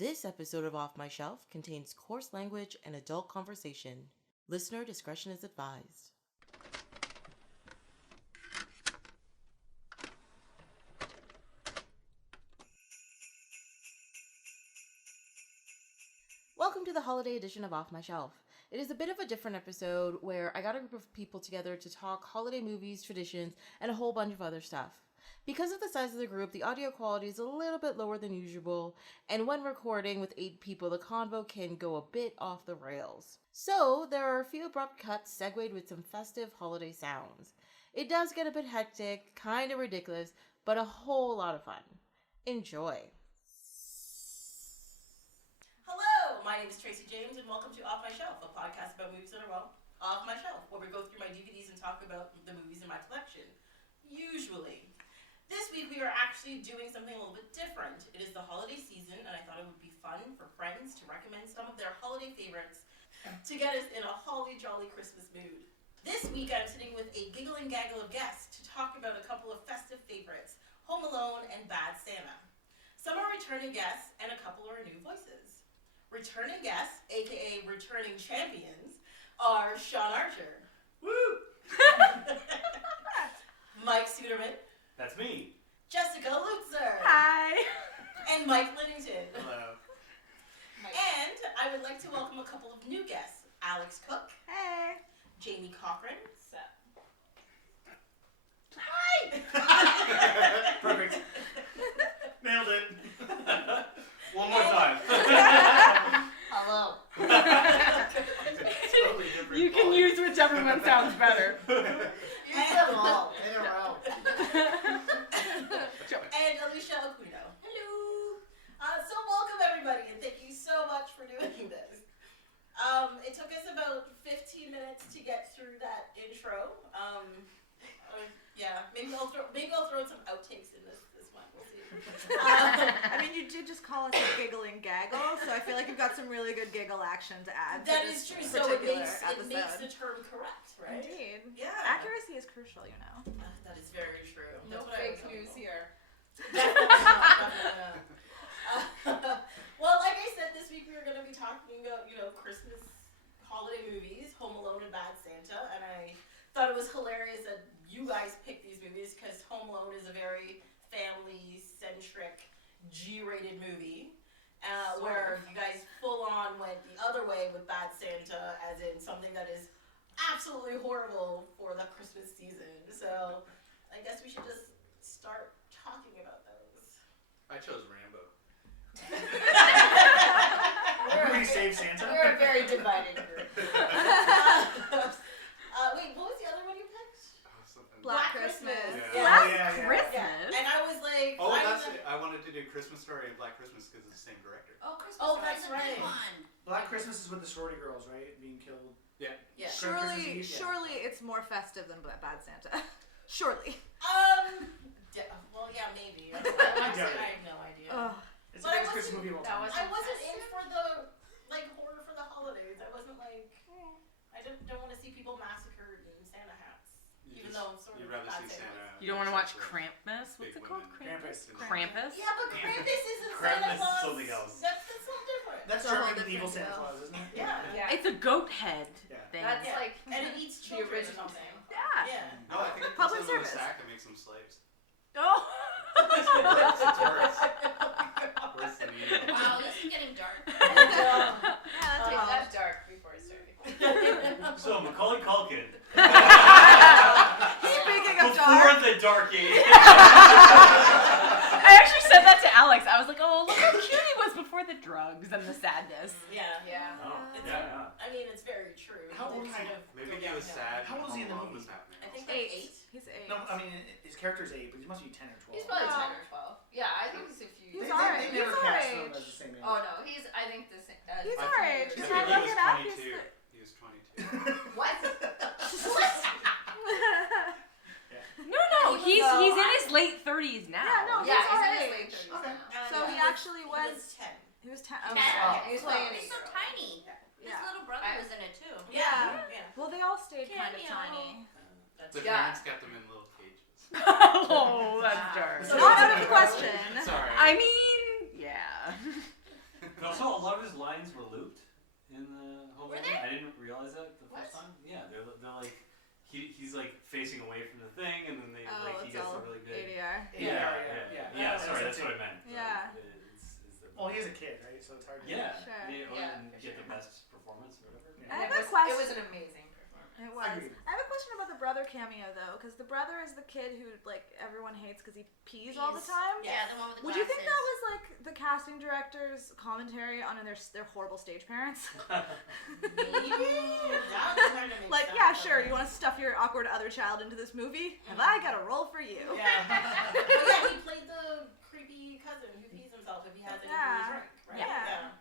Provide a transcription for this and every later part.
This episode of Off My Shelf contains coarse language and adult conversation. Listener discretion is advised. Welcome to the holiday edition of Off My Shelf. It is a bit of a different episode where I got a group of people together to talk holiday movies, traditions, and a whole bunch of other stuff. Because of the size of the group, the audio quality is a little bit lower than usual, and when recording with 8 people, the convo can go a bit off the rails. So, there are a few abrupt cuts segued with some festive holiday sounds. It does get a bit hectic, kind of ridiculous, but a whole lot of fun. Enjoy. Hello, my name is Tracy James, and welcome to Off My Shelf, a podcast about movies that are, well, off my shelf, where we go through my DVDs and talk about the movies in my collection. Usually. This week we are actually doing something a little bit different. It is the holiday season, and I thought it would be fun for friends to recommend some of their holiday favorites to get us in a holly jolly Christmas mood. This week I'm sitting with a giggling gaggle of guests to talk about a couple of festive favorites, Home Alone and Bad Santa. Some are returning guests, and a couple are new voices. Returning guests, aka returning champions, are Sean Archer. Woo! Mike Suderman. That's me. Jessica Lutzer. Hi. And Mike Linington. Hello. And I would like to welcome a couple of new guests. Alix Cook. Hey. Jamie Cochrane. Sup? Hi! Perfect. Nailed it. One more time. Hello. Totally different You can use whichever one sounds better. Use them all in a row. And Alecia Aquino. Hello. So welcome everybody, and thank you so much for doing this. It took us about 15 minutes to get through that intro. Yeah, maybe I'll throw in some outtakes in this one. We'll see. I mean, you did just call us a giggling gaggle, so I feel like you've got some really good giggle action to add. That to is this true. So it makes episode. the term correct, right? Indeed. Yeah. Accuracy is crucial, you know. That is very true. No That's what I fake was news hoping here. for. Definitely not. Well, like I said, this week we were going to be talking about, Christmas holiday movies, Home Alone and Bad Santa, and I thought it was hilarious that you guys picked these movies because Home Alone is a very family-centric, G-rated movie, where you guys full-on went the other way with Bad Santa, as in something that is absolutely horrible for the Christmas season. So I guess we should just start talking about those. I chose Rambo. We're We save Santa? We're a very divided group. Wait, what was the other one you picked? Black Christmas. Yeah. Black Yeah. Christmas. Yeah. And I was like, Oh, that's it. I wanted to do Christmas Story and Black Christmas because it's the same director. Oh, Christmas Oh, Story that's is a good right. one. Black Christmas is with the sorority girls, right? Being killed. Yeah. Surely, Christmas Eve, yeah. surely it's more festive than Bad Santa. Surely. Well, yeah, maybe. I doubt it. have no idea. Ugh. It's But the I best Christmas wasn't- movie of all that time. was- I wasn't in for the horror for the holidays. I wasn't like, I don't want to see people massacred in Santa hats, even though I'm sort of You'd rather Bad see Santa. Santa. You don't want to watch with Krampus? What's big it called? women. Krampus. Krampus? Yeah, but Krampus isn't Krampus Santa is Claus. something else. That's something different. That's It's a whole German evil different Santa deal. Claus, isn't it? Yeah. Yeah. It's a goat head Yeah. thing. That's Yeah. like And it eats the children or original something. thing. Yeah. Yeah. No, I think it puts Public them in a service. sack and makes them slaves. Oh. It's worse. Worse than evil. Wow, this is getting dark. Yeah, that's Wait, all. that's dark before it started. So, Macaulay Culkin. Speaking of Before dark. the dark age. I actually said that to Alex. I was like, oh, look how cute he was before the drugs and the sadness. Yeah. Yeah. Oh, It's yeah. I mean, it's very true. How They old is kind he? of Maybe go he was downhill. sad. How old is he in the Home Alone movie? was happening. I think 8. like 8. He's 8. No, I mean, his character's 8, but he must be 10 or 12. He's probably No. 10 or 12. Yeah, I think he's a few He's years. our age. They never He's our cast age. him as the same age. Oh no, he's I think the same. He's I our think- age. I Just think had he to was look it up. 22. He was 22. What? No, he's in his late 30s now. Yeah, no, Yeah, he's our he's in his age. late 30s Okay. now. So he actually He was. was 10. He was 10. Ten. Oh, He was playing He's so eight-year-old. tiny. His Yeah. little brother I- was in it too. Yeah. Yeah. Well, they all stayed kind of Cameo. tiny. That's The Yeah. parents kept them in little cages. Oh, that's dark. So- Not out of the question. Sorry. I mean, yeah. But also, a lot of his lines were looped in the Home Were Alone. they? I didn't realize that the first What? time. Yeah, they're like he's like facing away from the thing, and then Oh, he it's gets all a really good. ADR. Yeah. Sorry, that's what I meant. Yeah. It's the, Well, he is a kid, right? So it's hard to. yeah. Sure. Yeah, And for get sure. the best performance or whatever. Yeah. I have it a question. It was an amazing performance. It was. Agreed. I have a question about the brother cameo though, because the brother is the kid who like everyone hates because he pees all the time. Yeah. the one with the Would you think that glasses. was like the casting director's commentary on their horrible stage parents? Maybe. That was starting to make Like, sense. yeah, sure, you want to stuff your awkward other child into this movie? Have I got a role for you? Yeah. But yeah, he played the creepy cousin who pees himself if he has anything Yeah. to drink, right? Yeah.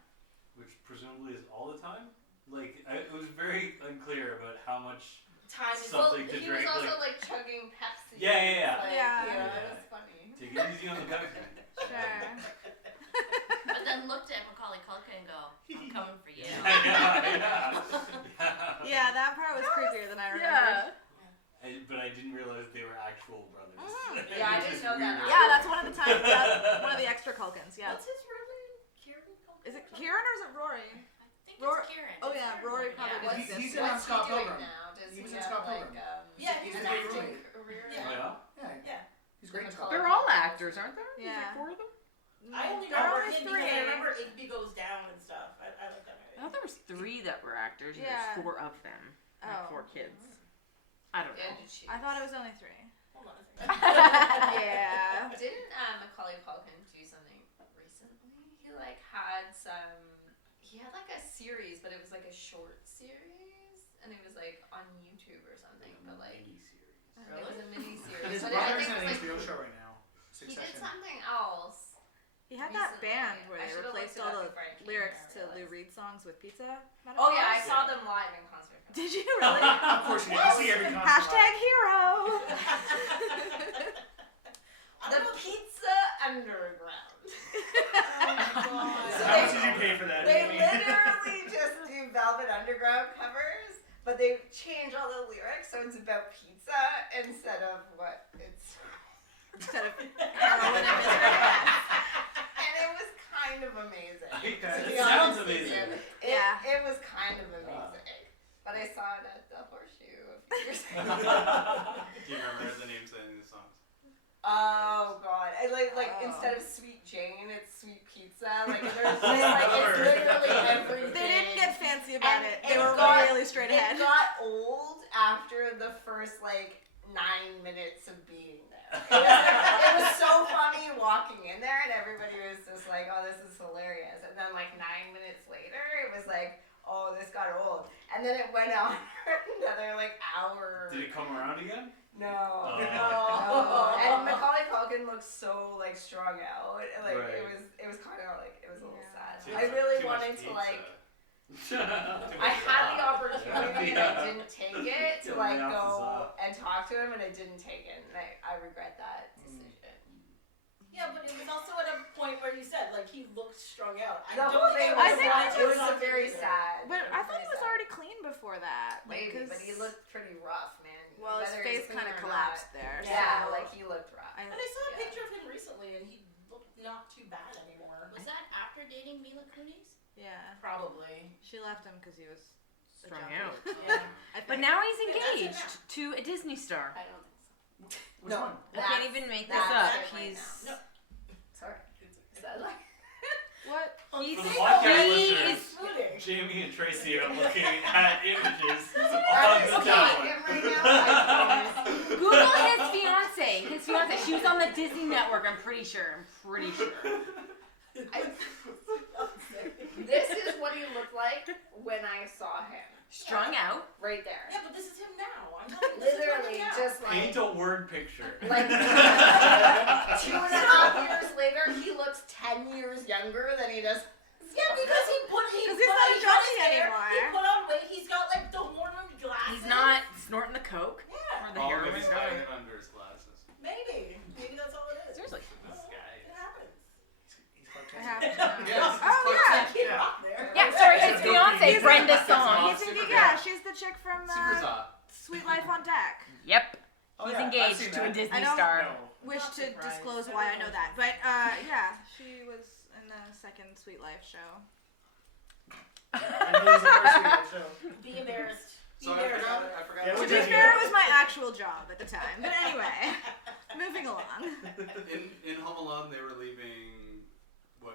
Which presumably is all the time. Like it was very unclear about how much. Time is Something to he drink, was also like- chugging Pepsi. Yeah. Like, Yeah. it was funny. Take it easy on the Pepsi. Sure. But then looked at Macaulay Culkin and go, I'm coming for you. yeah. Yeah, that part was creepier than I remembered. But I didn't realize they were actual brothers. Mhm. Yeah, I Which didn't is know that weird. Yeah, that's one of the times. One of the extra Culkins. Yeah. What's his real name? Kieran Culkin? Is it Kieran or is it Rory? I think Roar- it's Kieran. Oh yeah, Rory probably Yeah. did. He's this. in on What's Scott he doing Pilgrim. now? Does He was he in have Scott like Pilgrim. Yeah, He's he's a an great acting. roommate. career? Oh yeah. Yeah. Yeah. He's great in Scott They're Pilgrim. all actors, aren't there? There's Yeah. like 4 of them. I only There are remember only him because I three. remember Igby Goes Down and stuff. I like that movie. I thought there was 3 that were actors, and Yeah. there's 4 of them. Like Oh. 4 kids. I don't know. Yeah, did she? I thought it was only 3. Hold on a second. Yeah. Didn't Macaulay Culkin do something recently? He like had some. He had like a series, but it was like a short series, and it was like on YouTube or something. But like Miniseries. it was a mini And series. his But I brother's think in it an was like HBO show right now. he did Succession. something else. He had that recently. band where I they should've replaced looked it all up the before I came lyrics here, to I Lou realized. Reed songs with pizza. Oh yeah, I metaphors. saw them live in concert. Did you really? Of course you did. You see every concert. Hashtag hero. The Pizza Underground. How much did you pay for that? They Amy? literally just do Velvet Underground covers, but they change all the lyrics so it's about pizza instead of what it's. Instead of heroin and misery. And it was kind of amazing. Okay. To be It sounds honest with you. amazing. Yeah. It was kind of amazing. But I saw it at the Horseshoe a few years ago. Do you remember the names of any of the songs? Oh god! I like Oh. instead of Sweet Jane, it's Sweet Pizza. Like there's just like it's literally everything. They didn't get fancy about it. They it were got- really straight It ahead. got old after the first like 9 minutes of being there. It was so funny walking in there, and everybody was just like, "Oh, this is hilarious." And then like 9 minutes later, it was like, "Oh, this got old." And then it went on for another like hour. Did it come around again? No, Oh. no. And Macaulay Culkin looked so like strung out. Like Right. it was kind of like it was a little Yeah. sad. Too I much- really too much wanted to like. pizza. I had the opportunity and I Yeah. didn't take it to Get like me off the go zop. and talk to him, and I didn't take it, and I regret that decision. Yeah, but it was also at a point where you said like he looked strung out. I The don't whole think thing I I was think wanted it to was watch it very either. sad. But It I thought he very was sad. already clean before that. Like, Maybe, 'cause- but he looked pretty rough, man. well, his Whether face he's kind of clean or collapsed not. there. Yeah, so like he looked rough. I, And I saw a Yeah. picture of him recently, and he looked not too bad anymore. Was that after dating Mila Kunis? yeah. Probably. She left him because he was a Strung junkie. out. Yeah. I But think. now he's Yeah, that's it engaged to a Disney star. I don't think so. Which No. one? I can't even make this That's up. it right He's now. No. Sorry. Is that like? What? he's For the podcast he listeners, is Including. Jamie and Tracy are looking at images on That is the okay. tablet. Him right now. I promise. Google his fiance. His fiance. She was on the Disney Network. I'm pretty sure. This is what he looked like when I saw him. Strung out. Right there. Yeah, but this is him now. I'm telling you, this is Literally, him now. just like Paint a word picture. Like 2.5 years later, he looks 10 years younger than he does. Yeah, because he put he's he not got junkie his hair, anymore. He put on weight. He's got like the hormone glasses. He's not snorting the coke Yeah, or the Oh, heroin. maybe he's hiding it under his glasses. maybe that's all it is. Seriously. This guy. It happens. He's Clark I Kent. have to know. Yes. Oh yeah. Keep Yeah. up there. Yeah, sorry, his He's fiance, a- Brenda he's a- Song. He's Super thinking, Zop. yeah, she's the chick from Super Zop. Sweet Life on Deck. Yep. Oh, He's yeah, I've engaged seen to a that. Disney I don't star. No. Wish Not to surprised. disclose I why I don't know know. that, but yeah, she was in the second Sweet Life show. I know it was the first week of the show. Be embarrassed. So I forgot. Yeah, To we're be judging fair, you. it was my actual job at the time. But anyway, moving along. In Home Alone, they were leaving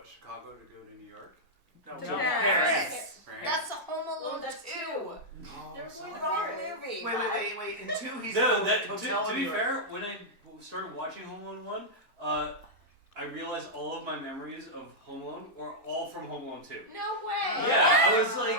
Chicago to go to New York. No, Paris. no, Paris. That's a Home Alone that's 2. They're The going to wrong Paris. movie. Wait. In 2, he's No, in a to hotel in be New York. fair, when I started watching Home Alone 1, I realized all of my memories of Home Alone were all from Home Alone 2. No way. Yeah, I was like,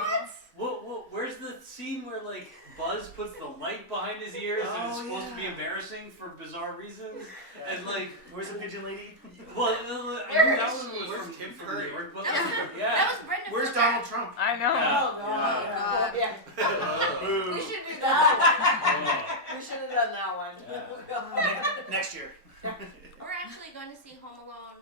where's the scene where like Buzz puts the light behind his ears and it's supposed to be embarrassing for bizarre reasons? And like, Where's the pigeon lady? well, I knew that one was Where's from Tim New Curry? York, but That yeah. was Brenda Where's Fuller. Donald Trump? I know. Oh, Yeah. God. Yeah. Boo. We should do that one. Oh. We should have done that one. Next year. We're actually going to see Home Alone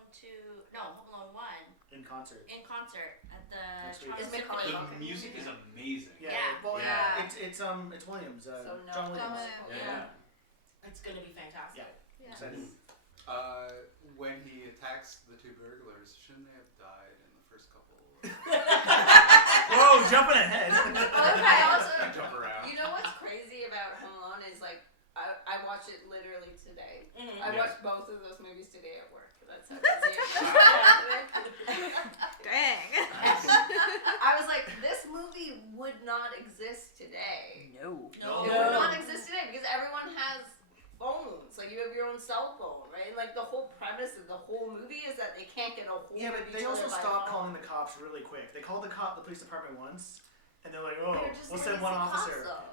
1 In concert. in concert at the Next week. Toronto Is Macaulay Symphony. Culkin? The music is amazing. Yeah. Well, Yeah. It's Williams. So no. John Williams. Yeah. It's going to be fantastic. Yeah. Excited. When he attacks the two burglars, shouldn't they have died in the first couple? Whoa, jumping ahead. I also, Jump around. you know what's crazy about Home Alone is like, I watched it literally today. Mhm. I Yeah. watched both of those movies today at work. That's how crazy it is. Dang. I was like, this movie would not exist today. No. No. It would not exist today because everyone has phones. Like, you have your own cell phone, right? Like, the whole premise of the whole movie is that they can't get a hold Yeah, of but each they other also by stopped phone. calling the cops really quick. They called the police department once, and they're like, They're oh, just we'll send one lazy cops, officer. though.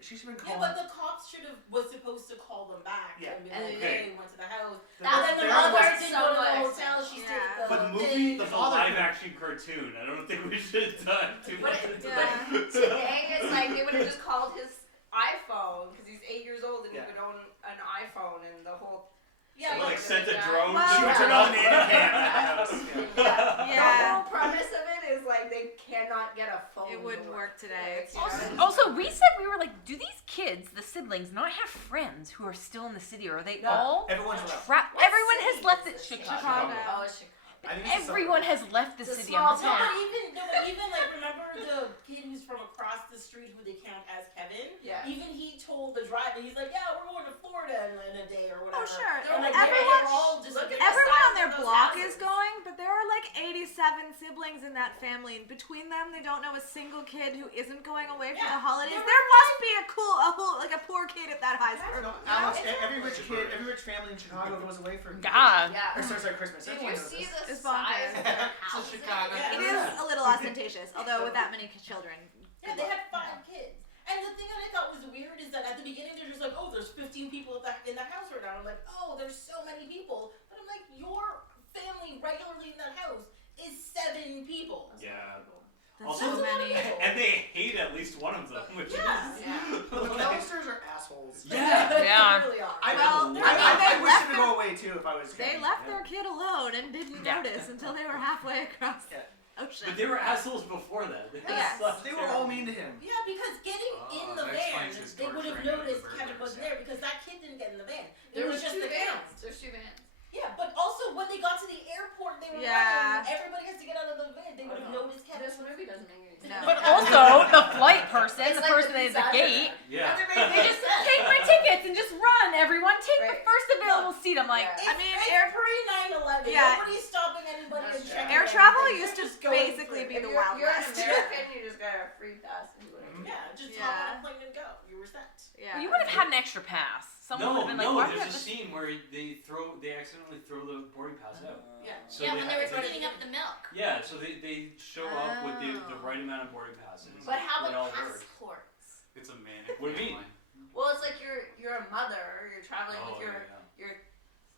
She should have been Yeah, calling. but the cops was supposed to call them back Yeah. and be And like, they- hey, went to the house. The- But then the the- mother was didn't go to the somewhat hotel. She Yeah. stayed at the But the movie- thing. the It's a father live could- action cartoon. I don't think we should have done too much But into yeah. that. Today it's like they would have just called his iPhone because he's 8 years old and Yeah. he would own an iPhone and the whole. Yeah, Like but sent a Yeah. drone. Well, She would turn on the nanny cam at the house. Yeah. Yeah. The whole premise of it is like they cannot get a phone. It to wouldn't work today. You know? Also, we said we were like, do these kids, the siblings, not have friends who are still in the city, or are they No. all Everyone's left. trapped? What Everyone city has left is it. this? Chicago. Oh, it's Chicago. I think it's Everyone has left the It's a city. small I'm No, sorry. but even like remember the kid who's from across the street who they count as Kevin? Yeah. Even he told the driver, he's like, yeah, we're going to Florida in a day or whatever. Oh, sure. And like, Everyone- they're all just look at like, Everyone on their of those block houses. is going, but there are like 87 siblings in that family, and between them, they don't know a single kid who isn't going away for Yeah. the holidays. There There must be a poor kid at that high school. No, you know? Alex, Exactly. every rich family in Chicago goes away for Yeah. Yeah. Or sorry, Christmas. Did Everyone you knows see this. the It's size bonkers. of their It's a house? Chicago Yeah. It is a little ostentatious, although with that many children. Yeah, they had 5 kids. And the thing that I thought was weird is that at the beginning they're just like, oh, there's 15 people in the house right now. I'm like, oh, there's so many people. But I'm like, your family regularly in that house is 7 people. Yeah. That's Also- so many. And they hate at least one of them, which Yeah. is. Yeah. The McAllisters are assholes. Yeah. Yeah. They really are. Well, know. I they wish left them to go away too if I was. They Kenny. left their kid alone and didn't Yeah. notice until they were halfway across the ocean. But they were assholes before that. They Yes. sucked They were all mean to him. Yeah, because getting in the that van, explains his they would have torturing of the noticed Kevin burglars. wasn't there because that kid didn't get in the van. It There was was just 2 the vans. count. There's 2 vans. Yeah, but also when they got to the airport, they were Yeah. running. Everybody has to get out of the van. They would have noticed Kevin. This movie doesn't make any sense. No. But also, the flight person, It's the like person the at the pizza gate, Yeah. they just take my tickets and just run. Everyone, take Right. the first available seat. I'm like, Yeah. I mean, it's air- pre-9/11. Yeah. Nobody's stopping anybody That's and true. checking. Air travel anything. used to They're just going basically through. be If the you're, Wild you're West. an American, you just got a free pass and do whatever. Yeah, just Yeah. hop on a plane and go. You were set. Yeah. well, you would have had an extra pass. Someone would have been like, why do you there's have a this? scene where they accidentally throw the boarding pass out. Yeah. So Yeah, when they were have- cleaning up the milk. Yeah, so they show up with the Oh. right amount of boarding passes. But how It all about works. passports? It's a manic. What do you mean? timeline. Well, it's like you're a mother, you're traveling Oh, with your yeah.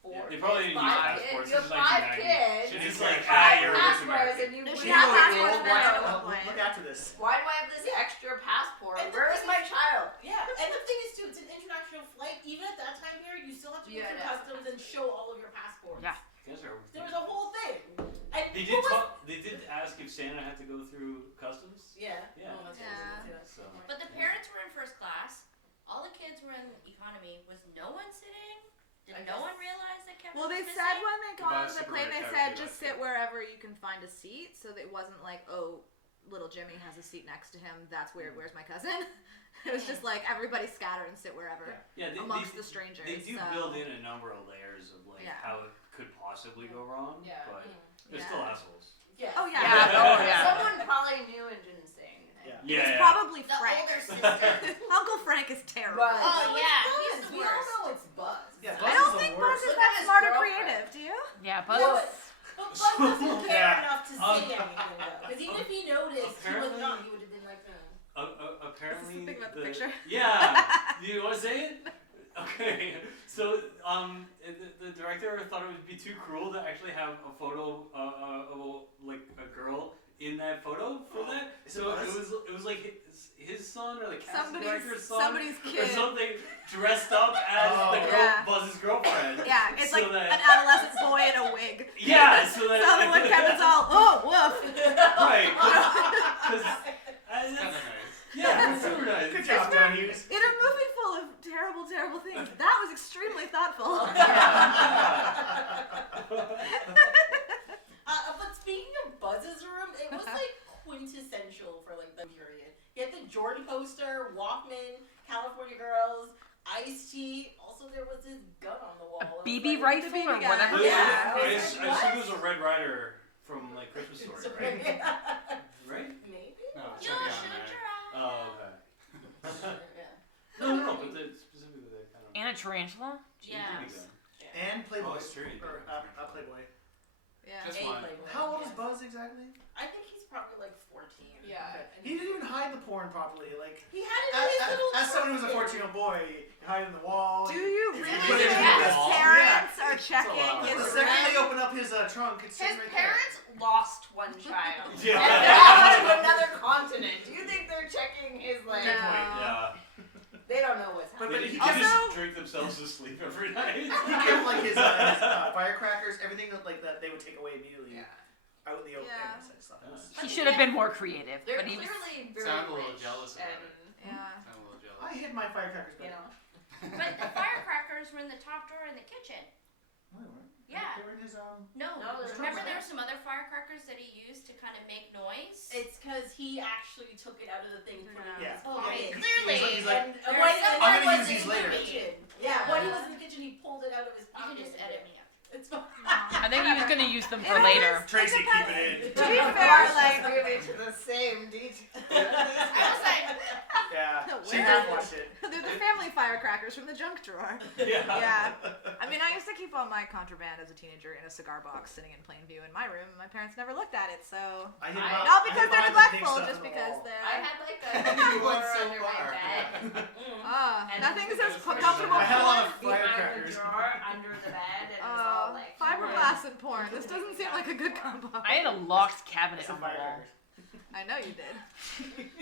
4 Yeah, they probably didn't use 5 passports. kids. This You have is 5 1990. kids. Shit, it's Yeah. like, 5 you're a rich passports, American. and you If would she have had passports passports, now. no. Look after this. Why do I have this extra passport? And the Where is thing my is- child? Yeah, and the thing is too, it's an international flight. Even at that time period, you still have to go Yeah, through yeah. customs and show all of your passports. Yeah. You guys are- There was a whole thing. And They who did was- talk, they did ask if Santa had to go through customs. Yeah. Yeah. Oh, that's Yeah. right. So But the parents were in first class. All the kids were in economy. Was no one sitting Did no one realize that Kevin Well, they was said missing? when they got Goodbye, onto the Super plane, Red they Carrot, said goodbye, just sit Carrot. wherever you can find a seat. So it wasn't like, oh, little Jimmy has a seat next to him. That's weird. Where's my cousin? It was just like everybody scatter and sit wherever Yeah, amongst the strangers. They do so. build in a number of layers of like Yeah. how it could possibly go wrong, Yeah. but they're Yeah. still assholes. Yeah. Oh yeah. Yeah, oh, yeah. Someone probably knew and didn't say anything. Yeah. It was Yeah. probably The Frank. older sister. Uncle Frank is terrible. Buzz. Oh yeah, he's Buzz. the We all worst. know it's Buzz. Yeah, I Buzz don't is the think Buzz worst. is Look that at his smart or girlfriend. creative. Do you? Yeah, but But Buzz doesn't care Yeah. enough to say anything though. Because even if he noticed, he was Apparently- not. He would have been like, Apparently, Is this the thing about the picture? Yeah. Do you want to say it? Okay. So, the director thought it would be too cruel to actually have a photo of like a girl in that photo for that. So it was like his son or the casting director's son Somebody's or kid. something dressed up as the girl, Yeah. Buzz's girlfriend. Yeah, it's So like that- an adolescent boy in a wig. Yeah. So that. So then when Kevin's all, oh, woof. Right. 'cause- It's kind of nice. yeah, it's super nice. Good job, John Hughes. In a movie full of terrible, terrible things, that was extremely thoughtful. But speaking of Buzz's room, it was like quintessential for like the period. You had the Jordan poster, Walkman, California Girls, Ice-T. Also, there was this gun on the wall. a It was BB like- rifle BB or gun. whatever. Yeah. I I was assume like, it was a Red Rider from like Christmas Story, right? Right? Maybe. No, it's You gonna be on should there. try. Oh, okay. Yeah. No, but specifically that kind of. And a tarantula. Yeah. BB gun. And Playboy. Oh, it's true. Or, Playboy. Yeah. Just A one. Playboy. How old is Yeah. Buzz exactly? I think he's probably like 14. Yeah. But- He didn't even hide the porn properly. Like, He had it in his little. as someone who's a trinket. 14-year-old boy, you hide in the wall. Do you If really put it think in the his wall- parents are a checking lot. his The room? second they open up his trunk, it's His sitting right parents lost one child. Yeah. And they're out of another continent. Do you think they're checking his like? Good No. point. Yeah. They don't know what's But happening. he They kept, just drink themselves to sleep every night. he kept like his firecrackers, everything that like that they would take away immediately out in the open Yeah. and stuff. He should have been more creative, They're but he was. clearly very Sound a little rich jealous about and Yeah. I'm a little jealous. I hid my firecrackers, you but know. But the firecrackers were in the top drawer in the kitchen. No, they weren't. Yeah. They were in his No, No, there's remember no there were some other firecrackers that he used to kind of make noise? It's because he actually took it out of the thing, put it in Yeah. his Oh, pocket. clearly. He's like, And There's when, some- and I'm when gonna was use these in the later. kitchen. Yeah, when he was in the kitchen, he pulled it out of his You pocket. can just edit me out. It's fine. I think he was gonna use them for It later. Tracy, keep it in. To be fair, like, really to the same detail. I was like, Yeah, she Where? half watched it. they're the family firecrackers from the junk drawer. Yeah. I mean, I used to keep all my contraband as a teenager in a cigar box sitting in plain view in my room, and my parents never looked at it, so. I hid Not Not I because hid they're behind the pink neglectful, stuff just in the because wall. they're. I had like a You went drawer so under my far. bed. Mm. And Nothing it says was comfortable I had a lot porn. of behind the firecrackers. drawer under the bed, and it was all like Fiberglass and porn. This doesn't seem like a good combo. I had a locked cabinet Some on the wall. firecrackers. I know you did.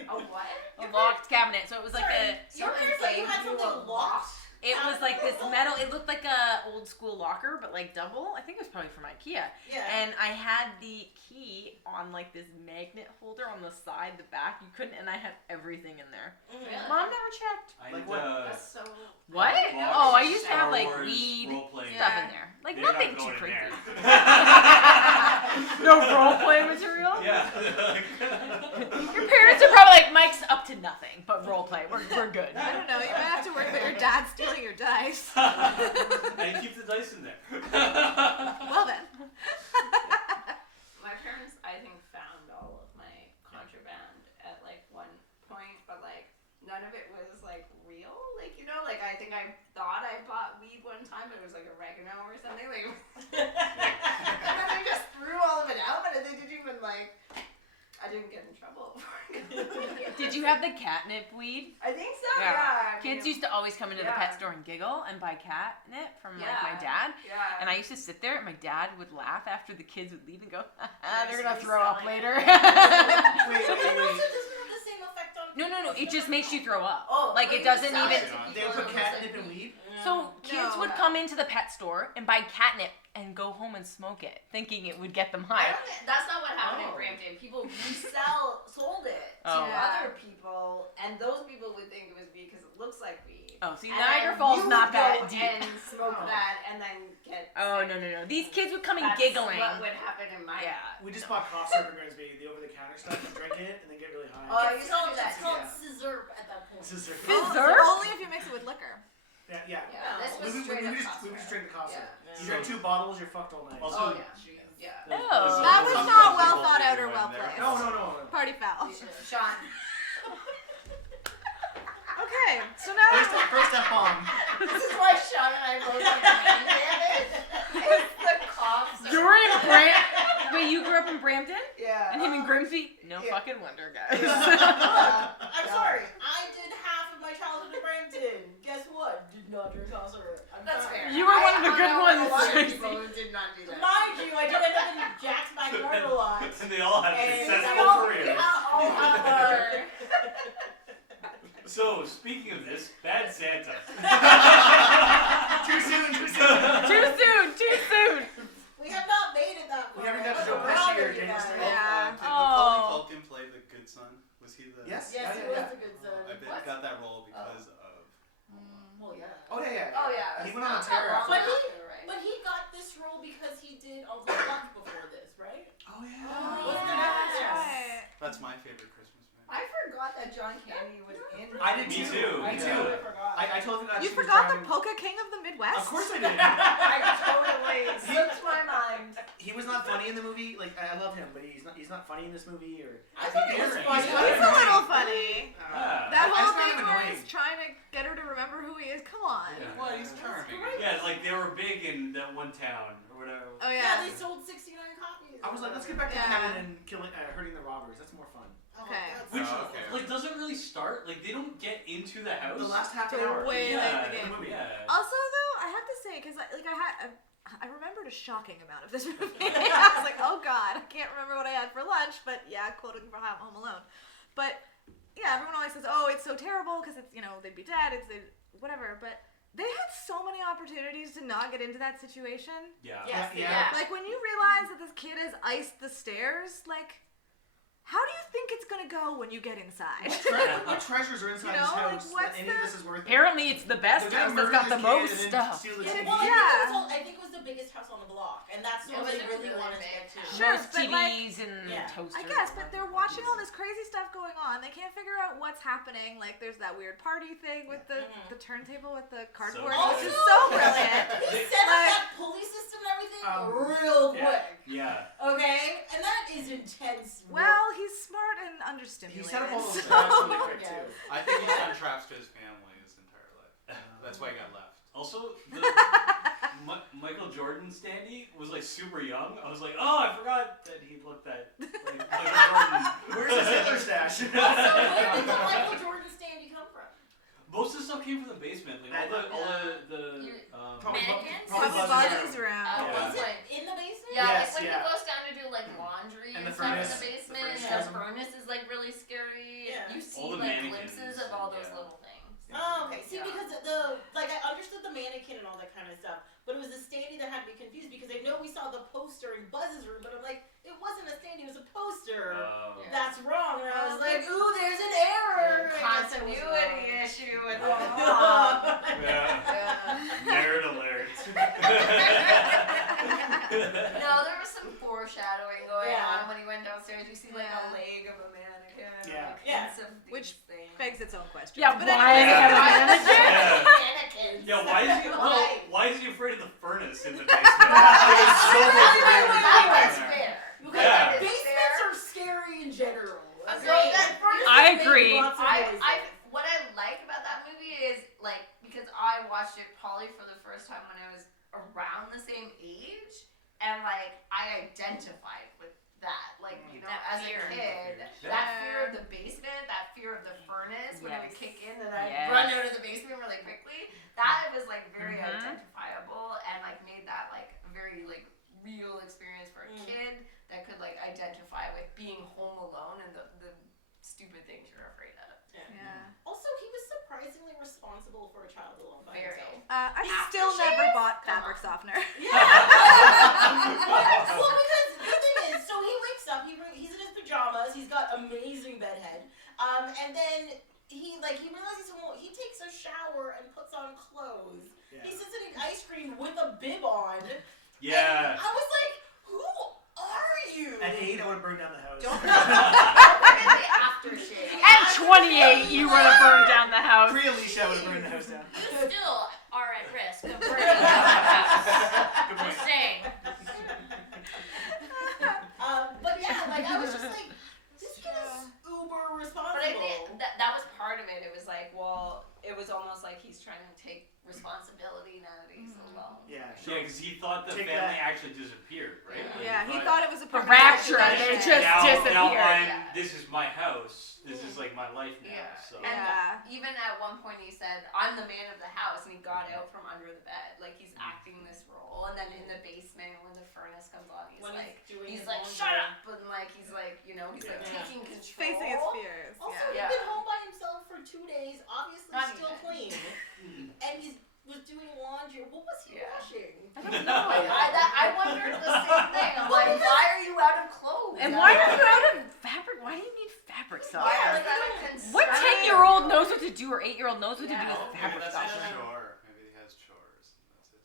a what? A locked cabinet, so it was like Sorry, a. your parents let you had something locked? It was like this metal. It looked like a old school locker, but like double. I think it was probably from IKEA. Yeah. And I had the key on like this magnet holder on the side, the back. You couldn't, and I had everything in there. Mm. Mom never checked. I Like need, what? That's so. What? Locked Oh, I used to Star have like Wars weed role-playing. stuff Yeah. in there. Like They're nothing not too going in crazy. there. No role play material. Yeah. Your parents are probably like, Mike's up to nothing, but role play. We're good. I don't know. You might have to worry about your dad stealing your dice. And keep the dice in there. Well then. My parents, I think, found all of my contraband at like one point, but like none of it was like real. Like like I think I thought I bought weed one time, but it was like oregano or something. Like, and then they just threw all of it out, but they didn't even like. I didn't get in trouble for it. Did you have the catnip weed? I think so. Yeah. Yeah. I Kids mean, used to always come into the Yeah. pet store and giggle and buy catnip from like my Yeah. dad. Yeah. And I used to sit there and my dad would laugh after the kids would leave and go, Yeah, they're so gonna he's throw up selling it. later. Wait, But it wait, also wait. doesn't have the same effect on No, it just makes you throw up. Oh, Like but it you doesn't sell even. it to They would put catnip in weed? So kids No. would come into the pet store and buy catnip and go home and smoke it, thinking it would get them I high. don't think, that's not what happened Oh. in Brampton. People sold it to Oh. other people, and those people would think it was weed because it looks like weed. Oh, see, And Niagara then Falls you not would that go deep. and smoke that and then get Oh, sick. no. These kids would come in That's giggling. what would happen in my We just bought cough syrup in Grimsby, the over-the-counter stuff, and drink it, and then get really high. Oh, It's you called, do that it's called yeah. scissor at that point. This is their Fizzer? Only if you mix it with liquor. Yeah. Yeah, this was We straight up just cough drink the cough syrup. Yeah. You drink 2 bottles, you're fucked all night. Also, Oh, yeah. Yeah. Oh. That was Some not people well do thought out or when well they're- placed. No. Party foul. Sean. Okay, so now First F-bomb. This is why Sean and I both have brain damage. It's the coughs. You're in Wait, you grew up in Brampton? Yeah. And him in Grimsby? No Yeah. fucking wonder, guys. I'm sorry. I did half of my childhood in Brampton. Guess what? Did not drink cough syrup. I'm That's fine. fair. You were one of the I good hung out ones, with a lot of Tracy. people who did not do that. Mind you, I did end up in Jack's backyard a lot. and they all have And successful careers. all have our... So, speaking of this, Bad Santa. Too soon. Too soon. We have not made it that far. We haven't got to We're Joe proud Pesci of or you Daniel guys. Stern. Yeah. Did Oh. Macaulay Culkin play the good son? Was he the? Yes. Yes, he was the good son. I bet he got that role because of. Well, yeah. Oh yeah. Oh, yeah. He went on a Not tear that long after. after, But he got this role because he did Uncle Buck before this, right? Oh yeah. Wasn't it? That's Yes. right. That's my favorite Christmas movie. I forgot that John Candy was in. I did Me too. too. Me Yeah. too. I forgot. I totally forgot. You she was forgot the driving- polka king of the Midwest? Of course I did. I totally slipped my mind. He was not funny in the movie. Like I love him, but he's not funny in this movie. Or I thought it was He's funny. kind of He's a little annoying. funny. Yeah. That I whole just found thing him where annoying. he's trying to get her to remember who he is. Come on. Yeah. Well, he's charming. Yeah, like they were big in that one town or whatever. Oh Yeah, yeah. they sold 69 copies. I was like, let's get back to Yeah. Kevin and hurting the robbers. That's more fun. Oh, Okay. that's- Which, Oh, okay. like, doesn't really start. Like, they don't get into the house. The last half So an hour. way yeah, late in the the game. movie. Yeah. Also, though, I have to say, because I remembered a shocking amount of this movie. I was like, oh god, I can't remember what I had for lunch, but yeah, quoting from Home Alone. But yeah, everyone always says, oh, it's so terrible because it's, they'd be dead, whatever. But they had so many opportunities to not get into that situation. Yeah. Yes, Yeah. Like when you realize that this kid has iced the stairs, like, how do you think it's gonna go when you get inside? What treasures are inside his like, house what's that any of the- this is worth? Apparently, it's the best They're house gonna that's got murder the this most kid and then stuff. steal the Yeah, TV. well, Yeah. I think it was the biggest house on the block, and that's Yeah, what but they they're really really wanted to big get to. house. Sure, Most but, like, TVs and yeah. toasters. I guess, but they're watching all this crazy stuff going on. They can't figure out what's happening. Like, there's that weird party thing with the turntable with the cardboard, So which is Also- so brilliant. He set up Like- that pulley system and everything real yeah. quick. Yeah. Okay? And that is intense. Well, he's smart and He understimulated. set up all those so- traps really quick Yeah. too. I think he's done traps to his family his entire life. That's why he got left. Also, the Michael Jordan standee was like super young. I was like, oh, I forgot that he looked at like Michael Jordan. Where's his Hitler stash? Also, where did the Michael Jordan standee come from? Most of the stuff came from the basement. Like all the Mannequins? Probably Buzzy's room. Yeah. Was it in the basement? Yeah, Yes, like when yeah. he goes down to do like laundry And and, the stuff in furnace- the basement, the furnace and has the 'em. furnace is like really scary. Yeah. You see All the like mannequins glimpses of all those and- little things. Oh, okay. See, Yeah. because I understood the mannequin and all that kind of stuff, but it was the standee that had me confused because I know we saw the poster in Buzz's room, but I'm like, it wasn't a standee, it was a poster. Yeah. That's wrong. And I was Oh, like, ooh, there's an error. Continuity issue with the Yeah. mom. Yeah. Nerd alert. No, there was some foreshadowing going Yeah. on when he went downstairs. You see like Yeah. a leg of a mannequin. Yeah. Like, Yeah. hints of these Which things. begs its own question. Yeah, but why anyway. does it have a mannequin? Yeah. Mannequins. Yeah, why is he? Why? Well, why is he afraid of the furnace in the basement? There's so much Wait, furnace wait, in That's there. fair. Okay, Yeah. basements are scary in general. Okay. So that furnace I is making agree. lots of noises. What I like about that movie is like because I watched it probably for the first time when I was around the same age, and like I identified with that, like That as fear. a kid, Yeah. that fear of the basement, that fear of the furnace when it would Yes. kick in, and I'd Yes. run out of the basement really quickly. That was like very Mhm. identifiable and like made that like a very like real experience for a kid that could like identify with being home alone and the stupid things you're afraid of. Yeah. Also, he was surprisingly responsible for a child alone by Very. himself. I still never bought fabric softener. Well, because the thing is, so he wakes up, he's in his pajamas, he's got amazing bedhead, and then he realizes he takes a shower and puts on clothes. Yeah. He sits eating ice cream with a bib on. Yeah. And I was like, who are you? At 8, I would have burned down the house. Don't Forget the aftershave. At 28, you would have burned down the house. Pre-Alicia, I would have burned the house down. You still are at risk of burning down the house. Good point. Just saying. But yeah, like I was just like, this kid is uber responsible. But I think that was part of it. It was like, well, it was almost like he's trying to take responsibility now that he's alone. Yeah. Yeah, because he thought the Take family that. actually disappeared, right? Like, Yeah, he thought it was a The permanent rapture, and situation. they just now disappeared. this is my house. This is like my life now. Yeah. So. And Yeah. even at one point he said, I'm the man of the house, and he got out from under the bed. Like, he's acting this role. And then in the basement, when the furnace comes on, he's When like, doing he's his like, laundry. shut up! And like, he's like, he's like Yeah. taking He's control. facing his fears. Also, Yeah. he's been home by himself for 2 days, obviously Not still even. clean, and he was doing laundry. What was he Yeah. washing? I don't know. I wondered the same thing. I'm like, why are you out of clothes? And why are you out of fabric? Why do you need fabric Why softener? is that a concern? What 10-year-old knows what to do, or 8-year-old knows what to do Yeah. with Maybe fabric that's his softener? chore. Maybe he has chores. That's his.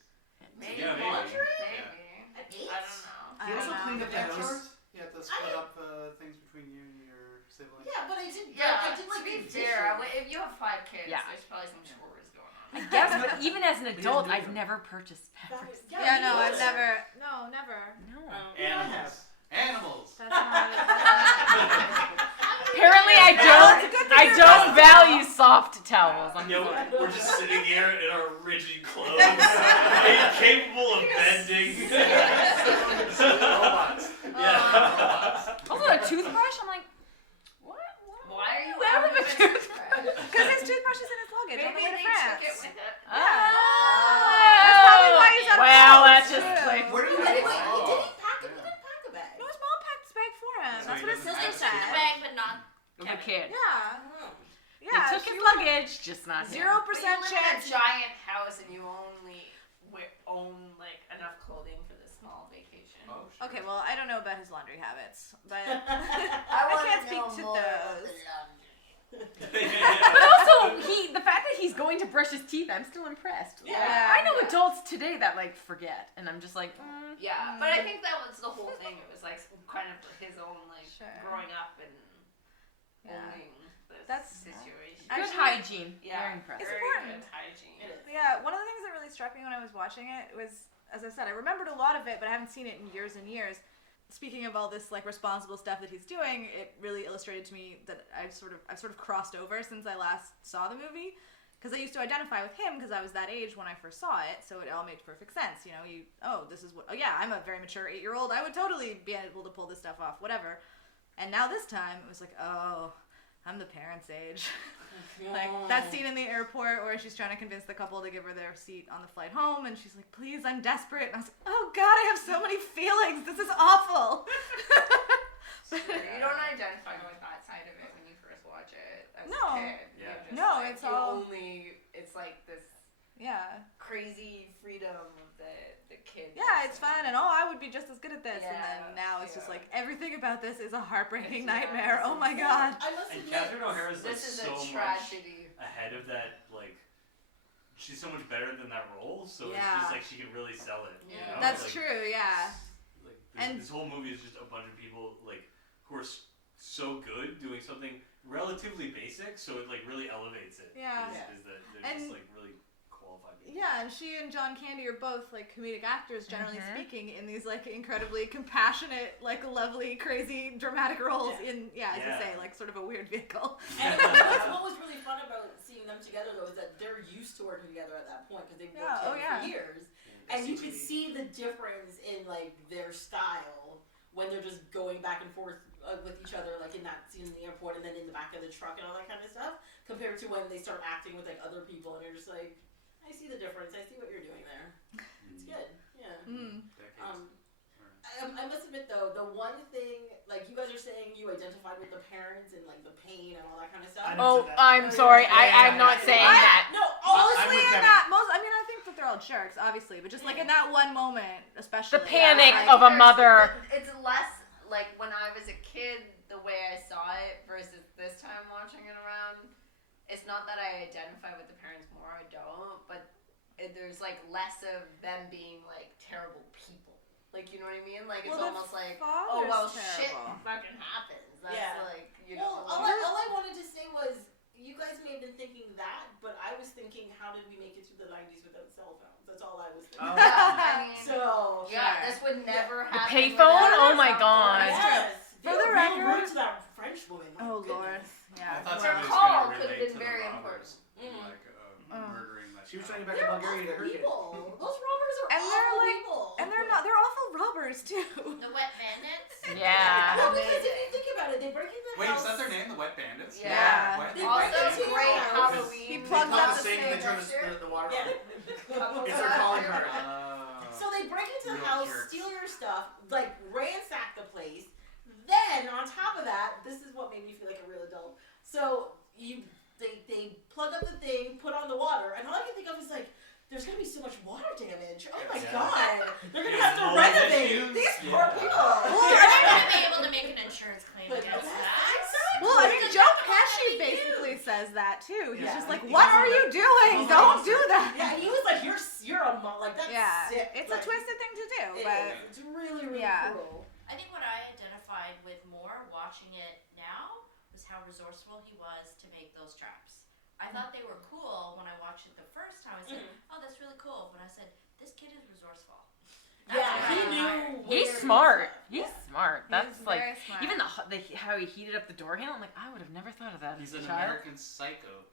Maybe Yeah, maybe. laundry? Yeah. Maybe. At 8? I don't know. I He don't also know. cleaned up the Yeah, house. chores? You have to split I- up things between you and your siblings. Yeah, but I did. Yeah, I did like to be the fair, dishes. if you have 5 kids, Yeah. there's probably some chores going on. I guess, but even as an doesn't adult, do I've them. never purchased fabric. Yeah, no, me I've neither. never. No. Animals. Animals. That's not Apparently, I don't value soft towels. I'm You know, sorry. we're just sitting here in our rigid clothes, incapable of bending. Robots. Yeah. Also, a toothbrush. I'm like, what? Why are you Out of a with toothbrush? Because his toothbrush is in his luggage on the Maybe way to they France. took it with it. Oh. That's probably why he's out of Well, clothes, that just too. plays. Where do Wait, they wait, go? he didn't pack it. He didn't pack a bag. No, his mom packed his bag for him. So That's he what his doesn't sister Took the said. bag, but not The kid. Yeah. Oh. They Yeah. took she his was- luggage, just not him. 0% But you live in a chance. giant house and you only own like enough clothing for this small vacation. Oh, sure. Okay, well, I don't know about his laundry habits, but I I wanna can't speak know to more about those. the laundry. But also, the fact that he's going to brush his teeth, I'm still impressed. Yeah. I know Yeah. adults today that like forget, and I'm just like, Yeah, but I think that was the whole thing. It was like kind of his own like Sure. growing up and Yeah. owning this That's- situation. good Actually, hygiene. Yeah, Very impressive. It's very important. good hygiene. It is. Yeah, one of the things that really struck me when I was watching it was, as I said, I remembered a lot of it, but I haven't seen it in years and years. Speaking of all this like responsible stuff that he's doing, it really illustrated to me that I've sort of crossed over since I last saw the movie, because I used to identify with him because I was that age when I first saw it, so it all made perfect sense. You know, I'm a very mature 8-year-old. I would totally be able to pull this stuff off, whatever. And now this time it was like, oh, I'm the parents' age. Like that scene in the airport where she's trying to convince the couple to give her their seat on the flight home, and she's like, please, I'm desperate. And I was like, oh God, I have so many feelings. This is awful. You don't identify with that side of it when you first watch it as No. a kid. Yeah. You're just No, like, it's you all- only. It's like this Yeah. crazy freedom of the kid. Yeah, it's fun, and I would be just as good at this. And Yeah, then now it's just yeah. like everything about this is a heartbreaking Yeah, nightmare. this Oh is- my God. I must And admit, Catherine O'Hara's like This is so a much tragedy. ahead of that. Like, she's so much better than that role. So Yeah. it's just like she can really sell it. You Yeah. know? That's like, true. Yeah. Like And- this whole movie is just a bunch of people like who are so good doing something relatively basic, so it like really elevates it. Yeah. Is that they're And- just like really qualified people. Yeah, and she and John Candy are both like comedic actors, generally Mhm. speaking, in these like incredibly compassionate, like lovely, crazy, dramatic roles. Yeah. As you Yeah. say, like sort of a weird vehicle. and what was really fun about seeing them together though is that they're used to working together at that point because they've worked Yeah, oh, together yeah. for years, and you could see the difference in like their style when they're just going back and forth with each other, like in that scene in the airport and then in the back of the truck and all that kind of stuff, compared to when they start acting with like other people and you're just like, I see the difference. I see what you're doing there. It's good. Yeah. Mm. Decades. I must admit though, the one thing, like you guys are saying you identified with the parents and like the pain and all that kind of stuff. I know. Oh, I'm sorry. I'm not saying that. No, Honestly, with in Kevin. that most, I mean, I think that they're all jerks, obviously, but just like in that one moment, especially. The panic like, of a mother. It's less like when I was a kid, the way I saw it versus this time watching it around. not that I identify with the parents more. I don't, but there's like less of them being like terrible people. Like, you know what I mean? Like, it's Well, the almost like, father's oh well, shit terrible. fucking happens. That's Yeah. like, you know. Well, all I wanted to say was, you guys may have been thinking that, but I was thinking, how did we make it through the 90s without cell phones? That's all I was thinking. I mean, So, yeah, this would never The happen. payphone? without Oh my cell God. phones. yes. For They the were real record- rude to that French woman. My Oh Lord. goodness. I Yeah. thought Her somebody was call gonna could have relate been to very the robbers, Mm. like Oh. murdering that. She was child. trying to back They're to Bulgaria to awful her kid. people. Those robbers are And they're awful like- people. And they're awful robbers too. The wet bandits. Yeah. Well, because if you think about it, they break into the Wait, house. is that their name? The Wet Bandits? Yeah. Why did They they break Wet into Bandits? your Great house. Halloween. He They plugs call up the the sink and they turn Sinister. the water Yeah. on. It's their calling card. So they break into the Real house, jerks. steal your stuff, like ransack the place. Then on top of that, this is what made me feel like a real adult. So they plug up the thing, put on the water, and all I can think of is like, there's gonna be so much water damage. Oh my Yeah. god, they're gonna Yeah, have to mold renovate issues. these Yeah. poor people. You're not going to be able to make an insurance claim But against that's that. exactly. Well, I mean, It's Joe not gonna Pesci be basically says that too. He's Yeah. just like, He "What calls are him you that. doing? He calls Don't him do that." Yeah, he was like, you're a like that's Yeah, sick. it's Like, a twisted thing to do, It but is. It's really really Yeah. cool. I think what I identified with more watching it now was how resourceful he was to make those traps. I thought they were cool when I watched it the first time. I said, oh, that's really cool. But I said, this kid is resourceful. That's Yeah, what he I admired. knew. He's where smart. he was He's smart. he's That's like very smart. even how he heated up the door handle. I'm like, I would have never thought of that He's as an a child. American psycho.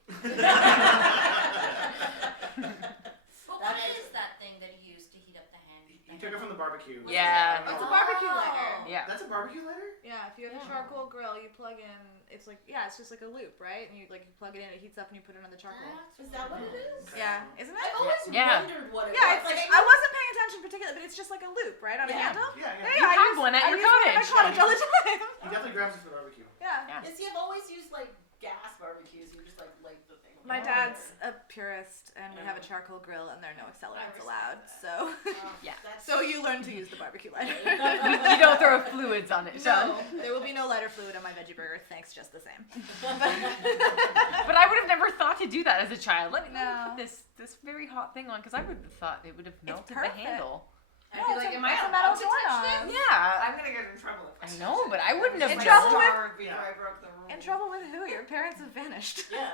But what That is that thing that he used to heat up the hand? He took it from the barbecue. Yeah. It's a barbecue lighter. Yeah. That's a barbecue lighter? Yeah, if you have a Yeah. charcoal grill, you plug in. It's like it's just like a loop, right? And you plug it in, it heats up, and you put it on the charcoal. Is that what it is? Yeah, isn't it? I've always Yeah. wondered what it Yeah, was. it's, Like, I wasn't paying attention particularly, but it's just like a loop, right, on a Yeah. handle. Yeah, yeah. Yeah, You I have use- one at I your use one at my cottage. cottage all the time. He definitely grabs it for the barbecue. Yeah. You see, I've always used like gas barbecues. You just like light the thing. My on dad's fire. a purist, and we have a charcoal grill, and there are no accelerants respect allowed. that. So, Yeah. That's so you learn to use the barbecue lighter. You don't throw fluids on it, No, so. there will be no lighter fluid on my veggie burger. Thanks, just the same. But I would have never thought to do that as a child. Let me No. put this very hot thing on because I would have thought it would have melted the perfect. handle. I'd be like, am I it's a allowed metal to touch doorknob. this? Yeah. I'm gonna get in trouble if I know, but I wouldn't have In Like, trouble with- starved before I broke the rule. In trouble with who? Your parents have vanished. yeah.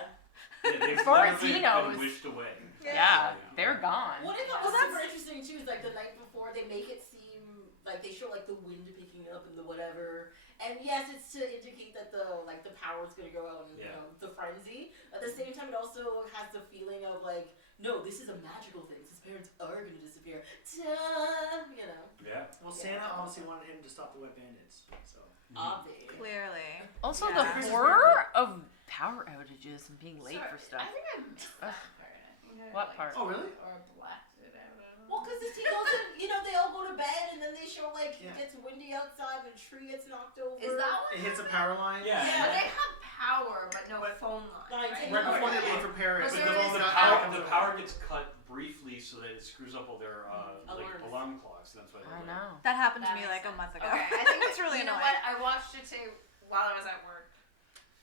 They've As far as literally he been knows. wished away. Yeah, they're gone. What I thought Well, was super that's- interesting too is like the night before they make it seem like they show like the wind picking up and the whatever. And yes, it's to indicate that the power's gonna go out and you Yeah. know the frenzy. At the same time, it also has the feeling of like, no, this is a magical thing. His parents are gonna disappear. Ta, you know, Yeah. Well, Santa obviously wanted him to stop the wet bandits. So obvious. Clearly. Also, Yeah. the Christmas horror of power outages and being late Sorry, for stuff. I think I missed that part. I think I, What like, part? Oh, really? Or blacked it out. Well, because the teen goes and, you know, they all go to bed and then they show like Yeah. it gets windy outside and a tree gets knocked over. Is that what? It hits a power line. Yeah. Yeah. But they have power, but no But- phone line. Lines. Right? Right before they leave for Paris. But and there the is moment power- comes The over. power gets cut briefly so that it screws up all their like Alarms. alarm clocks. That's why. I know. That happened to That me makes like a month ago. Okay, I think it's really you know annoying. what? I watched it too while I was at work.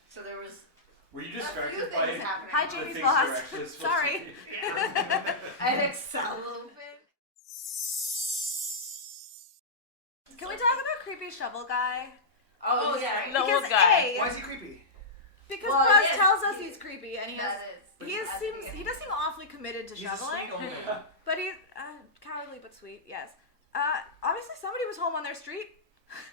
So there was Were you a few distracted things by happening. Hi, the Jamie's things boss. you're actually supposed Sorry. to be? I'd excel a little bit. Can we talk about creepy shovel guy? Oh, he's yeah. great. The Because old guy. Why is he creepy? Because Well, Buzz yes, tells us he- he's creepy, and he has That is. he is, at the seems he beginning. does seem awfully committed to He's a shoveling, sweet old man. but he's cowardly but sweet. Yes. Obviously somebody was home on their street.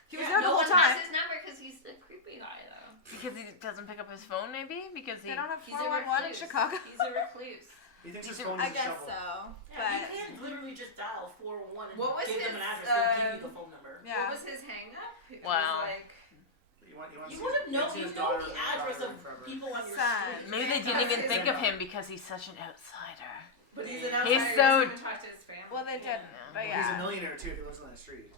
He was Yeah, there the no whole one time. has his number because he's the creepy guy, though. Because he doesn't pick up his phone, maybe? Because he. They don't have He's a 411 in recluse. Chicago. He's a recluse. He thinks his He's a- phone I is a guess shovel. so. Yeah, But you can't literally just dial 411 and What was give them his, an address. They'll give you the phone number. yeah. What was his hang-up? It Wow. was like, He wants You to would have see- known. see You his know daughter the and address of forever. people on your Son. street. Maybe they didn't even think of him because he's such an outsider. but he's an He's outsider. so- He doesn't even talk to his family. Well, they didn't. Yeah. But He's a yeah. millionaire too if he lives on the street.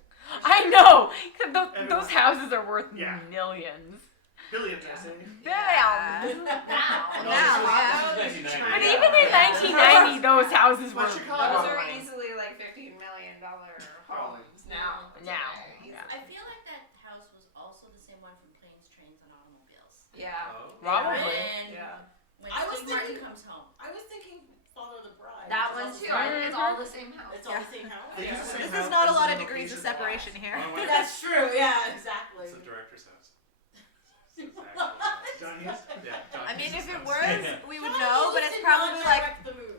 I know! Those Everyone. houses are worth Yeah. millions. Billions, I say. Yeah. Now. No, Now, this is yeah. 1990. But even in 1990, those houses were. But Chicago- Those are worth- easily like $15 million homes now. Now. Today. Yeah. I feel like that house was also the same one from Planes, Trains, and Automobiles. Yeah. Oh. Probably. When, Yeah. when I was Steve all the same house. It's all the same house. They use the same This house, is not a lot of same degrees of location. separation here. Oh, wait. That's true. Yeah, exactly. It's the director's house. John Hughes? Yeah, John I mean, Hughes' if it house. was, we would John know, but Hughes it's did not probably like. direct the movie.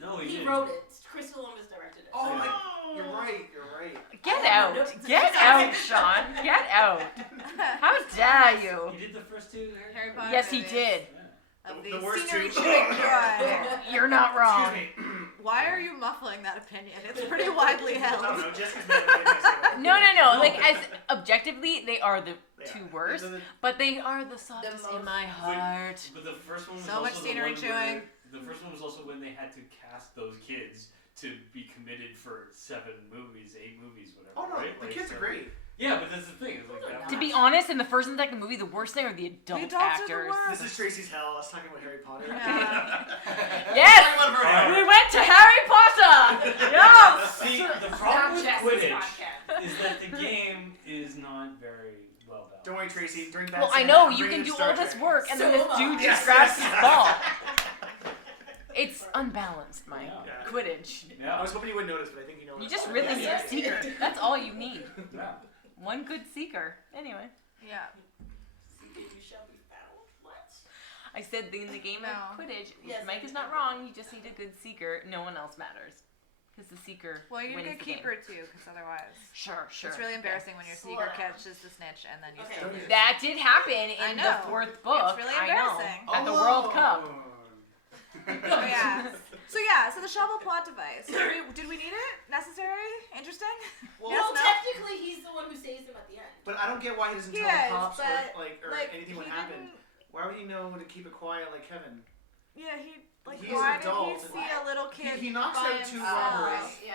No, He didn't. wrote it. Chris Columbus directed it. Oh, you're right. You're right. Get out. Get out, Sean. Get out. How dare you? He did the first two. Harry Potter Yes, he movies. did. Of The the worst scenery two. chewing joy. You're not wrong. Excuse me. Why are you muffling that opinion? It's pretty widely I held. don't know. Jessica's mad at me. No. Like, as objectively, they are the two Yeah. worst, The- but they are the softest most- in my heart. But the first one was So also much the scenery one chewing. where- The first one was also when they had to cast those kids to be committed for 7 movies, 8 movies, whatever. Oh no, right? the Like, kids so- are great. Yeah, but that's the thing. It's like that To be was- honest, in the first and second movie, the worst thing are the adult The adults are the actors. worst. This is Tracy's hell. I was talking about Harry Potter. Yeah. Yes! Talking about her We hair. went to Harry Potter! Yes! See, the Not problem with Jess's Quidditch podcast. is that the game is not very well balanced. Don't worry, Tracy. During that Well, I scene, know, I'm you bringing can do Star all this Trek. work, and then So this am dude I. just Yes, grabs yes. his ball. It's unbalanced, Mike. Yeah. Quidditch. I Yeah. was hoping you wouldn't notice, but I think you know. You just really need a seeker. That's all you need. Yeah. One good seeker. Anyway. Yeah. You shall be found. What? I said in the game No. of Quidditch, Yes, Mike is I not did. wrong, you just need a good seeker. No one else matters. Because the seeker Well, you wins need a the keeper game. too, because otherwise, Sure. it's really embarrassing when your Slow seeker down. catches the snitch and then you Okay. still lose. That did happen I in know. the 4th book. It's really I know. embarrassing. At the World Cup. Oh, yeah. So the shovel plot device. Did we need it? Necessary? Interesting? Well, Yes, no? technically, he's the one who saves him at the end. But I don't get why he doesn't He tell the is, cops but, or like, anything would he happen. didn't- Why would he know to keep it quiet like Kevin? Yeah, he like He's why an adult did he and- see a little kid? He knocks by out 2 himself? robbers. Yeah.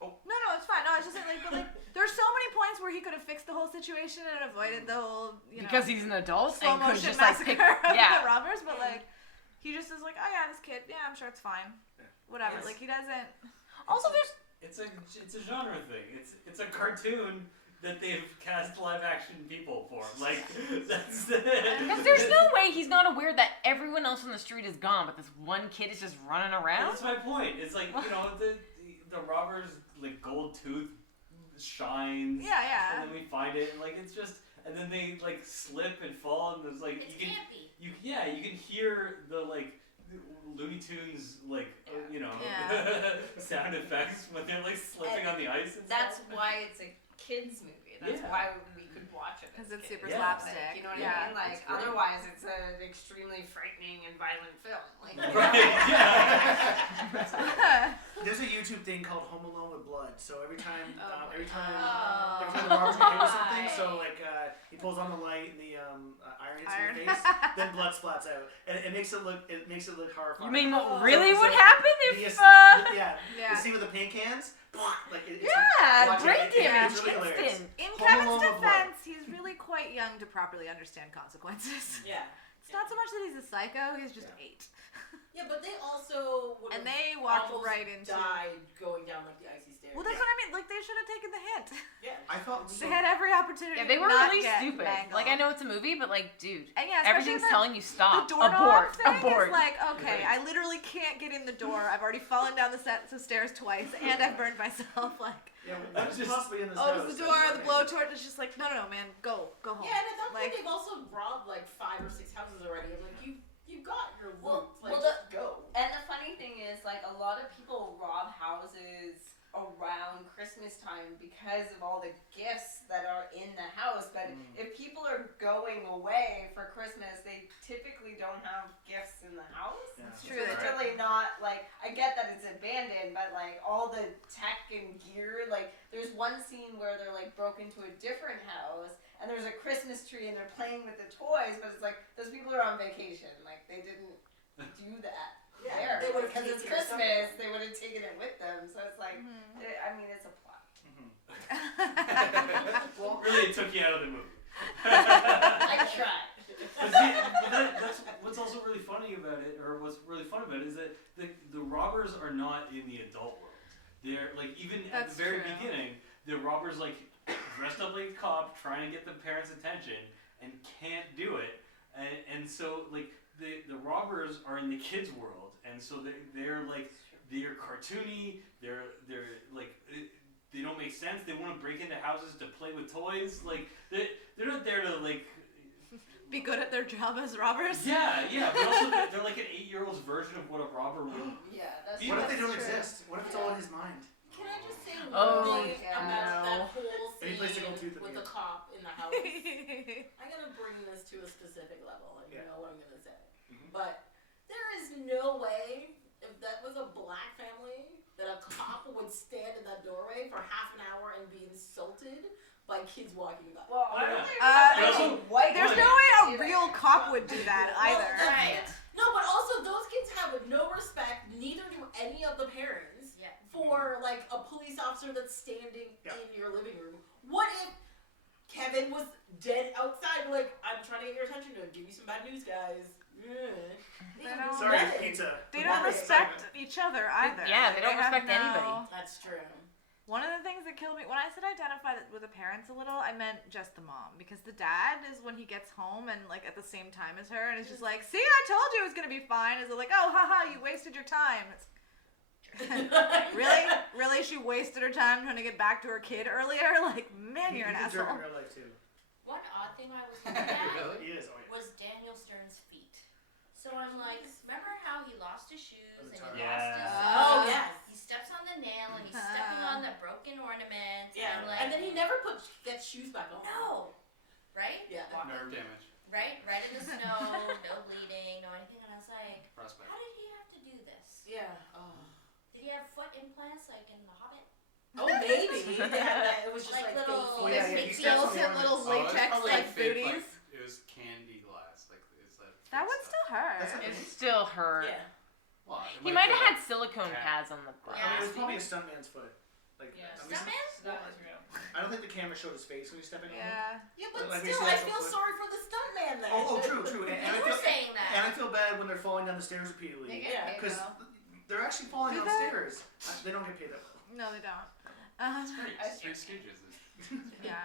No, it's fine. No, it's just like, but like, there's so many points where he could have fixed the whole situation and avoided the whole, Because he's an adult slow and could motion just like massacre pick. of Yeah. the robbers. But like, he just is like, oh yeah, this kid, yeah, I'm sure it's fine. Yeah. Whatever. Yes. Like he doesn't. Also, there's It's a genre thing. It's a cartoon that they've cast live action people for. Like that's because there's no way he's not aware that everyone else on the street is gone, but this one kid is just running around. That's my point. It's like the robbers like gold tooth shines. Yeah, yeah. And then we find it, and like it's just, and then they like slip and fall, and there's like It's you can campy. you can hear the like Looney Tunes like Yeah. sound effects when they're like slipping on the ice. And That's stuff. why it's a kids movie. That's Yeah. why we could watch it. Because as it's kids. super Yeah. slapstick. Like, you know what yeah. I mean? Like It's great. otherwise, it's an extremely frightening and violent film. Like Right, yeah. There's a YouTube thing called Home Alone with Blood. So every time Oh. the Oh. robbers get hit with something, Right. so like he pulls on the light and the iron hits him Iron. in the face, then blood splats out, and it makes it look horrifying. You mean Oh. what really would happen if? yeah, Yeah. the scene with the paint cans, like it's Yeah, watch it, brain it- it- damage, it's really hilarious. instant. In Home Kevin's Alone with blood. defense, he's really quite young to properly understand consequences. Yeah. It's not so much that he's a psycho; he's just 8, Yeah, but they also would and have they walked almost right into. died going down like the icy stairs. Well, that's what I mean. Like they should have taken the hint. Yeah. I felt They had every opportunity. Yeah, they to were not really get stupid. mangled. Like I know it's a movie, but like, dude, And yeah, especially everything's telling you the stop, doorknob abort, thing abort. is like, okay, I literally can't get in the door. I've already fallen down the sets of stairs twice, and I've burned myself. Like, yeah, what is possibly in this oh, house? it's the door. The blowtorch is just like, no, man, go home. Yeah, and at that point Like- they've also robbed like 5 or 6 houses already. I'm like, you got your loot. Well- Like, well, just go. And the funny thing is, like, a lot of people rob houses around Christmas time because of all the gifts that are in the house. But if people are going away for Christmas, they typically don't have gifts in the house. Yeah. It's So true. it's really not, like, I get that it's abandoned, but, like, all the tech and gear, like, there's one scene where they're, like, broke into a different house, and there's a Christmas tree, and they're playing with the toys, but it's like, those people are on vacation. Like, they didn't do that. Yeah, There, they would've because it's taken it somewhere. Christmas, they would have taken it with them. So it's like, I mean, it's a plot. Well, really, it took you out of the movie. I tried. But see, that's what's also really funny about it, or what's really fun about it, is that the robbers are not in the adult world. They're like, even at That's the very true. beginning, the robbers like dressed up like a cop, trying to get the parents' attention, and can't do it. And so like the robbers are in the kids' world, and so they're like they're cartoony. They're like they don't make sense. They want to break into houses to play with toys. Like they're not there to like be good at their job as robbers. Yeah, but also they're like an 8-year-old's version of what a robber would. Yeah, that's What if they don't true. exist? What if it's all in his mind? Can I just say one Oh, thing yeah. about that whole And he plays the scene gold tooth at with the the end. cop in the house? I'm gonna bring this to a specific level, and you Yeah. know what I'm gonna say. Mhm. But there is no way, if that was a black family, that a cop would stand in that doorway for half an hour and be insulted by kids walking by. Well, I don't Yeah. think Also, white There's women no way do a that. real cop would do that Well, either. that's Right. it. No, but also those kids have no respect, neither do any of the parents, Yeah. for like a police officer that's standing Yeah. in your living room. What if Kevin was dead outside? Like, I'm trying to get your attention to give you some bad news, guys. don't- Sorry, Nothing. pizza. They don't respect each other either. Yeah, they don't have respect no- anybody. That's true. One of the things that killed me when I said identify with the parents a little, I meant just the mom, because the dad is when he gets home and like at the same time as her, and it's just like, see, I told you it was gonna be fine. Is it like, oh, haha, you wasted your time? Really, she wasted her time trying to get back to her kid earlier. Like, man, you're an He's a jerk asshole. in real life too. One odd thing I was looking at Really? He is. Oh yeah. was Daniel Stern's feet. So I'm like, remember how he lost his shoes and he lost his Yeah. Oh yes. he steps on the nail and he's stepping on the broken ornament Yeah. and like And then he never gets shoes back on. no, right? Yeah. Nerve damage. Right in the snow, no bleeding, no anything, and I was like, Frostbite. how did he have to do this? Yeah. Oh. Did he have foot implants like in The Hobbit? Oh, maybe they had that. It was just Like like little- Oh, yeah, fake yeah, feet. he steps on the Skeleton little ornaments. Oh, it was latex probably like fake, booties. It was candy glass. Like, is that? That fake would stuff? still hurt. That's not- It still hurt. Yeah. Well, it He might might have be had silicone Yeah. pads on the I mean, it was ground. probably a stuntman's foot. Like, Yeah. at least- Stuntman? That was real. I don't think the camera showed his face when he was stepping on. Yeah. Yeah, but Like, we still, see I actual feel foot. sorry for the stuntman then. Oh, true. And I You feel, were saying that. and I feel bad when they're falling down the stairs They repeatedly. get Yeah, paid Because well. they're actually falling Do down they? stairs. They don't get paid that well. No, they don't. It's great. It's Three Stooges. Yeah.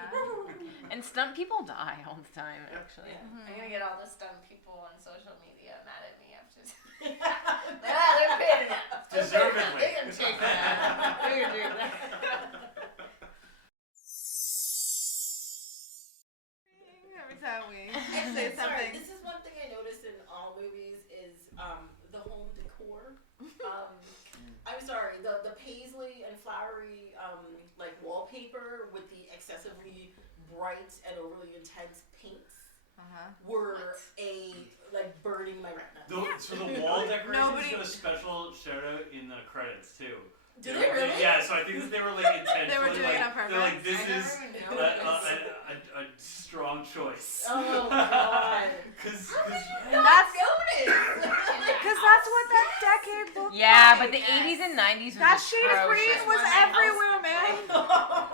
And stunt people die all the time, Yep. actually. Yeah. I'm gonna get all the stunt people on social media mad at me after. They're paid enough. Deservedly. They can take that. They can do that. Every time we And say sorry, something. this is one thing I noticed in all movies is the home decor. I'm sorry, the paisley and flowery like wallpaper with the excessively bright and overly intense paints were like burning my retina. So the wall decorations Nobody- got a special shout out in the credits too. Do they really? Yeah, so I think that they were like intentionally They were doing it like, on they're like, purpose. this I is never noticed. a strong choice. Oh god. Cause That's Notice. because that's what that decade looked Yeah, like. but the 80s and 90s was That just shade of green atrocious. was When my house- everywhere, man.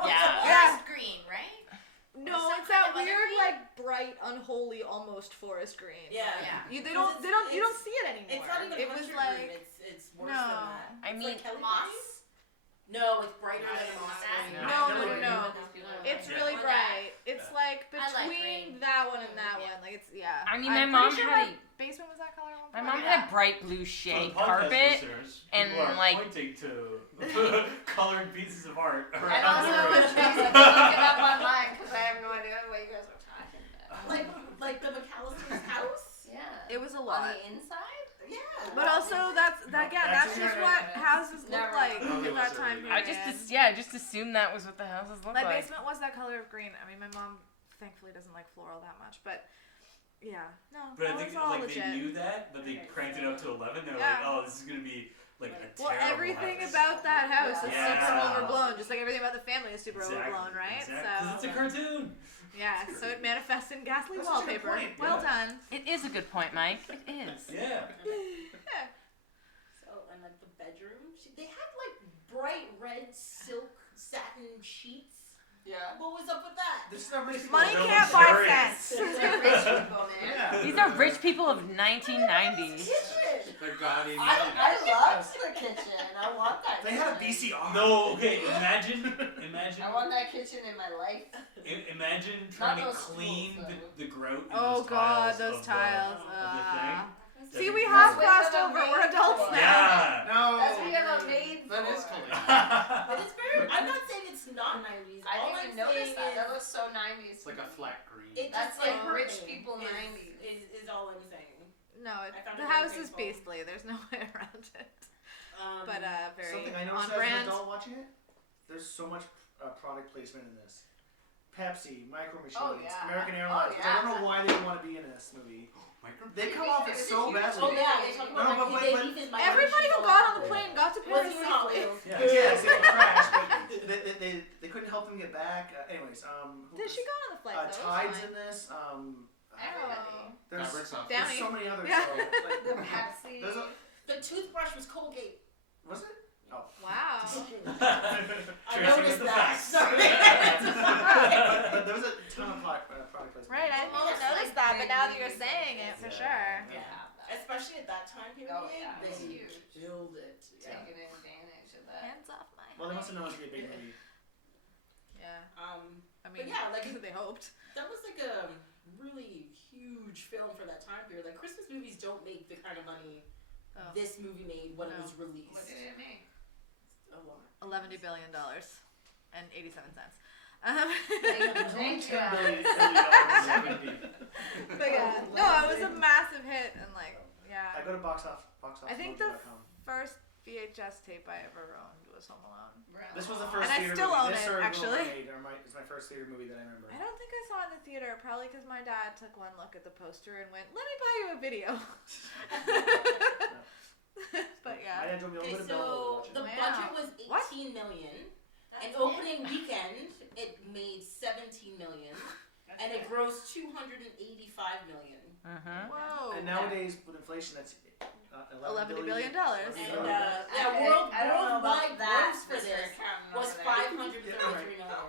Yeah. Yeah. green, right? No, Is that it's that kind of weird, other like bright, unholy, almost forest green. Yeah. Yeah. You Because you don't see it anymore. It's not even It was country like green. It's worse no. than that. I It's mean, like Kelly Moss? green? No, it's brighter than a moss green. No. It's Yeah. really Or bright. It's Yeah. like I like between green. that one and that Yeah. one. Like it's yeah. I mean, I'm my mom pretty sure had my a- basement was that color. At one My point. mom had a bright blue for shade the podcast carpet. listeners, and, people are like- pointing to colored pieces of art I around don't the know room. what Tracy can look it up online because I have no idea what you guys are talking about. Like the McAllister's house? Yeah. It was a On lot. the inside? Yeah. But also that's That's just right. what houses look Never. like Oh, at it that was time early. period. I just assumed that was what the houses looked My like. basement was that color of green. I mean, my mom thankfully doesn't like floral that much, but yeah, no, But I that think was all like legit. they knew that, but they cranked it up to 11. They're Yeah. like, oh, this is gonna be like a Well, terrible everything house. about that house is Yeah. super overblown, just like everything about the family is super Exactly, overblown, right? Exactly. 'Cause it's a So cartoon. yeah, so it manifests in ghastly That's such a good wallpaper. point, Well yeah. done. It is a good point, Mike. It is. Yeah. So, and like the bedroom, they had like bright red silk satin sheets. Yeah. What was up with that? This is not rich people. Money They're can't buy luxurious. sense. They're rich people, man. Yeah. These are rich people of 1990s. Kitchen. They're gaudy I millionaires. loved the kitchen. I want that. They had a kitchen. VCR. No, okay. Imagine. I want that kitchen in my life. Imagine trying to those clean tools, the grout. In Oh those god, tiles those of tiles. The thing. Was See, we That'd have be crossed That's over. what We're I'm adults made now. Yeah. No. That's what you have a maid That for. is cool. But it's very. I'm not saying it's not 90s. I All didn't even I'm notice saying that. is That was so 90s. It's like a flat green. it That's just, like hurt rich me, people is- 90s. Is all I'm saying. No, I found the it house really is painful. beastly. There's no way around it. But very Something I on noticed as an brand. adult watching it. There's so much product placement in this. Pepsi, Micro Machines, Oh, yeah. American Oh, Airlines. yeah. I don't know why they want to be in this movie. Micro. They come off it It's a so huge badly. Oh yeah, they talk No, about but- like, they but- beef his micro Everybody machines who all got over on the it. plane got to Was Paris even Hot safely. Wheels. Yeah. Yes, they crashed, but they couldn't help them get back. Anyways, who Did was- she go on the flight though? It was Tide's fine. in this. Everybody. There's, Fabrics off. Damn. there's so many others. Yeah. So, like, The Pepsi. there's a, The toothbrush was Colgate. was it? Oh. Wow. I Tracing noticed the that. facts. Sorry. But there was a ton of product placement. Right, I Well, didn't it's notice like that, but big now that you're movies saying like it, for this. sure. Yeah. Especially at that time period, Oh, yeah, it they was huge. build it. Taking advantage of that. Hands off my Well, they must have known it was going to be a big movie. Yeah. But I mean, yeah, like they hoped. that was like a really huge film for that time period. Like Christmas movies don't make the kind of money Oh. this movie made when it No. was released. What did it make? A lot. $11 billion and 87 cents. Thank you. But yeah, no, it was a massive hit, and like, yeah. I go to boxoffice.com. I think the first VHS tape I ever owned was Home Alone. This was the first And I theater still movie. own This it, or actually. It's my first theater movie that I remember. I don't think I saw it in the theater, probably because my dad took one look at the poster and went, "Let me buy you a video." But My yeah. dad told me a Okay, little bit about so the Wow. budget was What? 18 million, and That's opening weekend it made 17 million, and it grossed 285 million. Whoa. And nowadays, with inflation, that's $11 billion. And Yeah. yeah, I don't know about worldwide that, gross for Mr. this Accountant was over there. 533 million.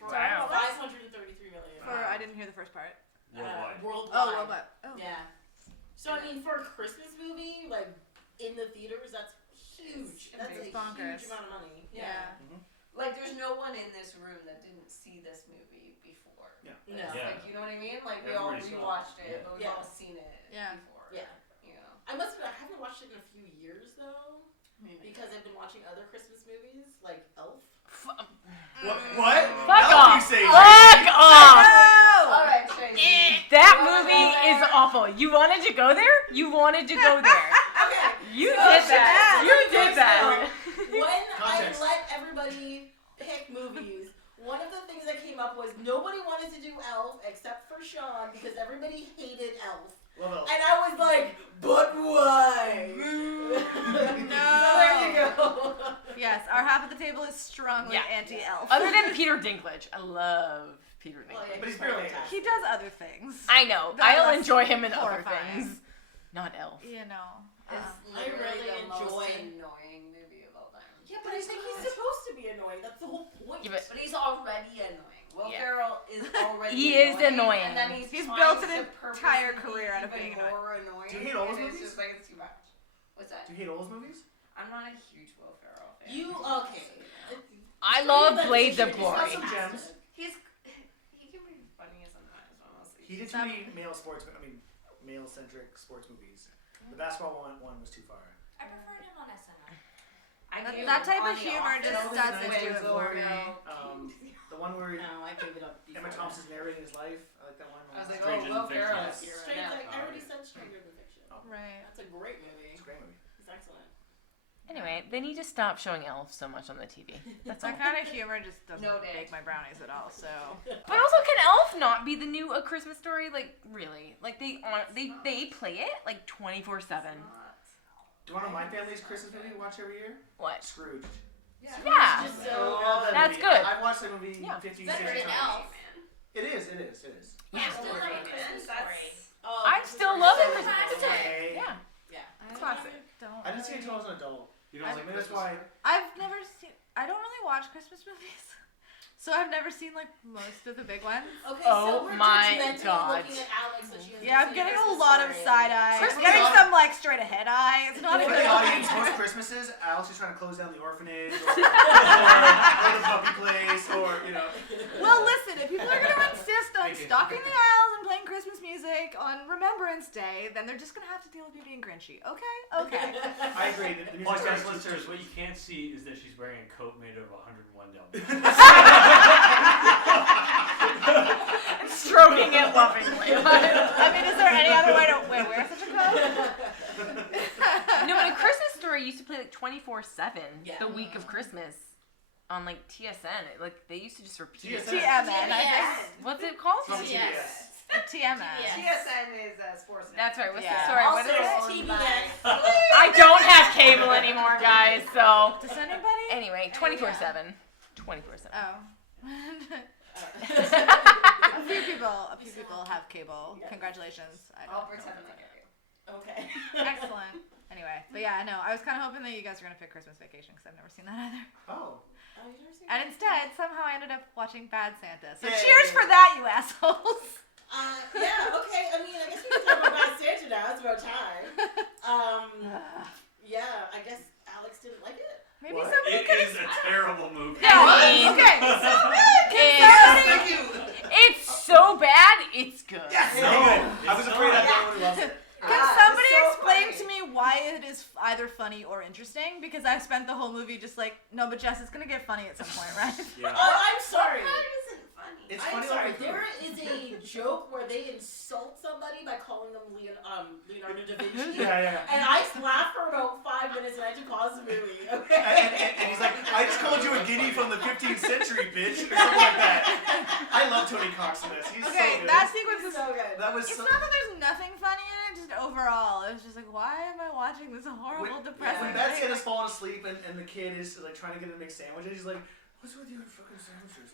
Wow. 533 million. For I didn't hear the first part. Worldwide. Worldwide. Oh, robot. Oh. Yeah. So I mean, for a Christmas movie, like in the theaters, that's huge. It's That's a bonkers. huge amount of money. Yeah. Like, there's no one in this room that didn't see this movie before. Yeah. No. Yeah. Like, you know what I mean? Like, we all Everybody saw it. rewatched it, Yeah. but we've Yeah. all seen it Yeah. before. Yeah. You know? I must admit, I haven't watched it in a few years though, because I've been watching other Christmas movies like Elf. What? Fuck Elf, off. you say, Fuck off. Alright, Tracy. That You wanna movie go is there? awful. You wanted to go there? You wanted to go there. Okay. You So did shit that. ass. You did that. When Context. I let everybody pick movies, one of the things that came up was nobody wanted to do Elf except for Sean because everybody hated Elf. Love Elf. And I was like, but why? No. So there you go. Yes, our half of the table is strongly Yeah. anti-elf. Other than Peter Dinklage. I love Peter Well, Dinklage. yeah, But he's barely fantastic. He does other things. I know. That I'll was enjoy him in horrifying. other things. Not Elf. You know. It's I literally really the most enjoy- annoying movie of all time. Yeah, but I think he's supposed to be annoying. That's the whole point. Yeah, but- But he's already annoying. Will Yeah. Ferrell is already He annoying. is annoying. And then he's He's trying built to an purposely entire be career out of even being annoying. more annoying. Do you hate all those and movies? It's just like, it's too much. What's that? Do you hate all those movies? I'm not a huge Will Ferrell fan. You okay? I love That Blades of is Glory. Some gems. He can be funny sometimes, but mostly. He did too many male-centric sports movies. The basketball one was too far. I preferred him on SNL. That type of humor just Office, doesn't Nice do it Guys, for me. The one where No, I gave it up. Emma Thompson's narrating his life. I like that one. I was like, Stranger oh, Will Than Ferrell Fiction. is here right Straight now. like I already said Stranger Than Fiction. Right. That's a great movie. It's a great movie. He's excellent. Anyway, they need to stop showing Elf so much on the TV. That's all. That kind of humor just doesn't Noted. bake my brownies at all, so. But also, can Elf not be the new A Christmas Story? Like, really? Like, they play it like 24/7. Do you want to know my family's Christmas movie we watch every year? What? Scrooge. Yeah. Just I so love that That's movie. good. I've watched that movie Yeah. 50, Better 60 than times. Elf. It is. Yeah. Still love a Christmas story. Oh, I still love it. Christmas Okay. Yeah. Yeah. Classic. Don't. I didn't see it until I was an adult. You don't like Maybe that's Christmas? why. I've never seen. I don't really watch Christmas movies, so I've never seen like most of the big ones. Okay, Oh so we're my judgmentally God. looking at Alex that she hasn't Yeah, I'm seen getting a Christmas lot of Story. side eye. I'm Christmas getting is- some like straight ahead eye. It's not For even. the audience, most Christmases, Alex is trying to close down the orphanage or the puppy place or, Well, listen, if people are gonna insist on Thank you. stocking the aisles and playing Christmas music, like on Remembrance Day, then they're just gonna have to deal with me being grinchy. Okay. I agree. The music Podcast starts- listeners, what you can't see is that she's wearing a coat made of 101 Dalmatians. And stroking it lovingly. I mean, is there any other way to wear such a coat? No, in A Christmas Story used to play like 24/7 Yeah. the week of Christmas on like TSN. They used to just repeat it. TMN, I Yes. think. What's it called? From Yes. TMN. Yes. TSN is Sportsnet. That's right. What's Yeah. the story? What Also, is it? TBS. I don't have cable anymore, guys. So Does anybody? anyway, 24/7. 24/7. Oh. A few people have cable. Yeah. Congratulations. I I'll don't pretend know. like I do. Okay. Excellent. Anyway, but yeah, no, I was kind of hoping that you guys were gonna pick Christmas Vacation because I've never seen that either. Oh. Oh, you've never seen And that? instead, somehow I ended up watching Bad Santa. So Yay. cheers for that, you assholes. Yeah, okay. I mean, I guess we can talk about Bad Santa now. It's about time. Yeah, I guess Alex didn't like it. Maybe What? somebody It could. is a terrible movie. Yeah, I mean, okay. So It's, Thank you. it's so bad, it's good. Yes. No, Good. I it's was afraid not. I'd be the one who loves it. Can somebody explain to me why it is either funny or interesting? Because I've spent the whole movie just like, no, but Jess, it's gonna get funny at some point, right? Yeah. I'm sorry. That isn't funny. It's I'm funny. sorry. like There is a joke where they insult somebody by calling them Leonardo da Vinci. Yeah. And I laughed for about 5 minutes and I had to pause the movie. Okay. And he's like, I just called you a guinea from the 15th century, bitch, or something like that. I love Tony Cox in this. He's so Okay, good. that sequence is. so good. That was It's so. not that there's nothing funny in it, just overall, it was just like, why am I watching this horrible, depressing When Bad thing? Santa's falling asleep and the kid is like trying to get him to make sandwiches, he's like, "What's with you and fucking sandwiches?"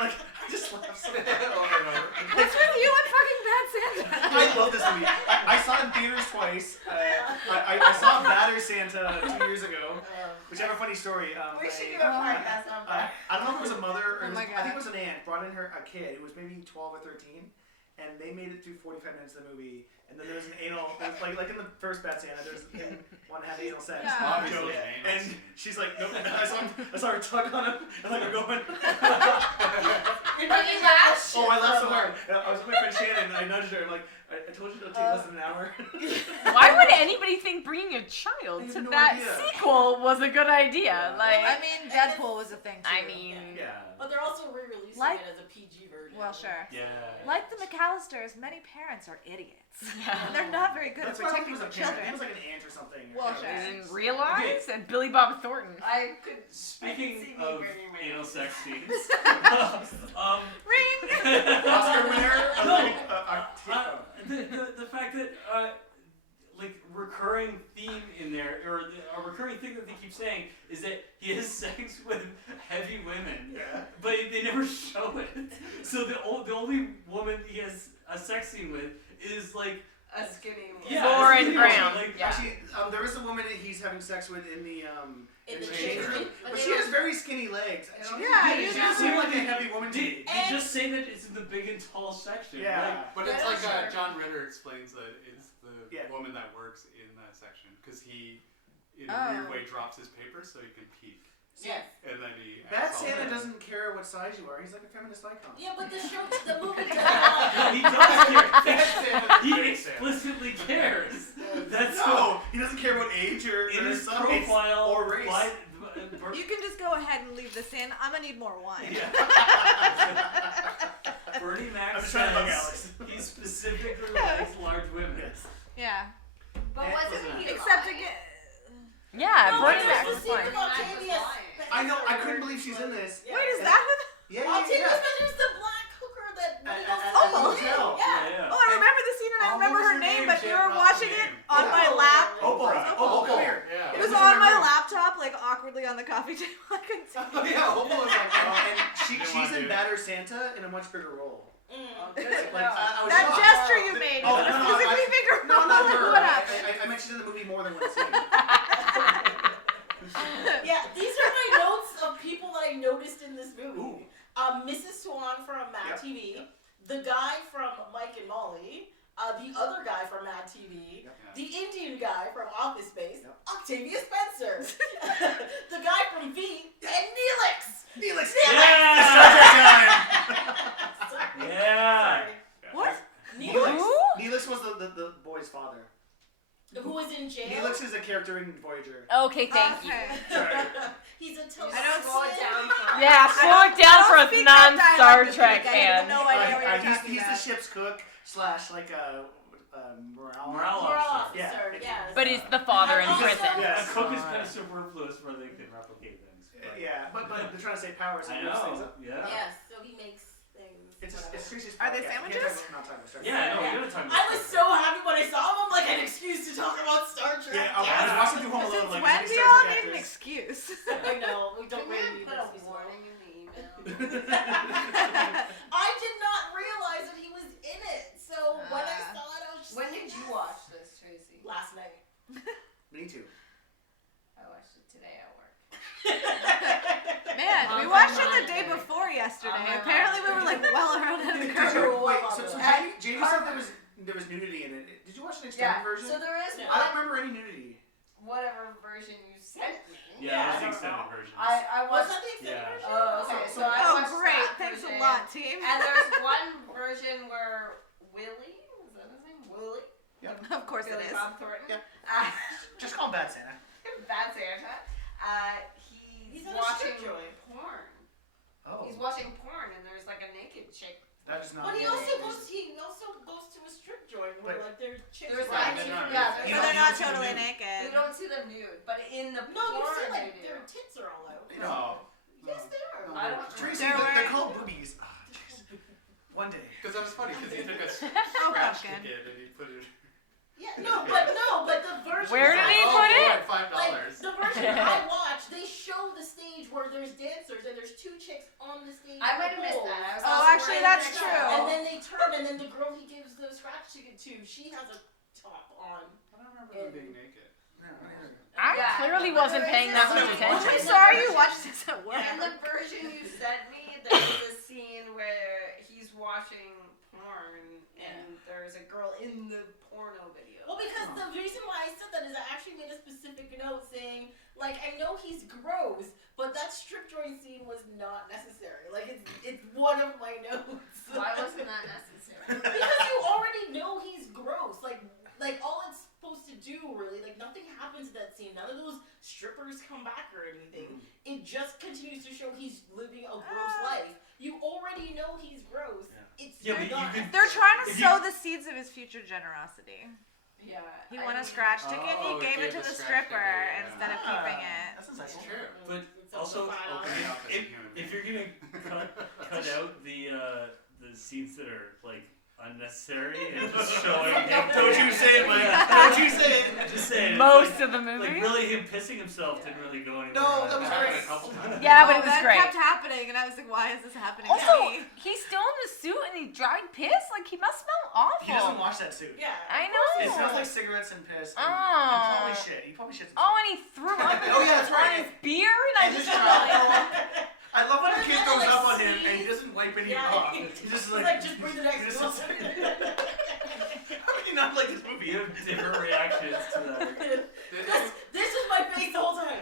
Like, I just laugh so hard. What's with you and fucking Bad Santa? I love this movie. I saw it in theaters twice. I saw Batter Santa 2 years ago, which I have a funny story. We should do a podcast on that. I don't know if it was a mother or Oh my I think it God. was an aunt brought in a kid who was maybe 12 or 13, and they made it through 45 minutes of the movie. And then there was an anal, like in the first Bad Santa, there's him wanting to have anal sex. Yeah. Obviously, Joke. an anal And scene. she's like, nope. And I saw her tug on him, and like we're going. But you laughed. Oh, I laughed so hard. And I was with my friend Shannon, and I nudged her. I'm like, I told you it'll take less than an hour. Why would anybody think bringing a child I have to no that idea. sequel was a good idea? Yeah. Like, I mean, Deadpool was a thing too. I mean, Yeah. But they're also re-releasing Like- it as a PG version. Well, sure. Yeah. Like the McAllisters, many parents are idiots. Yeah. They're not very good That's at why I think protecting it was their a parent. I think children. it was like an aunt or something. Well, Yeah. sure. I didn't realize. And Billy Bob Thornton. I could. Speaking see me of bringing my anal own sex sex. scenes, Ring! Oscar winner. No. The fact that like recurring theme in there, or a recurring thing that they keep saying is that he has sex with heavy women, Yeah. but they never show it. So the only woman he has a sex scene with is like A skinny woman. yeah, Lauren it's- Brown. Like, Yeah. Actually, there is a woman that he's having sex with in the In the change change room, room? but she has very skinny legs. She Yeah, she you doesn't seem like a heavy woman to They me. just say that it's in the big and tall section. Yeah. But Yeah, it's like sure. John Ritter explains that it's the Yeah. woman that works in that section because he, in a Oh. weird way, drops his papers so he can peek, Yes. and then he. Bad acts all Santa that. doesn't care what size you are. He's like a feminist icon. Yeah, but the movie does No, he not. does care. Bad Santa's He great Santa. explicitly cares. That's No, he doesn't care about age or in his size profile or race. You can just go ahead and leave this in. I'm gonna need more wine. Bernie Mac I'm just trying to bug says he specifically likes large women. Yes. Yeah. But And- wasn't he Except lying? again. Yeah, No, Bernie but Mac there's was the scene fine. with Bernie Mac was Octavius lying. I know. I Spencer couldn't believe she's in this. Yeah. Wait, is that who? Yeah, Octavius yeah. Spencer's the black hooker that when he At- goes at- to at the the hotel. Yeah. Oh, I remember the scene and I Oh, remember what was her her name, name? but She you had were not watching the it name. on Yeah. my lap. Opal. Opal. Come here. Yeah. It was This is on her my room. laptop, like awkwardly on the coffee table. I couldn't see. Oh yeah, Opal was like, And Didn't she's wanna in do it. Batter Santa in a much bigger role. Mm. Like, I was That shocked. gesture you made Oh, was no, a no, physically bigger No, not role. her. What happened? I meant she's in the movie more than one scene. Yeah, these are my notes of people that I noticed in this movie. Ooh. Mrs. Swan from Mad Yep. TV, the guy from Mike and Molly, the other guy from Mad TV, Yep. the Indian guy from Office Space, Yep. Octavia Spencer, the guy from V, and Neelix. Neelix. Yeah! It's Star Trek time. Sorry. Yeah. Sorry. What? Neelix. Who? the boy's father. Who was in jail? He looks as a character in Voyager. Okay, thank you. Sorry. He's a total. I don't slow it down. Yeah, slow it down for us speak that non-Star dialect this Trek week. I have fans. no idea what you're He's talking the about. ship's cook / like a morale. Morale Moral officer. officer, yes. But he's the father in And also- prison. Yes. A cook is kind of superfluous where they can replicate things. But Yeah, but they're trying to say powers. I and those things. know. Yeah. Yes, so he makes things. It's whatever. Tracy's Are they podcast. sandwiches? We can't talk about Star Trek. Yeah, no, Yeah. we're gonna talk about I was Star so happy when I saw him. I'm like, an excuse to talk about Star Trek. Yeah, I was watching through Home Alone. Since Like, when these do Star y'all Trek need an actors. excuse? I know, we don't Can really you need put an a excuse. warning in the email? I did not realize that he was in it. So when I saw it, I was just When like, did you yes. watch this, Tracy? Last night. Me too. I watched it today at work. Man, we watched it the day before yesterday. Apparently, we were like well around of the curve. Wait, so Jamie said there was nudity in it. Did you watch an extended version? So there is Yeah. I don't remember any nudity. whatever version you sent me. Yeah, I that's the don't extended know. version. I Was watched. that the extended Yeah. version? Oh, okay. So I Oh, watched great. that Thanks a version. lot, team. And there's one version where Willie, is that his name? Willie? Of course it Billy is. Bob Thornton? Yeah. Just call him Bad Santa. Bad Santa. He's He's on a watching strip joint. porn. Oh. He's watching porn and there's like a naked chick. That is not. But he good. also goes to a strip joint where But- like there's chicks. There's riding like they're not yeah, You So know, they're you not don't see the totally nude. naked. you don't see them nude, but in the No, you porn see like they do. their tits are all out. No. Yes, they are. I don't Tracy, They're they're wearing- called boobies. Oh, jeez. One day. Because that was funny because he took a Oh, scratch pumpkin. ticket and he put it. Yeah, but the version. Where did I he saw- put it? Like $5. Like the version I watched, they show the stage where there's dancers and there's two chicks on the stage. I with might have missed poles. that. I was Oh, also actually, right that's next true. to it. And then they turn, and then the girl he gives the scratch ticket to, she has a top on. I don't remember them being naked. I Yeah, clearly but wasn't there paying is that a- much I'm attention. sorry you watched this at work. In the version you sent me, there's a scene where he's watching porn and there's a girl in the porno video. Well, because the reason why I said that is I actually made a specific note saying, like, I know he's gross, but that strip joint scene was not necessary. Like, it's one of my notes. Why wasn't that necessary? Because you already know he's gross. Like all it's supposed to do, really, like nothing happens in that scene. None of those strippers come back or anything. It just continues to show he's living a gross life. You already know he's gross. Yeah. It's Yeah, but you not. can- They're trying to If you- sow the seeds of his future generosity. Yeah. He I won a mean, scratch ticket. Oh, He gave it to the the scratch stripper ticket, yeah. instead of keeping it. That's It's insightful. true. But It's also, $5. Opening up as a human if being. you're gonna cut out the scenes that are like unnecessary and just showing him, Don't you say it, Mike. Don't you say it. just saying, Most it's of the like, movie. like really him pissing himself didn't really go anywhere. No, that was happened great. a couple times. Yeah, but Oh, it was that great. kept happening, and I was like, why is this happening Also, to me? he's still in the suit and he dried piss. Like he must smell awful. He doesn't wash that suit. Yeah. I It know. smells like cigarettes and piss. And Oh. probably shit. He probably shits. Oh, and he threw up Oh, yeah, that's right. on his beer, and I And just his child. I love when But the kid then, goes like, up on him and he sneeze. doesn't wipe any Yeah. off. He's just He's like, like, just bring the next this one. is- How can you not like this movie? You have different reactions to that. This is my face the whole time.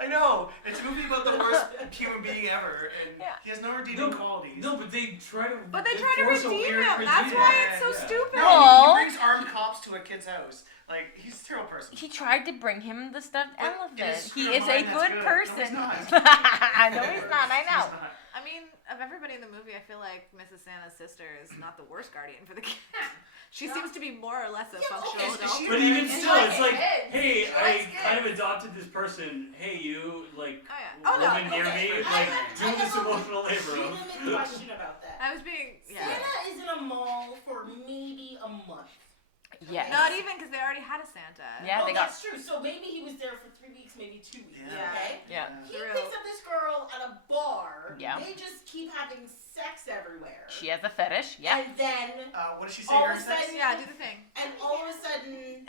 I know. It's a movie about the worst human being ever, and Yeah. he has no redeeming qualities. No, but they try to. But they try to enforce a redeem weird him. That's redeem. why it's so Yeah. stupid. No, No. he brings armed cops to a kid's house. Like, he's a terrible person. He tried to bring him the stuffed But elephant. it is He screw is a mine, that's good good. No, person. he's not. I know he's not. I know. He's not. I mean, of everybody in the movie, I feel like Mrs. Santa's sister is not the worst guardian for the kid. She seems to be more or less a Yeah, but functional okay, adult. she- But even It's still, like it's like, kids. hey, She I likes kind of kids. adopted this person. Hey, you like Oh, yeah. Oh, no. living near Okay, me, I like have- do I this have a emotional labor. legitimate question about that. I was being, yeah. Santa is in a mall for maybe a month. Yes. Not even because they already had a Santa. Yeah, Oh, they got. that's true. So maybe he was there for 3 weeks, maybe 2 weeks. Yeah. Okay. Yeah. He True. picks up this girl at a bar. Yeah. They just keep having sex everywhere. She has a fetish. Yeah. And then What did she say all during of a sex? sudden, Yeah, do the thing. and all of a sudden,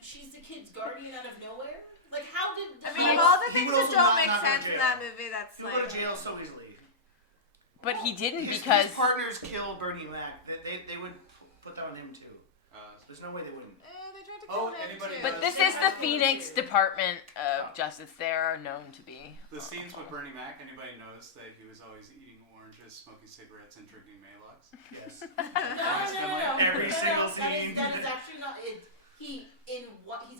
she's the kid's guardian out of nowhere. Like, how did? I He mean, of will- all the he things will that also don't not make go to sense in jail. that movie, that's He'll like. go to jail so easily. But he didn't His because. partners killed Bernie Mac. They would put that on him too. There's no way they wouldn't. They tried to Oh, kill him anybody too. But knows- this is the Phoenix Department of Justice. They are known to be. The scenes with Bernie Mac, anybody knows that he was always eating oranges, smoking cigarettes, and drinking Maalox? Yes. No. Every every single scene. That is actually not it. He's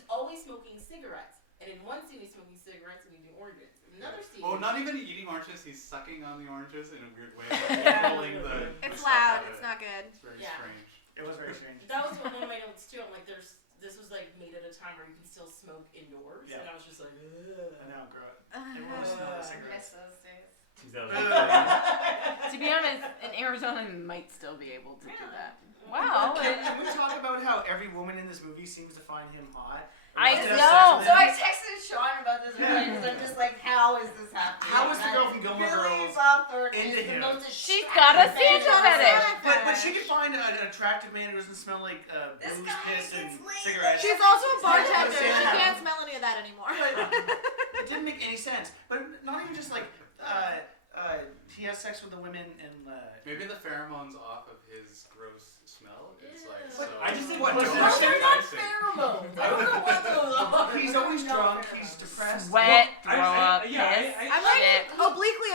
always smoking cigarettes, and in one scene he's smoking cigarettes and eating oranges. In another scene, not even eating oranges. He's sucking on the oranges in a weird way. Like pulling the. It's stuff loud. out of It's it. not good. It's very Yeah. strange. It was very strange. that was one of my notes too. I'm like, this was like made at a time where you can still smoke indoors, Yeah. and I was just like, I know, girl. Everyone was smelling I cigarettes. miss those days. 2003. To be honest, in Arizona, you might still be able to do that. Wow. Can we talk about how every woman in this movie seems to find him hot? I Wants to have know. sex with So him? I texted Sean about this movie because I'm just like, how is this happening? How is the girl from Gilmore Really Girls off Thornton into is the him? most She's got a Santa fetish. But she can find an attractive man who doesn't smell like This booze, guy piss, and gets laid. cigarettes. She's also a She's bartender. Santa She hat. can't smell any of that anymore. It didn't make any sense. But not even just like he has sex with the women in. Maybe the pheromones off of his gross smell. It's like Ew. so. I just think What, what's don't those you are not enticing. pheromones. I don't know what those are. He's always No drunk. pheromones. He's depressed. Sweat, Well, throw up, yeah, piss, I'm shit. like obliquely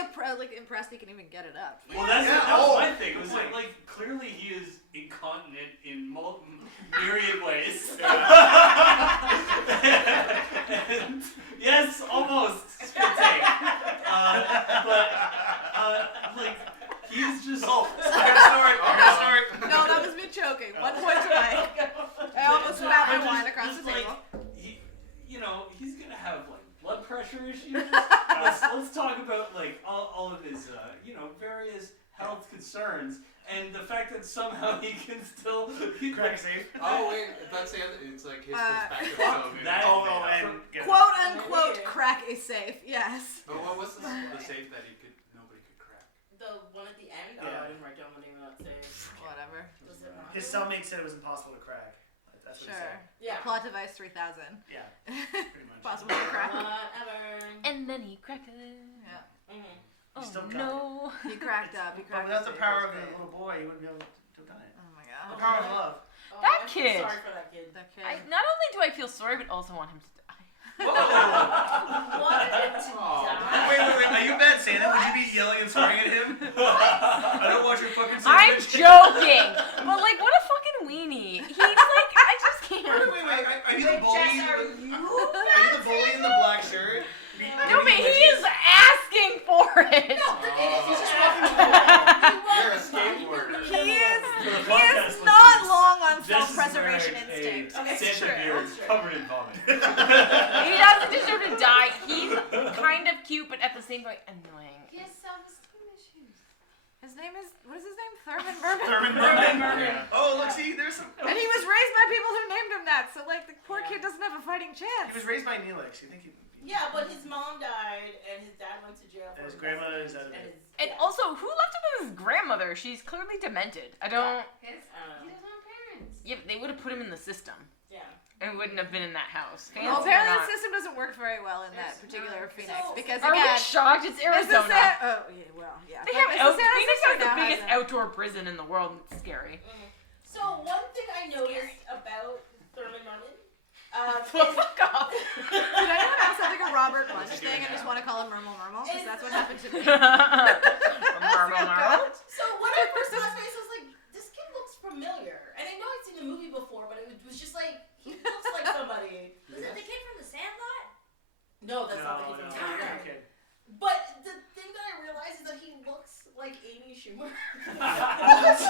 impressed he can even get it up. Well, that Yeah, was oh. my thing. It was like clearly he is incontinent in myriad ways. And, yes, almost. Spit take. But like he's just. Oh, I got a story. I got a story. No, that was me choking. 1 point away. I almost spat my wine across the table. He's gonna have like blood pressure issues. let's talk about like all of his various health concerns and the fact that somehow he can still Crack safe. Oh wait, that's the other. It's like his perspective. fuck So that. Oh, and Quote unquote crack is safe. Yes. But what was the safe that nobody could crack? The one at the end. Oh, Yeah. I didn't write down the name of that save. Whatever. Was it not? His cellmate said it was impossible to crack. That's what he Sure. said. Yeah. Plot device 3000. Yeah, pretty much. Possible to crack. Whatever. And then he cracked it. Yeah. Mm-hmm. Oh still got no. He cracked up. He But cracked without the safe. power That's of the great. little boy, he wouldn't be able to have done it. Oh my The god. power of love. Oh, That I'm kid. Sorry for that kid. That kid. Not only do I feel sorry, but also want him to die. Wanted him to Oh. die. Wait, are you bad Santa? Would you be yelling and swearing at him? I don't want your fucking I'm sandwich. joking. But like, what a fucking weenie. He's like, I just can't. Wait, are you the Wait, bully? Jess, are Are you you the bully in the black shirt? No, but he is asking for it. He's just walking You're a skateboarder. He is For the he podcast is not listeners, long on Jess is self-preservation wearing instinct. a Okay, Santa sure. beard covered in vomit. He doesn't deserve to die. He's kind of cute, but at the same time annoying. He has self-esteem issues. His name is, what is his name? Thurman Merman? Thurman Merman. Yeah. Oh, look, see, there's some. And he was raised by people who named him that, so like the poor kid doesn't have a fighting chance. He was raised by Neelix. You think he? Yeah, but his mom died and his dad went to jail. And for his grandmother is out of and it. And yeah. also, who left him with his grandmother? She's clearly demented. I don't. He doesn't have parents. Yeah, they would have put him in the system. Yeah. And wouldn't have been in that house. Fancy Well, or apparently not. the system doesn't work very well in that particular Phoenix because Are we again, shocked? It's this is Arizona. oh yeah, well yeah. They But have Mrs. Santa Phoenix Sister has the now biggest has a- outdoor prison in the world. It's scary. So one thing I noticed about Thurman Merman Fuck off. Did anyone else have like a Robert Munch thing and just want to call him Mermal Mermal? Because that's what happened to me. Marble, marble. So when I first saw his face, I was like, this kid looks familiar. And I know I'd seen the movie before, but it was just like, he looks like somebody. Was it the kid from The Sandlot? No, that's not the kid from no. Sandlot. Okay. But the thing that I realized is that he looks like Amy Schumer.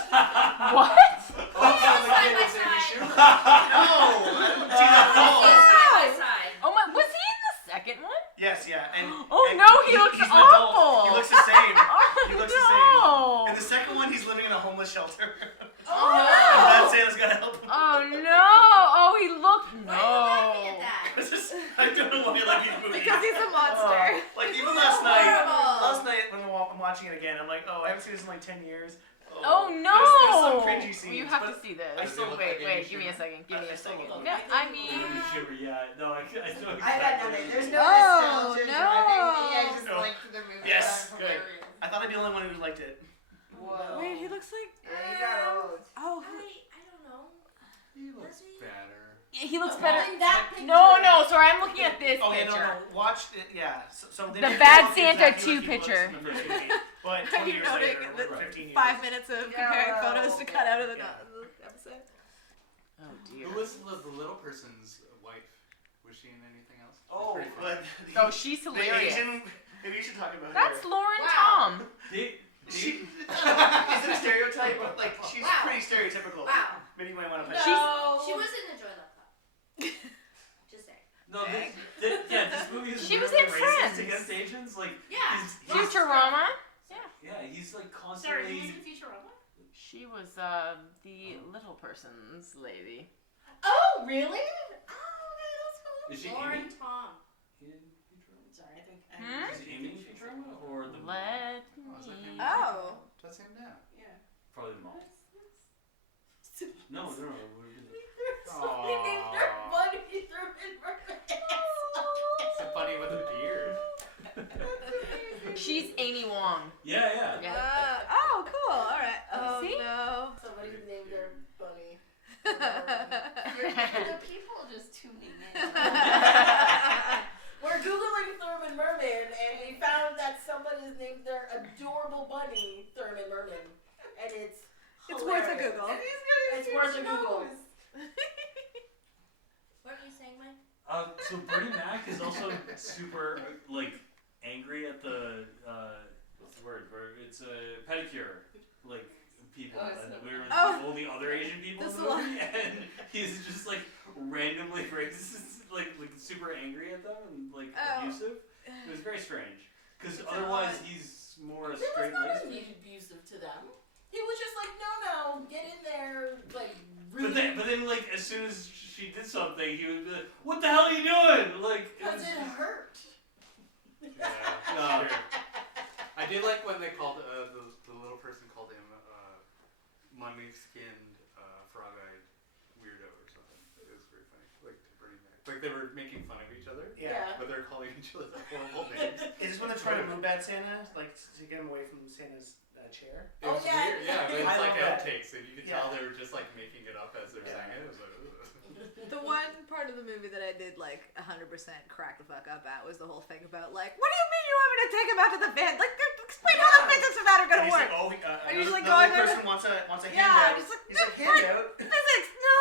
What? Side by side. No, I didn't see that at all. Side by side. Oh my, was he in the second one? Yes, yeah, and Oh and no, he looks he's an adult. awful. He looks the same. Oh He looks the no. In the second one, he's living in a homeless shelter. Oh, And no. Bad Santa's gotta help him. Oh no. Oh, he looked Why are you laughing at no. that? It's just, I don't know why you like these movies. Because he's a monster. Like even So last night horrible. when I'm watching it again, I'm like, oh, I haven't seen this in like 10 years. Oh no. There's some cringy scenes. You have but to see this. I still look wait, like Amy give me a Schumer. second. Give me I a still second. look No, like I Amy mean. Schumer, yeah. No, I know I got nothing. There's no Oh, nostalgia no. driving me. I just No. like the movie. Yes, from good. hilarious. I thought I'd be the only one who liked it. Whoa. Wait, he looks like Yeah, you got old. oh. I don't know. He looks Does he? better. He looks better. In that picture. No, no. Sorry, I'm looking at this Oh yeah, picture. no, watch it. Yeah. So they The didn't Bad look Santa exactly 2 like he looks picture. in the first movie, But Are 20 you years noting later, the or 15 years. 5 minutes of comparing Yeah. photos to cut out of the Yeah. episode? Oh dear. Who was the little person's wife? Was she in anything else? Oh, Pretty funny. but Oh, she's hilarious. Maybe you should talk about That's her. Lauren Wow. Tom. She is it a stereotype? But like she's Wow. pretty stereotypical. Wow. Maybe you might want to No, punch. she was in the Joy Luck Club. Just saying. No, this movie is She was really in racist Friends. against Asians. Like, Yeah. he's Futurama. yeah, he's like Sorry, constantly. who was in Futurama? She was the little person's lady. Oh, really? Oh, okay, that's cool. Is she Lauren Amy Tom. in Futurama? Sorry, I think. Hmm? Is Amy in Futurama or the Let Oh, is that him? me. Oh. That's him now. Yeah. probably the mom? No, no, no. Somebody named their bunny Thurman Merman. It's a bunny with a beard. She's Amy Wong. Yeah. Oh, cool. All right. Oh See? no. Somebody named their bunny. The people just tuning in. We're Googling Thurman Merman, and we found that somebody has named their adorable bunny Thurman Merman. And it's worth a hilarious. Google. It's worth a Google. What were you saying, Mike? So Bernie Mac is also super like angry at the what's the word? Where it's a pedicure like people, Oh, and so- we were Oh. the only other Asian people The in the movie, and he's just like randomly racist, like super angry at them and like Oh. abusive. It was very strange because It's otherwise odd. he's more a He was straight not laced. abusive to them. He was just like, no, get in there, like, But really. then, like, as soon as she did something, he would be like, "What the hell are you doing?" Like, Because it hurt. No. I did like when they called the little person called him money-skinned, frog-eyed weirdo or something. It was very funny. Like to Bernie Mac. Like they were making fun of each other, Yeah. but they're calling each other horrible names. Is this when they're trying to move Bad Santa, like to get him away from Santa's chair? It was yeah. weird. Yeah, but I it's like love that. outtakes, and you could tell they were just like making it up as they're saying it. It was like, ugh. The one part of the movie that I did like 100% crack the fuck up at was the whole thing about like, what do you mean you want me to take him out to the van? Like, explain how the physics of that are gonna And he's work. like, oh, Are you just like another going person wants a handout. Yeah, just like, He's like, handout. Physics, no.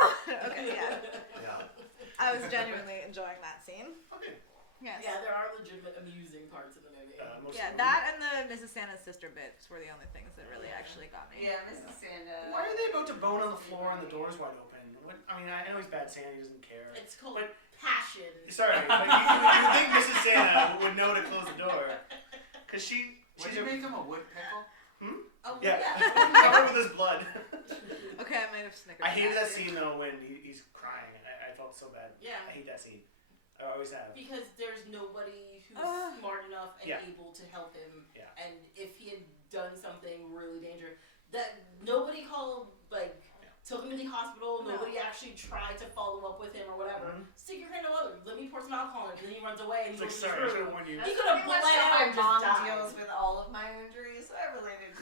Okay, yeah. Yeah. I was genuinely enjoying that scene. Okay. Yes. Yeah, there are legitimate amusing parts in the movie. Most Yeah, of the that and the Mrs. Santa's sister bits were the only things that really actually got me. Yeah, Mrs. Santa. Why are they about to bone on the floor and the door's wide open? What, I mean, I know he's Bad Santa, he doesn't care. It's called But- passion. Sorry, but you think Mrs. Santa would know to close the door? Because Would she's you make him a woodpeckle? Oh, Yeah. yeah. covered with his blood. Okay, I might have snickered. I hated that too. scene though when he's crying. I felt so bad. Yeah. I hate that scene. I always have. Because there's nobody who's smart enough and Yeah. able to help him. Yeah. And if he had done something really dangerous, that nobody called, like, took him to the hospital, No. nobody actually tried to follow up with him or whatever. Mhm. Stick your hand in the mother, let me pour some alcohol in it, and then he runs away and It's like, goes sorry, I through. should have warned you. He That's could have pretty much bled how out my and just mom died. deals with all of my injuries, so I related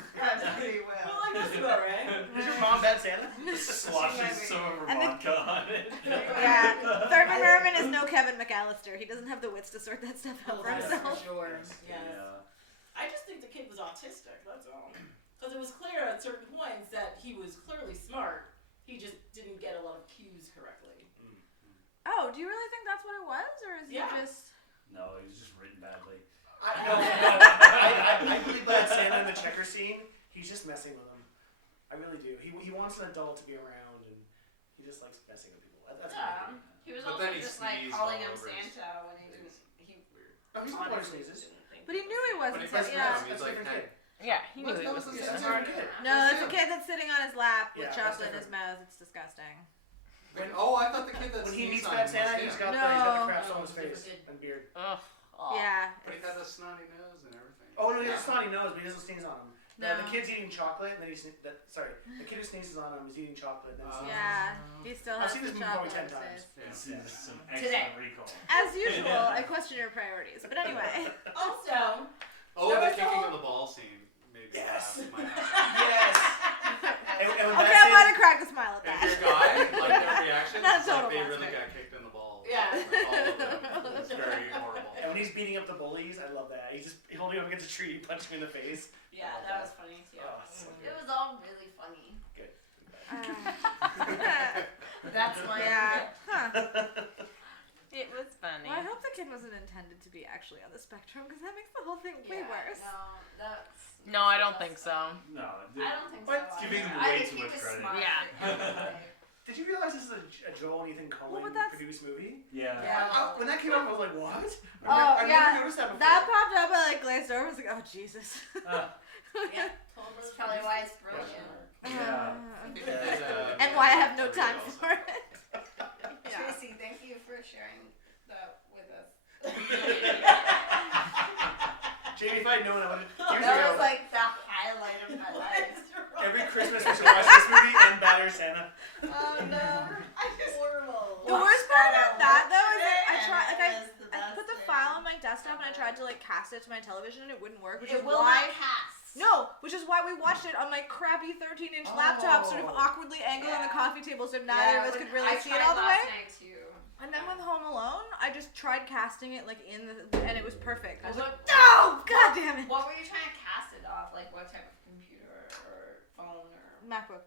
pretty well. Well, like, that's about right. Is your mom Bad Santa? Sloshes some of her And the- vodka on it. Yeah, Thurman Merman is no Kevin McAllister. He doesn't have the wits to sort that stuff out Oh, for that's himself. for sure. Yes. Yeah. I just think the kid was autistic, that's all. Because it was clear at certain points that he was clearly smart. He just didn't get a lot of cues correctly. Oh, do you really think that's what it was, or is Yeah. he just? No, it was just written badly. I believe Bad Santa in the checker scene. He's just messing with him. I really do. He wants an adult to be around, and he just likes messing with people. That's Yeah. what He was But also then he just like sneezed calling all him over his Santa when he didn't. face. He Weird. Oh, he's not one who honestly sneezes. didn't think But he knew he When wasn't. he first Yeah. met him, he's That's like, a different hey. kid. Yeah, he knew That he was was the a sense Santa. of the kid. No, it's a kid that's sitting on his lap with Yeah, chocolate that's in his different. mouth. It's disgusting. Oh, I thought the kid that When he sneezed meets on Bad him Santa, was he's him. got No. the craps on his No, face he's a and beard. Ugh. Yeah. But he has a snotty nose and everything. Oh no, he has a snotty nose, but he doesn't sneeze on him. No. The kid's eating chocolate, and then the kid who sneezes on him is eating chocolate. And then sneezes. Yeah, he still I've has seen the this movie probably chocolate 10 on his times. face. This Yeah. is some Today. excellent recall. As usual, I question your priorities. But anyway. Also, Oh, There the was a kicking whole- of the ball scene made me Yes. laugh. My happy. Yes. And when Okay, Bad I might Santa, have cracked a smile at If that. your guy, like their reactions, Not a it's like total they really monster. got kicked in the balls. Yeah. Like, all of them. It's very horrible. and when he's beating up the bullies, I love that. He's just holding him against a tree, punching him in the face. Yeah, that was funny too. Oh, it's so It good. was all really funny. Uh, That's It was funny. Well, I hope the kid wasn't intended to be actually on the spectrum, because that makes the whole thing way worse. No, I don't think so. No, I don't think But so. giving them I way think too he much was credit. smart. Yeah. Did you realize this is a Joel and Ethan Coen Well, but that's- produced movie? Yeah. When that came up, I was like, what? Oh, I've yeah. never noticed that before. That popped up, I like glazed over, I was like, oh, Jesus. Yeah, That's probably why it's brilliant. Yeah. And why I have no time for it. Yeah. Tracy, thank you for sharing that with us. Jamie, if I had known, I would have. That was like the highlight of my life. Every Christmas we should watch this movie and Batter Santa. Oh no. I just Horrible. The worst part about that, though, is that I and tried, like, it was the I best put the thing. file on my desktop and I tried to, like, cast it to my television and it wouldn't work, which It is will why... not cast. No, which is why we watched it on my crappy 13-inch laptop, sort of Oh. awkwardly angled on the Yeah. coffee table so neither of us could really see it all the I way. tried last night too. And then with Home Alone, I just tried casting it, like, in the... and it was perfect. I was like, What- no! God damn it! What were you trying to cast it off? Like what type of computer or phone or? MacBook.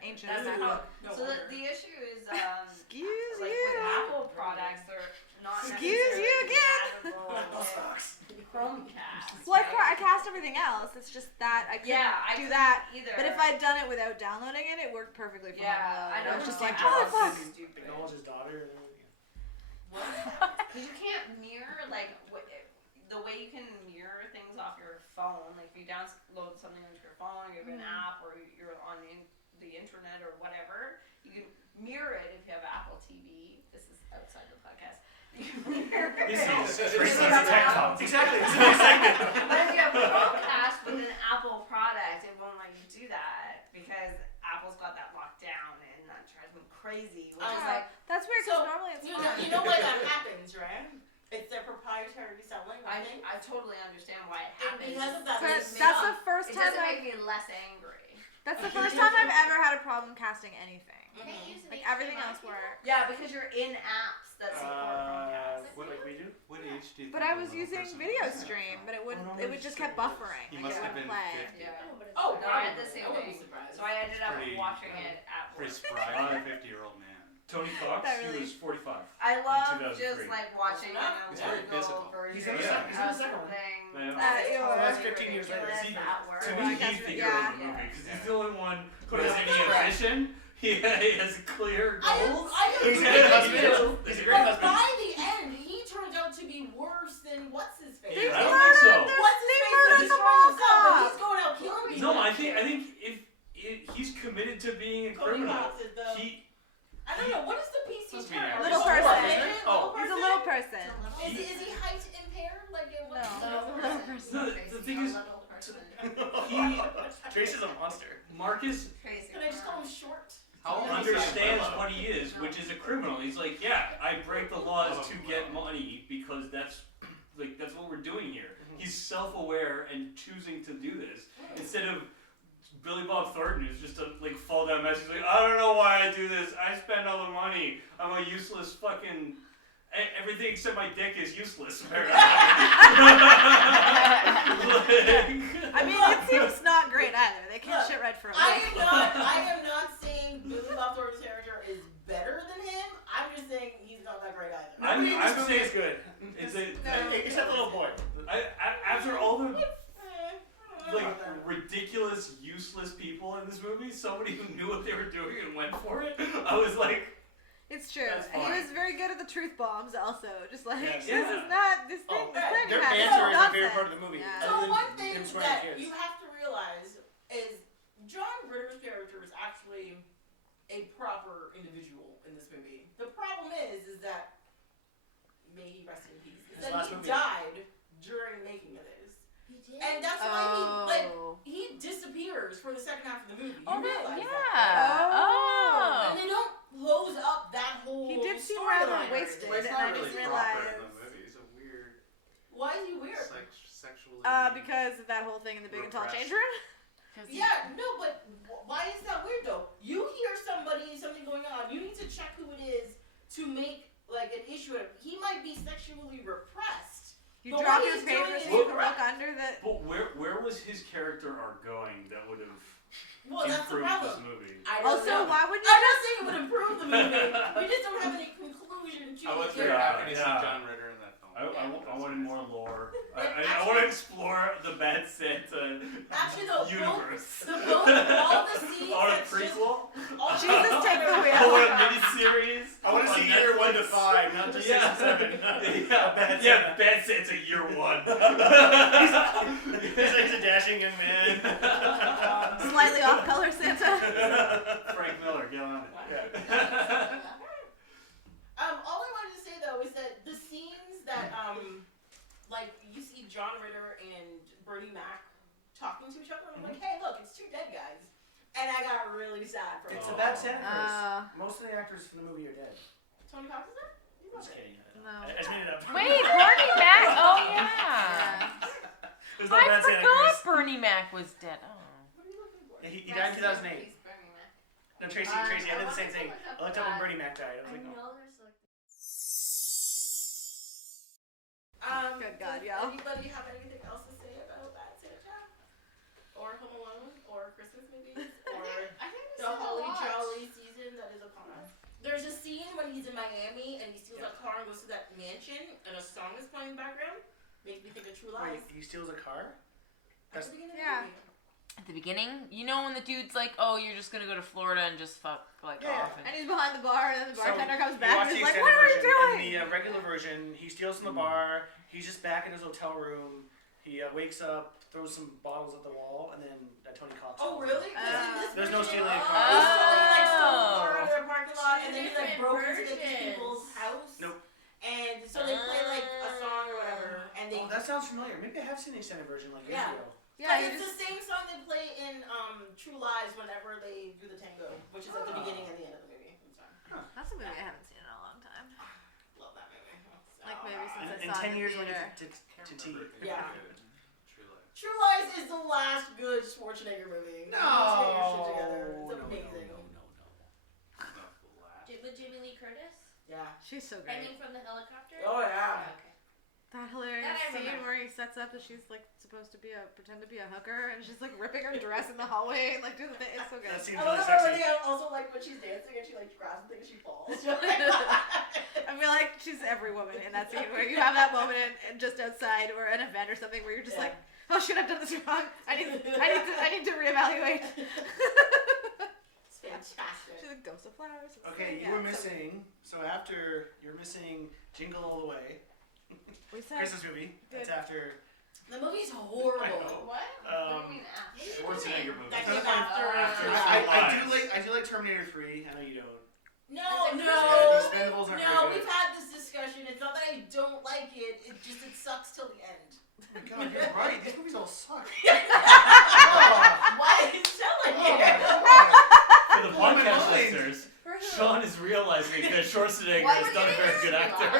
Ancient That's MacBook. No so wonder. the issue is Excuse like you. with Apple products, they're not Excuse you necessarily again. compatible with Chromecast. Well, right? I cast everything else. It's just that I couldn't I do couldn't that. either. But if I'd done it without downloading it, it worked perfectly for Yeah, Home Alone. I know. I was just it's like, Apple's oh, fuck. stupid. Acknowledge his daughter. Because you can't mirror like the way you can mirror things off your phone. Like if you download something onto your phone, you have an app, or you're on the internet or whatever, you can mirror it if you have Apple TV. This is outside the podcast. You can mirror it. Tracy's a tech talk. Exactly. This is my segment. But if you have Chromecast with an Apple product, it won't let you do that because Apple's got that locked down, and that drives me crazy. Which is like, That's weird because So, normally it's you fine. know why that happens, right? It's their proprietary selling, I think. I totally understand why it And happens. because of that, But it's that's made the first It time doesn't I've, make me less angry. that's the first time I've ever had a problem casting anything. Can't use an Like everything HDMI else cable? worked. Yeah, because you're in apps that support Chromecast. What like we do? What age do you But think I the was little using person video was? stream, but it wouldn't. no, It no, would just stream kept was- buffering. He Like must it have wouldn't been play. 50. Yeah. Oh, No, I had the probably. same I wouldn't be thing. surprised. So I ended up Pretty- watching it at Pretty work. spry 50-year-old man. Tony Fox, That he really- was 45. I love 2003. just like watching Close enough. a He's very local physical. version He's in the second- he's in the of second one. something Yeah. That's That's 15 years later. ridiculous See, at work. To Oh, me, I guess he's the it- hero of yeah. the movie because Yeah. he's the only one who But has it's any correct. ambition. He has clear I goals. He's a agree good with husband. you. He's a great But husband. by the end, he turns out to be worse than what's his face. I don't think so. What's his They face? murdered He's the destroying mall himself, but cop. he's going out killing people. No, I think if he's committed to being a Cody criminal. Cox is the. He I don't know. What is the piece he's Must be trying to an Little Little person. person? Oh. He's a little person. Is he height impaired? Like it was. No. Little No, person. the thing is, Little person. he Trace is a monster. Marcus Crazy. Can I just call him short? How old is understands that? what he is, which is a criminal. He's like, yeah, I break the laws to get money because that's what we're doing here. He's self-aware and choosing to do this instead of Billy Bob Thornton, who's just a fall down mess. He's like, I don't know why I do this. I spend all the money. I'm a useless fucking. Everything except my dick is useless. Apparently. I mean, it seems not great either. They can't shit right for a I week. am not saying Billy Bob Thornton's character is better than him. I'm just saying he's not that great either. Nobody in I'm this movie saying- is good. It's a, Except the little boy. after all the I don't know about that. ridiculous, useless people in this movie, somebody who knew what they were doing and went for it, I was like, It's true. That's He fine. was very good at the truth bombs also. Just like, Yes. this is not, this thing, Oh, this plan you their have is banter so is my favorite nonsense. part of the movie. Yeah. So Other than one thing him swearing that at kids. you have to realize is John Ritter's character is actually a proper individual in this movie. The problem is that, may he rest in peace, is His that last he movie. died during making of this. He did. And that's why he disappears for the second half of the movie. You realize that, right? And they don't close up that whole He did seem storyline rather or wasted, anything. It's and I not really didn't proper realize. in the movie. He's a weird, Why is he weird? sexually. Because of that whole thing in the big and tall Repressed. change room. Yeah, no, but why is that weird though? You hear something going on, you need to check who it is to make like an issue of it. He might be sexually repressed. You But drop what his he's doing papers is so you can correct. look under the. but where was his character arc going that would have Well, that's the improved this problem. movie? I don't Also, know. why would you? I'm not saying it would improve the movie. We just don't have any conclusions you? I was your very happy to see Yeah. John Ritter in that film. I wanted more lore. I want to explore the Bad Santa Actually, though, universe. all the scenes. I want a that's just- prequel. all Jesus, take the I wheel. want a miniseries. I want to on see either 1 to Netflix. 5, not just 6 and 7. Yeah, Bad Santa year 1. He's like a dashing young man. Slightly off color Santa. Frank Miller, get on it. All I wanted to say though is that the scenes that like you see John Ritter and Bernie Mac talking to each other, I'm like, hey, look, it's 2 dead guys, and I got really sad for It's them. a bad Santa curse. Most of the actors from the movie are dead. Tony Cox is there? You Just love it. kidding. No. I just made it up. Wait, Bernie Mac. Oh yeah. There's no I bad Santa forgot curse. Bernie Mac was dead. Oh. What are you looking for? He died in 2008. He's Bernie Mac. No, Tracy, I did the same thing. I looked up when Bernie Mac died. I was like, oh. Good God, does y'all. anybody have anything else to say about Bad Santa? Or Home Alone? Or Christmas movies? Or I think we the said a Holly lot. Jolly season that is upon us? There's a scene when he's in Miami and he steals a car and goes to that mansion and a song is playing in the background. Makes me think of True Lies. Wait, he steals a car? At the beginning Yeah. of the movie. At the beginning, you know when the dude's like, "Oh, you're just gonna go to Florida and just fuck like Yeah. off." And he's behind the bar, and then the bartender comes you back watch and he's the like, extended "What are we version. doing?" In the regular version, he steals from the bar. He's just back in his hotel room. He wakes up, throws some bottles at the wall, and then Tony Cox. Oh, really? 'Cause in this There's no version, stealing a he car. stole Oh. a car in their parking lot and then he like Different broke into these versions. people's house. Nope. And so they play like a song or whatever and they Oh, that sounds familiar. Maybe I have seen the extended version like years Yeah. ago. Yeah, Because you it's just the same song they play in True Lies whenever they do the tango, which is at the beginning and the end of the movie. I'm sorry. that's a movie I haven't seen in a long time. Love that movie. Like maybe since I In saw it 10 in years the when theater. it's to T. Yeah. True Lies. True Lies is the last good Schwarzenegger movie. No. You need to get your shit together. It's amazing. With Jamie Lee Curtis? Yeah. She's so great. Hanging from the helicopter? Oh yeah. Okay. That hilarious That I scene remember. where he sets up that she's like supposed to be pretend to be a hooker, and she's like ripping her dress in the hallway and like doing the thing. It's so good. That seems I really love when sexy. they also like when she's dancing and she like grabs the thing and she falls. I feel like she's every woman in that scene where you have that moment and just outside or an event or something where you're just like, oh shit, I've done this wrong. I need to reevaluate. It's fantastic. She's like Ghost of Flowers. Okay, Yeah, you were so- missing. So after you're missing Jingle All the Way, We said Christmas movie. That's after. The movie's horrible. What? What do you mean after? Schwarzenegger movie. That came after. I do like Terminator 3. I know you don't. No, The no. Expendables aren't No, very we've good. had this discussion. It's not that I don't like it. It just it sucks till the end. Oh my god, you're right. These movies all suck. Why are you telling me? For the Blow my podcast mind. listeners, For who? Sean is realizing that Schwarzenegger Why is would not a you very do good this? actor.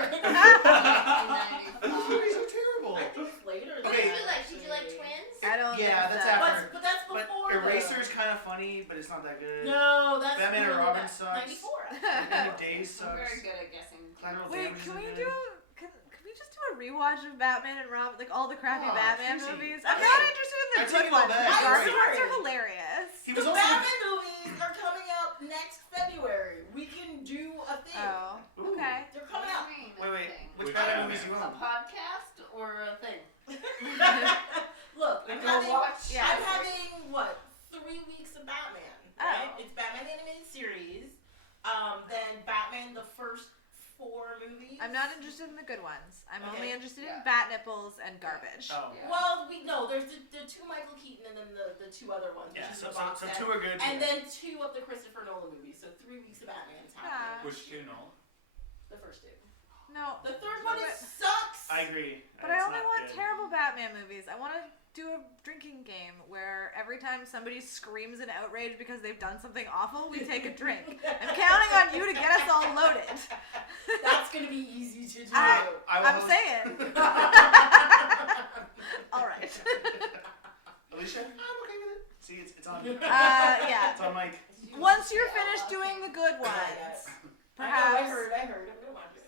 Those movies are terrible. I think it's later. What Okay. did you like? Did you like Twins? I don't. Yeah, think that's so. after. But that's But before. Eraser's kind of funny, but it's not that good. No, that's Batman and really Robin bad. sucks. 94. End of Days I'm sucks. very good at guessing. Collateral Wait, Damage can isn't we good. can we just do a rewatch of Batman and Robin, like all the crappy Oh, Batman Tracy. movies? I'm Okay. not interested in the I good take it all ones. back. The I'm garbage sorry. ones are hilarious. He The was also. Batman movies are coming out next February. We can do a thing. Oh, Ooh. okay. They're coming out. Wait. Which Which Batman Batman? movies you A own? podcast or a thing? Look, Like I'm go having, watch. Yeah. I'm having what 3 weeks of Batman. Right? Oh. It's Batman the animated series. Then Batman the first 4 movies. I'm not interested in the good ones. I'm only Okay. interested in Yeah. bat nipples and garbage. Oh. Yeah. Well, there's the 2 Michael Keaton and then the 2 other ones, which Yeah, is so the box set. 2 are good. And then 2 of the Christopher Nolan movies. So 3 weeks of Batman's happening. Which 2 Nolan? The first 2. No, The third one sucks. I agree. but I only want terrible Batman movies. I want to do a drinking game where every time somebody screams in outrage because they've done something awful, we take a drink. I'm counting on you to get us all loaded. That's gonna be easy to do. I'm saying. All right. Alicia, I'm okay with it. See, it's on. Yeah. It's on Mike. Once you're finished doing the good ones, perhaps. I heard. I'm gonna watch it.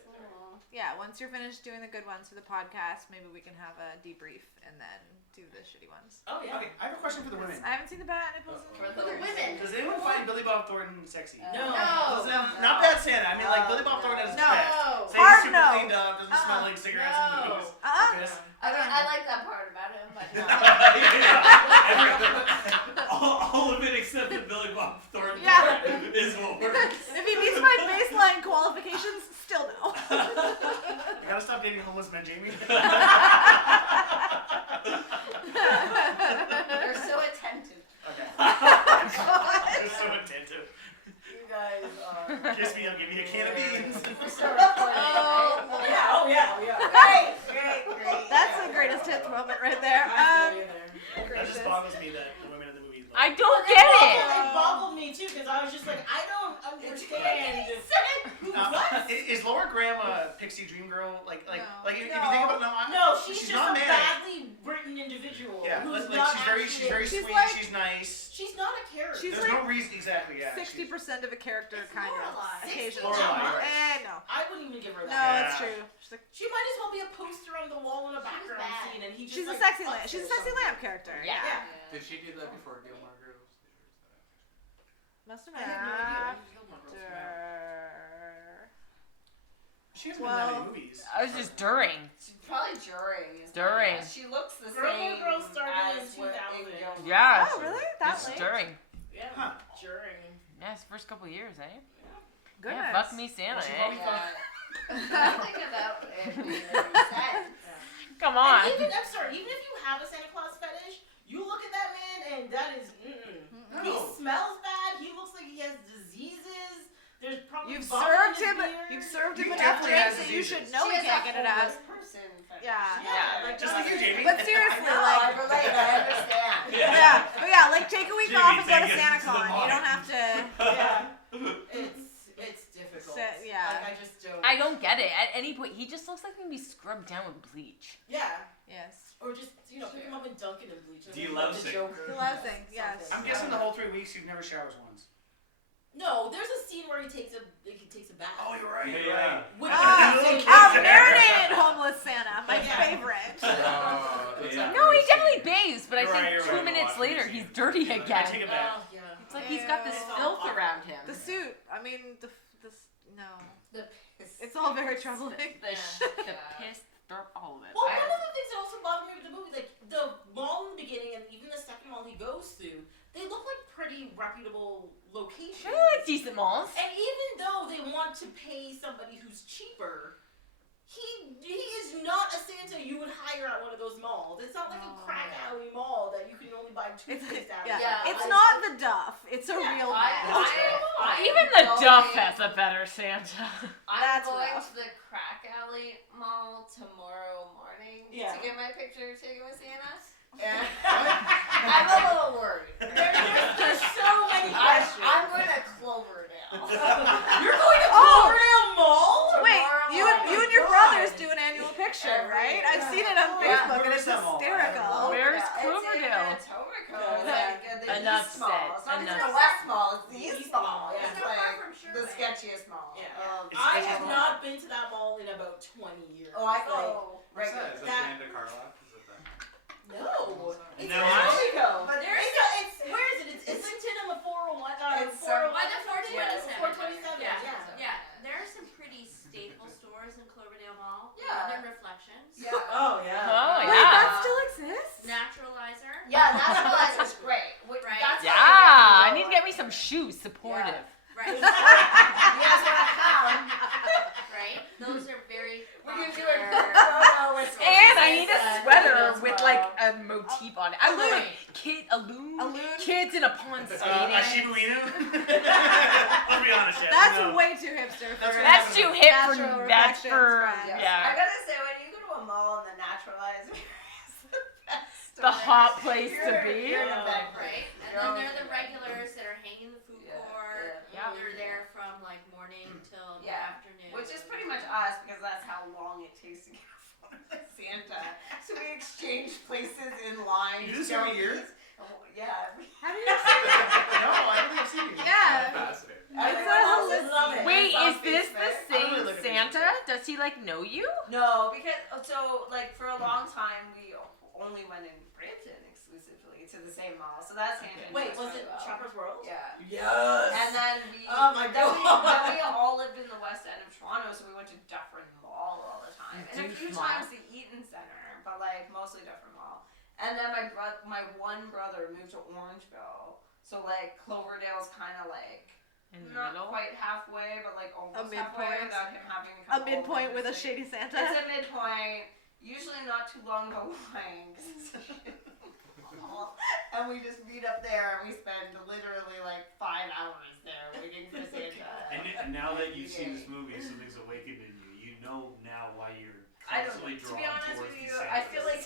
Yeah, once you're finished doing the good ones for the podcast, maybe we can have a debrief and then do the shitty ones. Oh yeah. Okay, I have a question for the women. I haven't seen the bat nipples. For For the women. Does anyone find Billy Bob Thornton sexy? No. Not Bad Santa. I mean, like Billy Bob Thornton as a No. pet. Say super no. cleaned up, doesn't smell like cigarettes and booze. Piss. I mean, I like that part about him, but no. all of it except the Billy Bob Thornton Yeah. is what works. And if he meets my baseline qualifications, still no. You gotta stop dating homeless men, Jamie. They're so attentive. Okay. God. You're so attentive. You guys are. Kiss me, I'll give you a can of beans. Oh yeah. Great. That's the greatest hits moment right there. That just boggles me that the women in the movie. I don't get it. It boggled me too because I was just like, I don't understand. What? Is Laura Graham a pixie dream girl? Like if you No. think about No, she's just not a manic. badly written individual. Yeah, who's like not she's very She's sweet. like- she's nice. She's not a character. She's There's like no reason exactly. Yeah. 60% of a character, It's kind of. Lorelai. Occasionally. Lorelai, No. I wouldn't even give her No, that. it's Yeah. true. She's like, She might as well be a poster on the wall in a background bad. scene, and he just she's a like, sexy fucks lamp. She's a her or sexy something. lamp character. Yeah. Yeah. Did she do that before Gilmore Girls? Must have I been have no idea. after. She hasn't been in that many movies. I was just during. She's probably during. is my During. guess. She looks the Gilmore same Girls started in as what 2000. Gilmore Yeah. Oh, really? That It's late? during. Yeah, Huh. during. Yeah, it's the first couple years, eh? Goodness. Yeah, fuck me, Santa, She eh? probably Nothing about it made any sense. Come on. And even, I'm sorry, even if you have a Santa Claus fetish, you look at that man and that is, He No. smells bad. He looks like he has diseases. There's probably You've vomit served in his him. beard. You've served He him enough definitely drinks has that you diseases. should know She he has can't a get it out. homeless person fetish. Yeah. Yeah, like Just like you, Jamie. But seriously, No, I like, relate. I understand. yeah, but yeah, like take a week Jamie, off and go take to us Santa to the Con. You don't mall. have to. Yeah, it's difficult. Yeah. Like, I just don't. I don't get it. At any point, he just looks like he can be scrubbed down with bleach. Yeah, Yes. or just pick him up and dunk it in bleach. Do you like love the sing? Joker. The love thing, yes. I'm guessing the whole 3 weeks you've never showers once. No, there's a scene where he takes a bath. Oh, you're right. Yeah, You're right. yeah. Which Little is kids Our in there. marinated homeless Santa, my Yeah. favorite. Yeah. No, he definitely bathes, but I You're right, think you're 2 right. minutes Washing later, machine. he's dirty I again. take it back. Oh, yeah. It's like he's got this Ew. filth around him. The suit. I mean, no. The piss. It's all very troubling. The piss, all of it. Well, one of the things that also bothered me with the movie, like the mall in the beginning and even the second mall he goes to, they look like pretty reputable locations. They're like decent malls. And even though they want to pay somebody who's cheaper, he is not a Santa you would hire at one of those malls. It's not like a crack alley mall that you can only buy toothpaste at. Yeah. It's I- not the Duff. It's a Yeah, real I- mall. I- Even the going- Duff has a better Santa. I'm That's going rough. to the crack alley mall tomorrow morning Yeah. to get my picture taken with Santa. And I'm a little worried. There's so many questions. I'm going to Cloverdale. You're going to Cloverdale Mall? Wait, Tomorrow you morning. and your brothers do an annual picture, Every right? year. I've seen it on Yeah. Facebook and Where it's is that mall? hysterical. Where's It's Cloverdale? in Etobicoke. Like, the Enough East Mall. said. It's not even Enough the West Mall. It's the East East Mall, Mall. yeah. It's It's not far like from the Suderman. sketchiest mall. Yeah. It's I special have mall. not been to that mall in about 20 years. Oh, I Like, go What's that? regular. Is that That- the end of Carlisle? Is it that? No. It's No. in Etobicoke. But there's It's where is it? It's Islington on the 401. It's 401. By the 427. 427. Yeah. Yeah. Yeah, there are some pretty staple stores in Cloverdale Mall. Yeah. London Reflections. Yeah. Oh yeah. Oh, Wait, yeah. that still exists? Naturalizer. Yeah, Naturalizer's great. Right. That's Yeah, what I need to get me some shoes, supportive. Right. You guys want to come? Right. Those are very We can do popular. a photo with And I need a sweater as with well. like a motif on it. I look Right. like a loon. A loon? Kids in a pond A skating. Shiba Inu? Let's be honest, Jeff. That's no. way too hipster for That's That's too hip for. Natural That's reflections, for friends. yeah. I gotta say, when you go to a mall and the Naturalizer is the best The store, hot place to you're- be. You're in a bed, Right. And You're then always there are in the bed. regulars that are hanging in the food Yeah, court. yeah. They're there from like morning till the Yeah. afternoon. Which is pretty much us because that's how long it takes to get a photo with Santa. So we exchange places in line. You do this every year? Oh, yeah. How do you say that? No, I don't think I've seen you. Yeah. Fascinating. Everyone else holistic- love it. Wait, It's on is this the Facebook. I don't really same look at Santa? Facebook. Does he like know you? No, because so like for a long time we only went in Brampton exclusively to the same mall. So that's Hampton. Wait, West was it Road. Shoppers World? Yeah. Yes. And then we Oh my then God. we all lived in the west end of Toronto, so we went to Dufferin Mall. time, Do and a few small. times the Eaton Center, but like mostly Dufferin Mall. And then my one brother moved to Orangeville, so like Cloverdale's kind of like In the not middle. quite halfway, but like almost halfway midpoint. without him having to A come midpoint over with to a the shady city. Santa. It's a midpoint, usually not too long of a line, 'cause it's such a mall. And we just meet up there and we spend literally like 5 hours there waiting for Santa. And now that you've seen this movie, something's awakened in you. You know now why you're I don't constantly know. To drawn be honest towards with these you, Santas. I feel like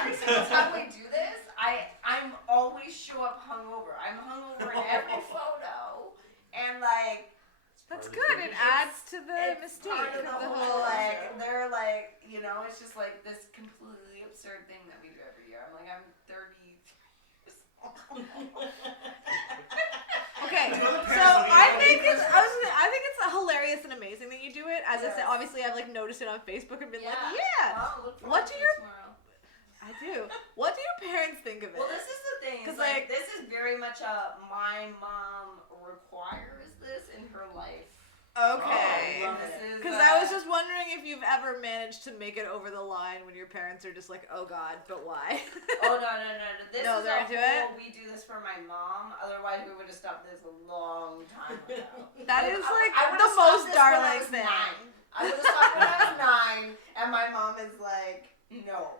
every single time we do this, I'm always show up hungover. I'm hungover in every photo, and like That's Part of the good. It tradition. adds to the it's mystique part of the of the whole whole. like they're like it's just like this completely absurd thing that we do every year. I'm like I'm 30 years old. Okay, Do other so parents look I at think you? I think it's hilarious and amazing that you do it. As I said, Yes. obviously I've like noticed it on Facebook and been like, Yeah. yeah, Well, look What forward do to your- it tomorrow. I do. What do your parents think of it? Well, this is the thing. 'Cause, Is like like- this is very much a my mom requires this in her life. Okay. Oh, this is, Because I was just wondering if you've ever managed to make it over the line when your parents are just like, oh God, but why? Oh no! This No, is they're a into whole. We do this for my mom. Otherwise, we would have stopped this a long time ago. That is like I would've the stopped most this when I darling was thing. 9. I would have stopped when I was 9, and my mom is like, no.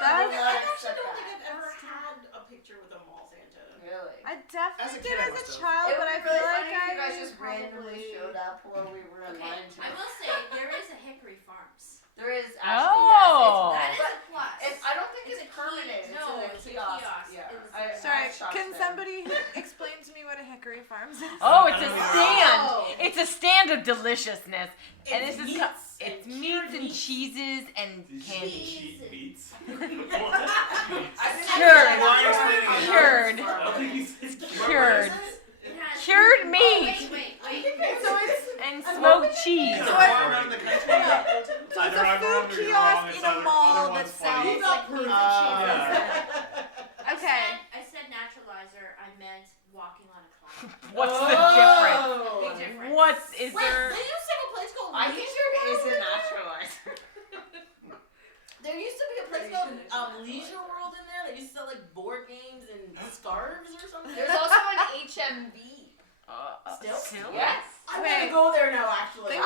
That's- I would not actually accept don't that. think I've ever had a picture with a mall Santa. Really. I definitely As a did kid, I as a must have. child, It but would I be feel really like funny if you guys I just randomly probably- showed up while we were in Okay, line to. I will say there is a Hickory Farms. There is Oh. actually That is But a plus. I don't think It's it's, a permanent. key- It's no, in a it's a kiosk. kiosk. Yeah. It was I- Sorry, I've shopped can there. somebody explain to me what a Hickory Farms is? Oh, it's a Wow. stand. It's a stand of deliciousness. And It's this is meats it's and meats and meats. cheeses and Did you candy. cheat beats? I've been Cured. Why are you explaining it? Cured. I don't think you said Cured. It has Cured Oh, meat wait. So it's and smoked cheese. It's a So farm out in the country. So it's Either a I'm wrong food or you're kiosk wrong. It's in a either mall other that one's sells funny. He's not like meats perfect. and cheeses. Yeah. Okay. I said naturalizer. I meant walking on a cloud. What's the difference? Big difference. What is Wait, there? they used to have a place called I think there is Leisure a World? naturalizer. There used to be a place Pretty called sure there's a Leisure World in there that used to sell like board games and scarves or something. There's also an HMV. Still? Yes. I'm Okay. gonna go there now, actually.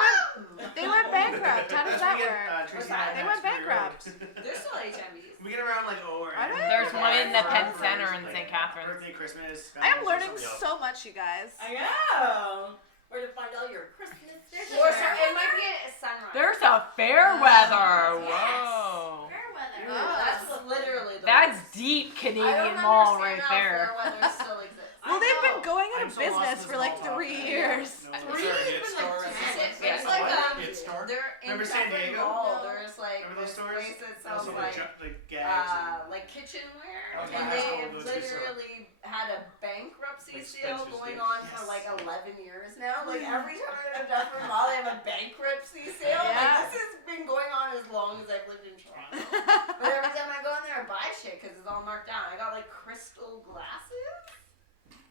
They went bankrupt. How does That's that where we work? get, Tracy What's and I that? They match went Fury Road. bankrupt. There's still HMVs. We get around like Are there? There's one in the for- Penn for, Center in like, St. Catharines. Birthday, Christmas. I am Valentine's, learning something else. so much, you guys. I know. Where to find all your Christmas There's shit. a Or it might be a sunrise. There's a Fairweather. Yes. Whoa. Fairweather. Oh, that's literally the That's worst. deep I Canadian don't mall understand right how there. Fairweather still exists. Well, they've been going out I'm of so lost business in for this like small talk. 3 years. No, Three? sorry, It's been like It's like Hit Star? they're in Remember San Dufferin Diego? Mall. No. There's like Remember those this stores? place that Also sells like gags and like kitchenware, Okay, and that's they cool. Those two stores. literally had a bankruptcy Like sale Spencer's going Gifts. on for like 11 years now. Like every time I go to Dufferin Mall, they have a bankruptcy sale. Yeah. Like this has been going on as long as I've lived in Toronto. But every time I go in there, I buy shit because it's all marked down. I got like crystal glasses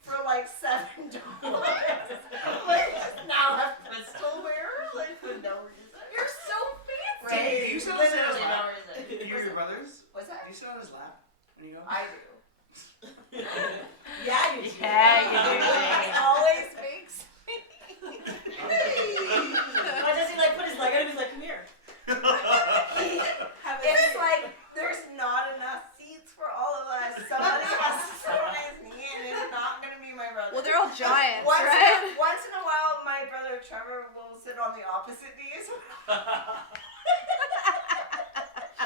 for like $7. Like just now have crystalware like for no reason. You're so fancy. Right? Do you still sit on his Literally lap? no reason. You and your brothers? What's that? Do you sit on his lap when you go? I do. Yeah, you do. Yeah, you do, He Jamie. always makes me. Or does he like put his leg out and he's like, come here. Have a It's like there's not enough seats for all of us. Somebody has to sit on his knee, and it's not gonna be my brother. Well, they're all giants, once right? Once in a while, my brother Trevor will sit on the opposite knees.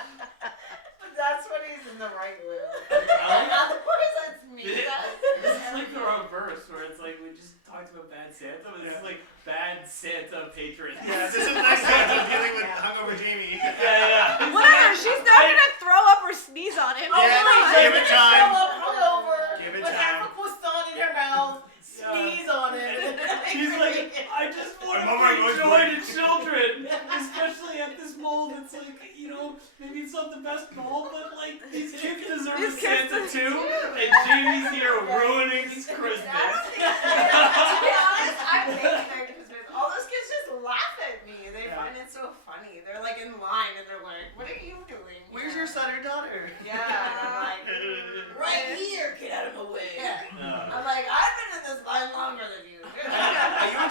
But that's when he's in the right limb. Otherwise, that's me. This is like the reverse, where it's like we just talked about bad Santa, but this is like bad Santa patron. Yeah, this is nice Santa dealing with hungover Jamie. Yeah. Whatever, she's not gonna throw up or sneeze on him. Oh, Yeah, really? give it time. Show up hungover Give it with half time. a croissant in her mouth, sneeze on it. She's like, I just want to I'm over bring it, joy boy. to children, especially at this mall that's like, you know, maybe it's not the best mall, but like these kids deserve a These kids Santa too, and Jamie's here ruining Christmas. To be honest, I'm making their Christmas. All those kids just laugh at me. They Yeah. find it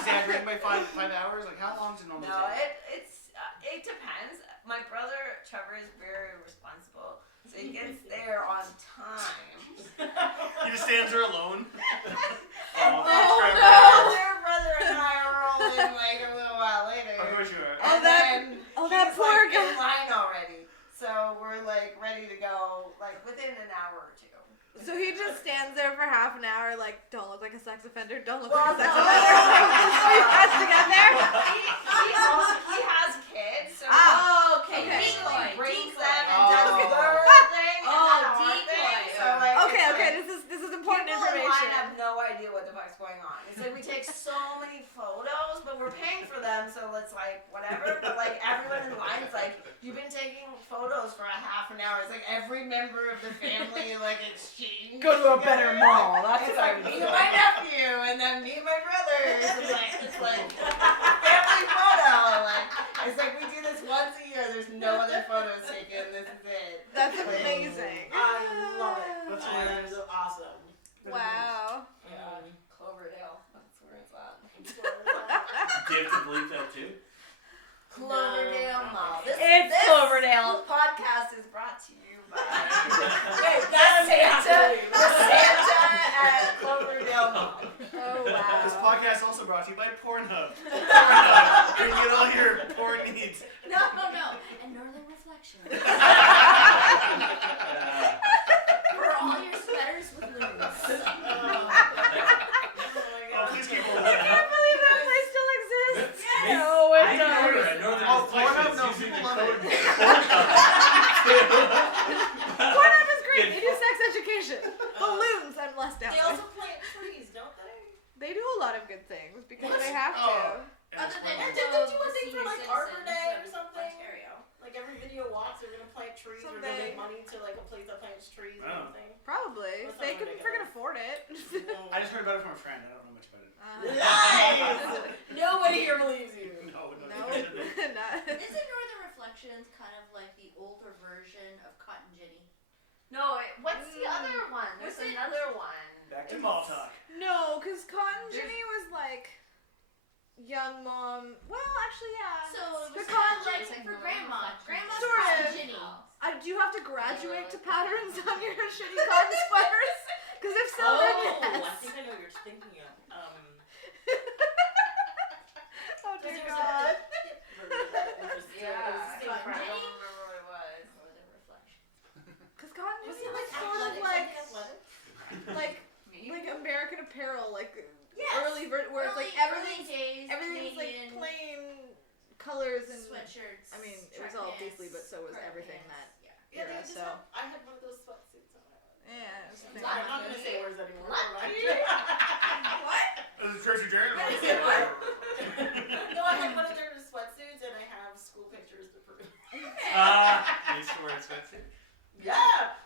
exaggerating by 5 hours? Like, how long does it normally No, take? it depends. My brother Trevor is very responsible, so he gets there on time. He just stands there alone. And Oh, then Trevor. their brother and I are all in like a little while later. Of course you are. Oh, And that- then oh, that he's, poor like, guy. in line already. So we're like ready to go like within an hour or two. So he just stands there for half an hour, like, don't look like a sex offender, don't look Well, like a sex no. offender. So he has to get there. He has kids, so Ah, okay. okay. he usually brings Decoy. them and Oh. does their thing and Oh, then our decoy. thing. So like Okay, it's okay, like, this is important people in line information. have no idea what the fuck's going on. It's like we take so many photos, but we're paying for them, so it's like whatever. But like everyone in line is like, you've been taking photos for a half an hour. It's like every member of the family like exchange. Go to a better together. mall. That's It's what I like would me say. and my nephew, and then me and my brothers. It's like family photo. Like it's like we do this once a year. There's no other photos taken. This is it. That's Like, amazing. I love it. That's That is awesome. Wow. Yeah, Cloverdale. That's where it's at. Do you have to believe that too? Cloverdale Mall. It's this Cloverdale. podcast is brought to you by Wait, the that's Santa at Cloverdale Mall. Oh, This wow. podcast is also brought to you by Pornhub. Pornhub. You can get all your porn needs. No. And Northern Reflections. For all your sweaters with looms. Oh, please keep I rolling. can't believe that place still exists. No, it I doesn't. remember at Northern Oh, Reflections Pornhub? No, using people the love code it. Pornhub is great. They do Get- sex education. Balloons, I'm less down They with. also plant trees, don't they? They do a lot of good things because What? they have Oh. to. Other than And the, did they do a the thing for senior like Arbor citizens Day or of something? Ontario. Like every video walks, they're gonna plant trees or Someday. donate money to like a place that plants trees or Oh. something. Probably. That's They not can ridiculous. freaking afford it. I just heard about it from a friend. I don't know much about it. Lies! Nobody here believes you. No, No. no. Isn't Northern Reflections kind of like the older version of Cotton Ginny? No, what's the other one? There's What's it? another one. Back to mall talk. No, because Cotton Ginny was like young mom. Well, actually, yeah. So it The was Cotton kind of like Ginny. for Grandma. Grandma's Sort Cotton of. Ginny. Do you have to graduate to patterns on your shitty cotton sweaters? Because if so, then I yes. think I know what you're thinking of. Oh dear There's God. Yeah. It was the same I crap. don't remember what it was. Northern Reflections. Because Cotton Was Ginny it was like sort of athletic? like Me? American Apparel, like Yes. early where it's like early everything's days everything's like Canadian plain colors and sweatshirts. I mean it was track all pants, beastly, but so was cargo everything pants. that Yeah. Yeah, they era. just So had, I had one of those sweatsuits on. yeah, it was a thing. I'm not gonna say words anymore. Lucky. What? This is Tracy Jarrett. No, I had one of their sweatsuits and I have school pictures to prove. You used to wear a sweatsuit? Yeah,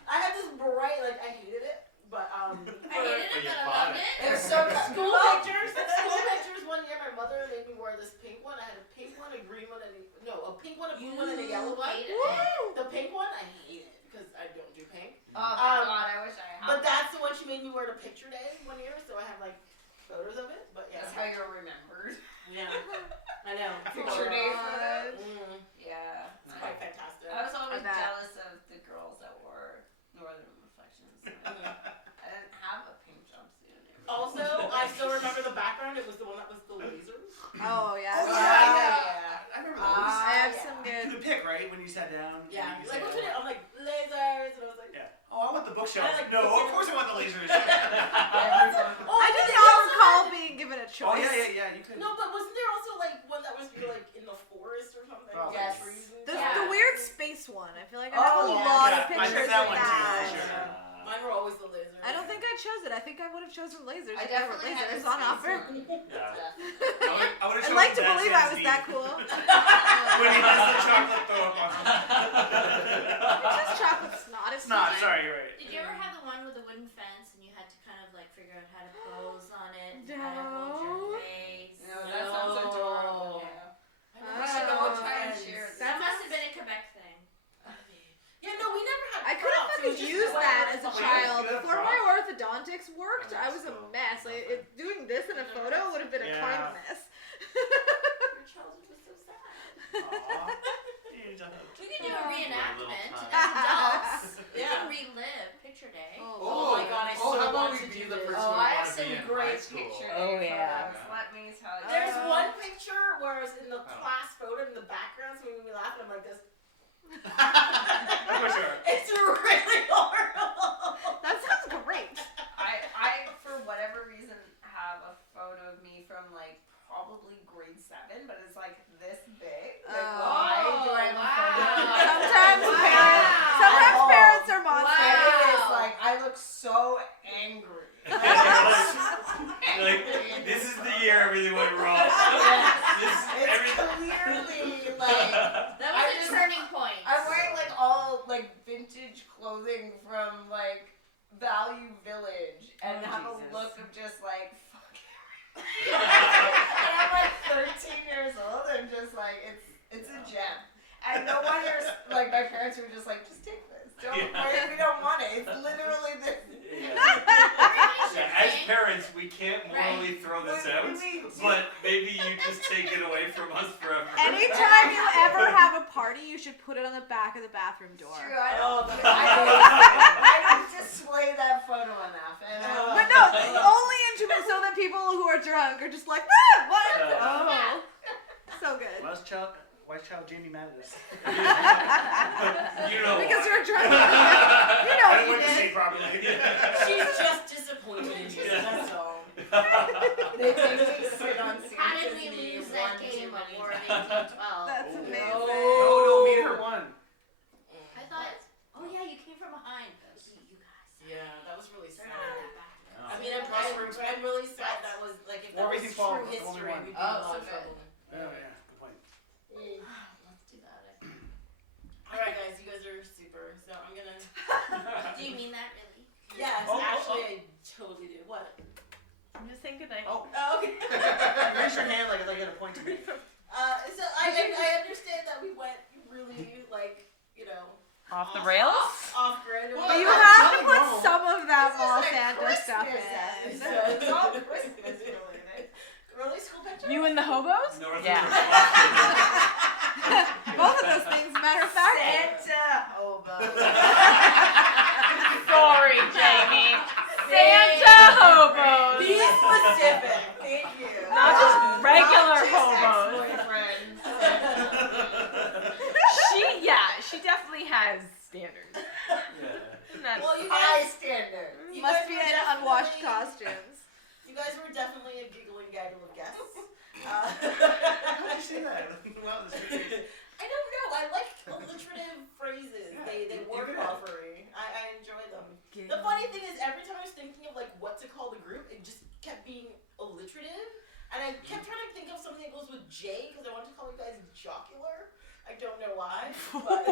I had this bright, like I hated it, but I hated But it, you but I bought loved it. it. It was so school cool. pictures. School pictures. One year, my mother made me wear this pink one. I had a pink one, a green one, and a pink one, a blue one, and a yellow one. hated it. The pink one, I hate it because I don't do pink. Oh my god, I wish I had. But that's the one she made me wear to picture day one year, so I have like photos of it. But yeah, That's how you're remembered. yeah, I know. Picture day photos. Mm, Yeah. it's quite fantastic. I was always I bet. jealous of the girls that wore Northern Reflections. I didn't have a pink jumpsuit. Also, I still remember the background. It was the one that was the lasers. Oh yeah. Oh, yeah. I remember those. I have yeah. some You good. could pick, right? When you sat down. Yeah, You like said, what's it? I'm like lasers, and I was like, Yeah. Oh, I want the bookshelf. I like No, bookshelf. of course I want the lasers. oh, I did not recall being given a choice. Oh, yeah, you could. No, but wasn't there also like one that was like in the forest or something? Probably. Like Yes. trees and The, stuff? the weird space one. I feel like I Oh, have a yeah. lot Yeah, of I pictures took that of one too, that. for sure. Mine were always the lasers. I don't think I chose it. I think I would have chosen lasers. I if there were definitely had lasers a on space offer. one. Yeah. I would have I'd like to believe I was that cool. When he does the chocolate throw up on him. It's just chocolate snot. It's not, sorry, you're right. Did you ever have the one with the wooden fence and you had to kind of like figure out how to pose on it and how to hold No. your face? No, that sounds adorable. I Oh. We should go try and share That that. must have been a Quebec thing. Yeah, no, we never had. I could have props. It was fucking just used whatever that as a fucking- child. Yeah, Before my orthodontics worked, I was a so- mess. Doing this in a photo would have been a kind Yeah. mess. great school. picture. Oh, yeah. photos, let me tell you. There's one picture where I was in the class photo in the background, so when we laugh, I'm like this. For sure. It's really horrible. That sounds great. I for whatever reason have a photo of me from like probably grade 7, but it's like this big. Like, why do I have a photo? Sometimes parents are monsters. And it is like I look so angry. Like, this is the year everything went wrong. It's clearly like That was a turning point. I'm wearing like all like vintage clothing from like Value Village and have Jesus. a look of just like fuck everything. And I'm like 13 years old and just like it's a gem. And no wonder like my parents were just like, just take this. We don't want it. It's literally this. Yeah, as parents, we can't morally throw this out, but maybe you just take it away from us forever. Anytime you ever have a party, you should put it on the back of the bathroom door. True, I don't display that photo enough. And But no, only so that people who are drunk are just like, ah, what? Oh, so good. Why is child Jamie mad at us? You know Because why. you're drunk. You know I what you went to see did. properly. She's just disappointed in you, that's all. they make me sit on seats. How did we lose that game of War of 1812? That's Oh. amazing. No, me and her won. I thought, oh yeah, you came from behind. You guys. Yeah, that was really sad. Oh. I mean, I'm really sad that was, like, if that War was Racing Fall true was the only history, one. we'd be in a lot of so trouble. Oh yeah, good point. Let's do that. Alright guys, you guys are super, so I'm gonna... Do you mean that really? Yes, actually I totally do. What? I'm just saying goodnight. Oh. Oh, okay. Raise your hand like you had a point to make. So I understand that we went really, like, you know... Off the rails? Off grid. But Well, you I'm have to telling put you. some of that This mall is a Santa stuff Christmas in. episode. It's all Christmas related. Really? School picture? You and the hobos? North Yeah. Both of those things, matter of fact. Santa hobo. Sorry, Jamie. Santa hobos. Be specific. Thank you. Not just regular Not just hobos. ex-boyfriends. She definitely has standards. Yeah. That's, Well, you High guys, standard. you Must guys be were in definitely- unwashed costumes. You guys were definitely a giggling gaggle of guests. How did you say that? Wow, this is I don't know. I like alliterative phrases. Yeah, they you're work good at it. well for me. I enjoy them. The funny thing is, every time I was thinking of like what to call the group, it just kept being alliterative, and I kept trying to think of something that goes with J because I wanted to call you guys Jocular. I don't know why, but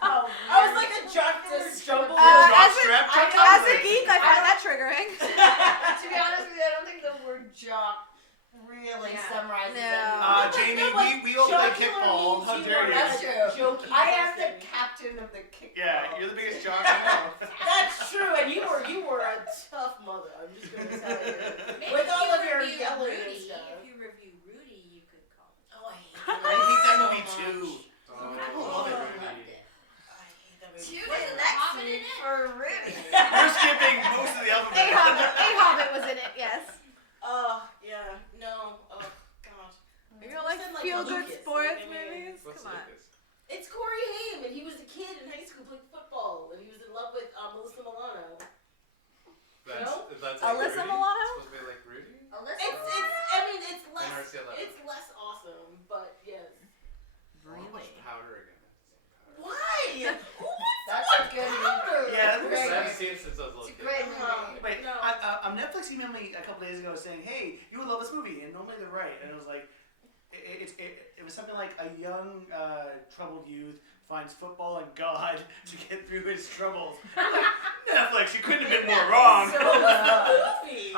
I was like a jocular jumble. As a geek, I find that triggering. To be honest with you, I don't think the word jock really summarizes No. anything. Jamie, we all play kickball. How dare you? That's true. Jokey I am the person. captain of the kickball. Yeah, you're the biggest jock I know. That's true, and you were a tough mother. I'm just gonna tell you. Maybe With if all you of your review yelling and Rudy, stuff. if you review Rudy, you could call it. Oh, I hate I hate that movie so too. much. Oh, Oh, Rudy. I hate that movie. Tune Wait, in the next Hobbit in week it. for Rudy. We're skipping most of the alphabet. A Hobbit was in it, yes. Oh, yeah, no, oh, God. You know, like Something feel-good Lucas, sports like, I mean, movies? What's Come on. Lucas? It's Corey Haim, and he was a kid in high school playing football, and he was in love with Melissa Milano. No? That's Alyssa Rudy? Milano? Supposed to be like Rudy? It's less, NRC 11. it's less awesome, but yes. I wanna watch Powder again. Why? Who wants That's to a watch good Powder? movie. Yeah, that I was haven't seen it since I was a little It's a kid. great movie. Wait, No. Netflix emailed me a couple days ago saying, "Hey, you would love this movie," and normally they're right. And it was like, it was something like a young troubled youth finds football and God to get through his troubles. I'm like, Netflix, you couldn't have been more wrong. So what's the movie?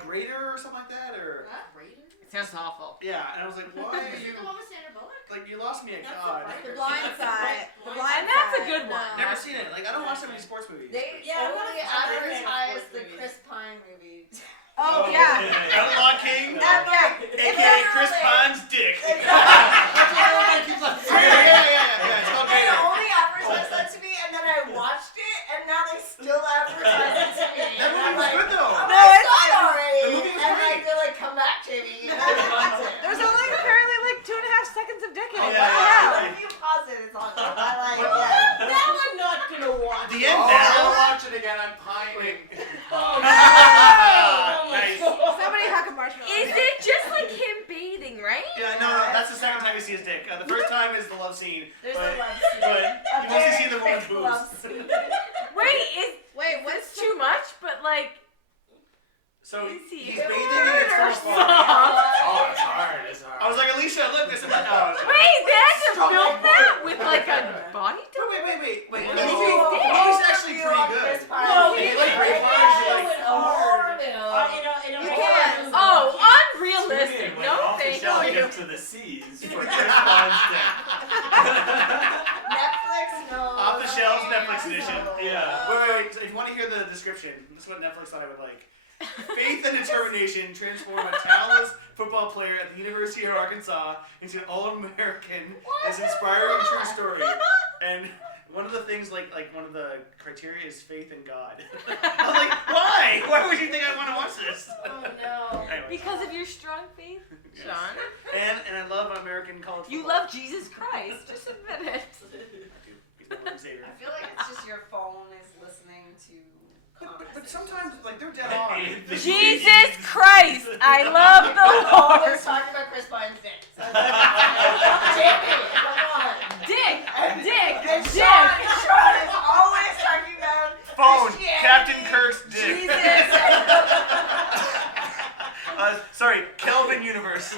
Grader or something like that, or Raider? it sounds awful. yeah. And I was like, why are Is you it the one with Sandra Bullock? like you lost me at That's God? a The Blind Side. The Blind And that's a Side. good one. No. Never seen it. Like I don't watch that many sports movies. They Yeah, I'm only not a fan of advertise sports the movies. Chris Pine movie. Oh, yeah. Outlaw King, Yeah. aka Chris Pine's dick. They Yeah. It's called They Gator. only advertised that to me, and then I watched it, and now they still advertise it to me. That movie was good though. No, it's Sorry. The movie see his dick. The first time is the love scene. There's but, a love scene. But you mostly see the woman's Very love boobs. scene. Wait, what's too much? But like, So Is he he's hard bathing in its or first soft? Oh, it's hard. It's hard. I was like, Alicia, look, this is my house. wait, they had to Strong film like that wood. with like a body double? Wait. What The is his movie- dick? the movie's actually pretty good. No, If you it like is Braveheart, you like. You can. Oh, unrealistic. Like, No, off the thank shelf you. gets to the seas for Chris Bond's dick. Netflix, no. Off the shelves, Netflix edition. Yeah. Wait. So if you want to hear the description, this is what Netflix thought I would like. Faith and determination transform a talentless football player at the University of Arkansas into an All-American as inspiring true story. And one of the things, like one of the criteria is faith in God. I was like, why? Why would you think I want to watch this? Oh no. Anyway. Because of your strong faith, Yes. Sean. And I love American college football. You love Jesus Christ. Just admit it. I do. He's my Lord and Savior. I feel like it's just your phone is listening to But sometimes, like, they're dead on. Jesus Christ, I love the Lord. always talking about Chris Bond's dick. So Jamie, come on. Dick. And Sean is always talking about Phone. Christianity, Captain Kirk's dick. Jesus. Sorry, Kelvin Universe.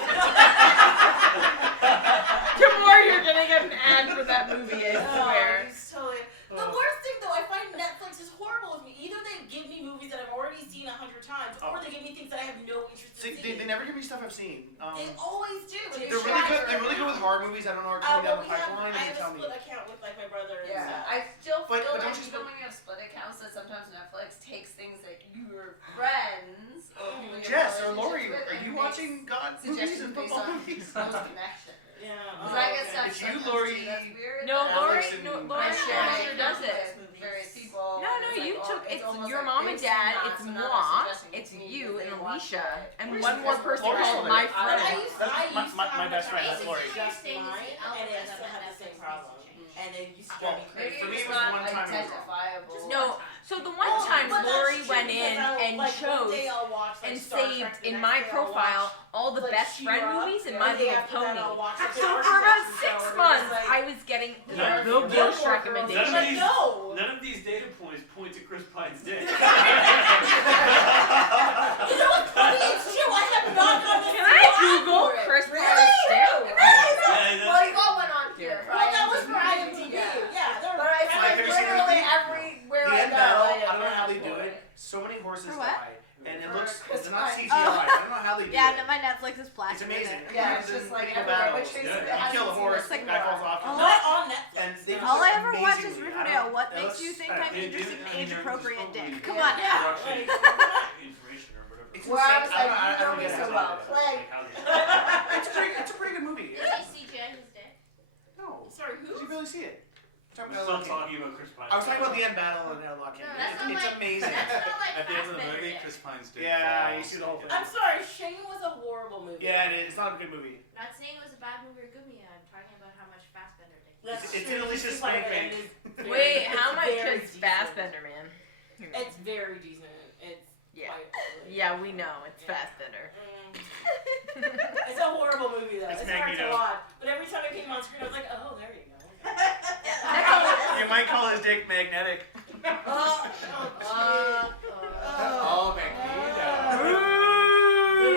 Tomorrow you're gonna get an ad for that movie, I swear. The worst thing though, I find Netflix is horrible with me. Either they give me movies that I've already seen 100 times, or they give me things that I have no interest in See, seeing. they never give me stuff I've seen. They always do. They're really good. They're really good with horror movies. I don't know what's coming down the pipeline. I And have tell a me. split account with like my brother and Yeah, stuff. I still But feel don't like you even when you have split accounts, that sometimes Netflix takes things that your friends or who you Jess have or Lori, relationships with are and you makes watching God movies and suggestions based football on movies? those connections. Yeah. Because I get stuff It's you, sometimes Lori. too, that's weird. No, that Lori, Netflix and- Lori I I'm share sure does it. with various people. No, and you it's took, it's it's almost your like mom and they've dad, seen it's us, and now moi, they're suggesting it's to me you that and they watch Alicia, it. and Where's one the- more person Lori's called still my there. friend. I used to my have best friend, account that's Lori. with just Basically, mine, the and it algorithm still had that the same Netflix problem. needs to change. And it used to Well, drive me Maybe crazy. For me, it's it was not one time in a row. identifiable. No, so the one Oh, time but that's Lori true, went because in I'll, and like, one chose day I'll watch, like, and Star Trek, saved the in next my day I'll profile watch, all the like, best friend She-Ra, movies and the My day Little after that Pony. I'll watch, like, So the for about Architects 6 and so, months, like, I was getting Yeah. the None worst of recommendations. None of But these- no! None of these data points point to Chris Pine's dick. You know what's funny? It's true. I have not gone this Can I Google for it. Chris Really? Pine's dick? Well, you got one on here. Well, that was for IMDb. Yeah. Yeah, they're But it's Like, like have you seen literally anything? everywhere The I end go. battle, I I don't know how they for do it. So many horses For what? die. And it For looks, Chris it's not Pine. CGI. I don't know how they do Yeah, it. my Netflix is plastic. It's amazing. Yeah, it's just like Medieval everywhere. battles. Which is, Yeah. it You hasn't kill a seen horse, this the guy before. falls off. Oh, Not on Netflix. And they no. All I look ever watch is amazingly. Riverdale. What It makes looks- you think Alright, I'm They interested do- in I mean, age-appropriate they're dick? just Come probably on. Yeah. Russian Like, information or whatever. It's Where I was insane. like, I you don't know me get so it. well. Play. It's a pretty good movie. Did you CGI his dick? No, sorry, did you who? barely see it? We're still talking about Chris Pine. I was talking about the end battle in Lock No, that's not It's like- amazing. That's not like At the end of the Fassbender movie, dick. Chris Pine's dick Yeah, falls. you see the whole thing. I'm sorry, Shane was a horrible movie. Yeah, it is. It's not a good movie. Not saying it was a bad movie or a good movie. I'm talking about how much Fassbender dick. That's It's true. in Alicia's It's like spank that. bank. It is Wait, very- how it's much very is decent. Fassbender, man? It's very decent. It's Yeah. quite ugly. Yeah, we know. It's Yeah. Fassbender. It's a horrible movie though. It's It's hard to Magneto. watch. But every time it came on screen, I was like, oh, there you go. You might call his dick magnetic. Oh, Oh, Magneto.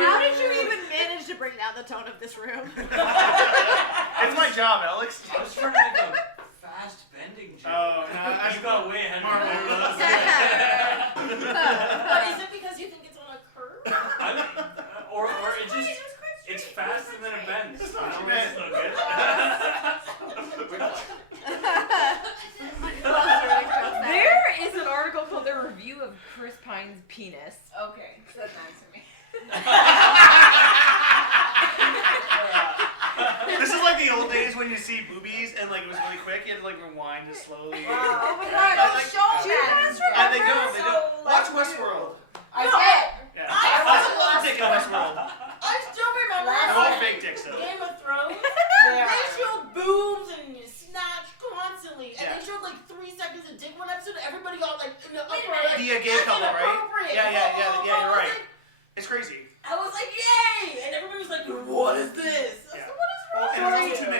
How did you even manage to bring down the tone of this room? It's my job, Alex. I was trying to make a fast bending joke. Oh, no, You got way ahead of Marvel. me. But is it because you think it's on a curve? Or it just, it's fast and then it bends. It's not You too know, bad. it's not good. There is an article called The Review of Chris Pine's Penis. Okay, said that to me. This is like the old days when you see boobies and like it was really quick. You had to like rewind it slowly. Oh my I god, don't like- show Do me you that. guys And they don't. They So, don't. like, Watch Westworld. I did. Yeah. I Watch watched the dick in Westworld. I still remember They're all fake dicks though. Game of Thrones. They are. They showed boobs and snatch constantly, and Yeah. they showed like 3 seconds of dick one episode. And everybody got like in the upper. Wait a minute. Like, The gay that's couple, right? inappropriate. Yeah, you're I was right. like- It's crazy. I was like, yay! And everybody was like, what is this? I was Yeah. like, what is Well, wrong and with there's you? also too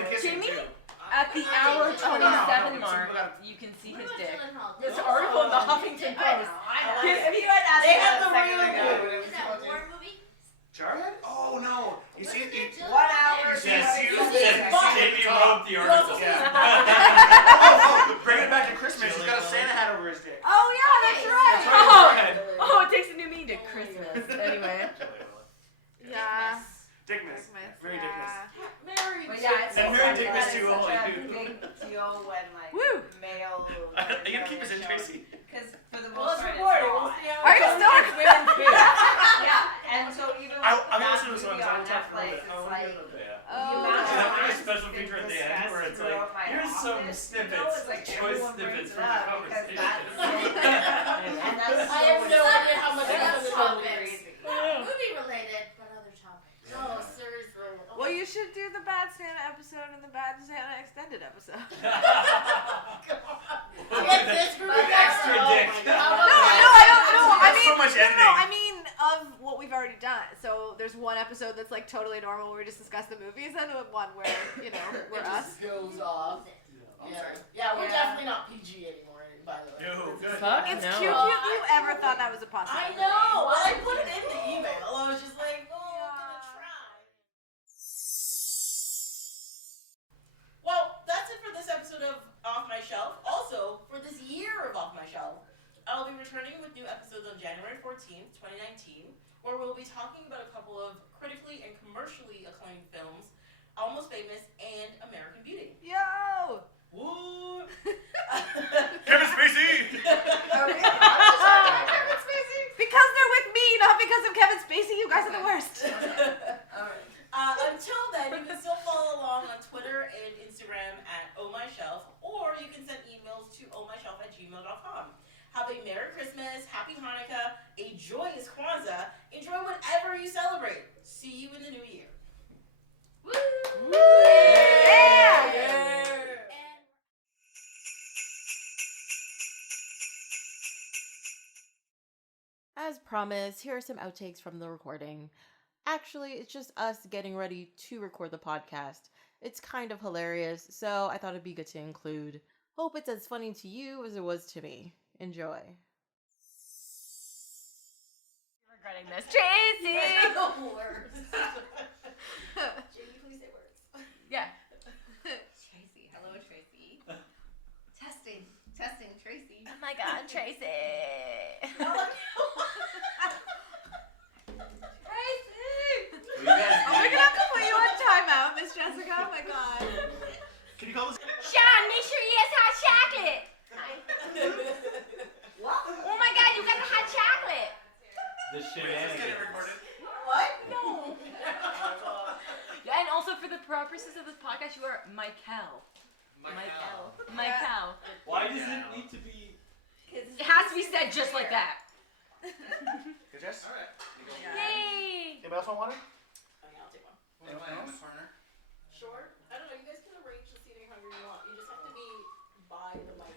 You see, 1 hour. Yes, you- Jamie wrote the article. Bring it back to Christmas. He's got a Santa hat over his dick. Oh yeah, that's right. That's right. Go ahead. Oh, it takes a new meaning to Christmas. Anyway. Yeah. Dickmas. Dickmas, Very yeah. Dickmas. Very But yeah, it's so And Mary funny Dick that was it's too such old. a big deal when like Woo. male. Are you gonna keep us in, Tracy? Because for the Well, most it's part, recorded. it's We'll not. see how Are it you goes. still? Yeah, and so even I like mean, that listen to this one. movie I on will talk for a Netflix, little bit. it's like Yeah. Oh. the amount Should of have a times special it's feature at the been end where it's discussed like, throughout my here's some office, snippets, it's like choice everyone snippets brings from it the up because conversation. that's and that's I have no idea how much That's of it topics. is. Not movie related, but other topics. No, seriously. Oh Well, my you should do the Bad Santa episode and the Bad Santa extended episode. Get this group But extra oh dick. my No, God. I don't know. I That's mean, so much no, editing. I mean of what we've already done. So there's one episode that's like totally normal where we just discuss the movies, and one where we're It us. just goes off. I'm Yeah, sorry. yeah, we're Yeah. definitely not PG anymore, by the way. No, good. Fuck It's no. cute. You ever thought that was a I possibility? know. Well, I put it in the email. I was just like, oh, I'm gonna try. Well, that's it for this episode of Off My Shelf. Also, for this year of Off My Shelf, I'll be returning with new episodes on January 14th, 2019, where we'll be talking about a couple of critically and commercially acclaimed films, Almost Famous and American Beauty. Yo! Woo! Kevin Spacey. Because they're with me, not because of Kevin Spacey. You guys are the worst. Until then, you can still follow along on Twitter and Instagram at ohmyshelf, or you can send emails to ohmyshelf@gmail.com. Have a Merry Christmas, Happy Hanukkah, a joyous Kwanzaa. Enjoy whatever you celebrate. See you in the new year. Yeah! As promised, here are some outtakes from the recording. Actually, it's just us getting ready to record the podcast. It's kind of hilarious, so I thought it'd be good to include. Hope it's as funny to you as it was to me. Enjoy. Regretting this. Tracy! Words. Jamie, please say words. Yeah. Tracy. Hello, Tracy. Testing. Tracy. Oh my god, Tracy. Oh, we're gonna have to put you on timeout, Miss Jessica. Oh my god. Can you call this? Sean, make sure he has hot chocolate. What? Oh my god, you got the hot chocolate. The Let's get it shenanigans. recorded. What? No. Yeah, and also for the purposes of this podcast, you are Michael. Michael. Why does it need to be? It has to be said just like that. Good, Jess? Alright. Yay! Anybody else want water? Oh, yeah, I'll take one. Anyone In the else? corner. Sure. I don't know. You guys can arrange the seating however you want. You just have to be by the mic.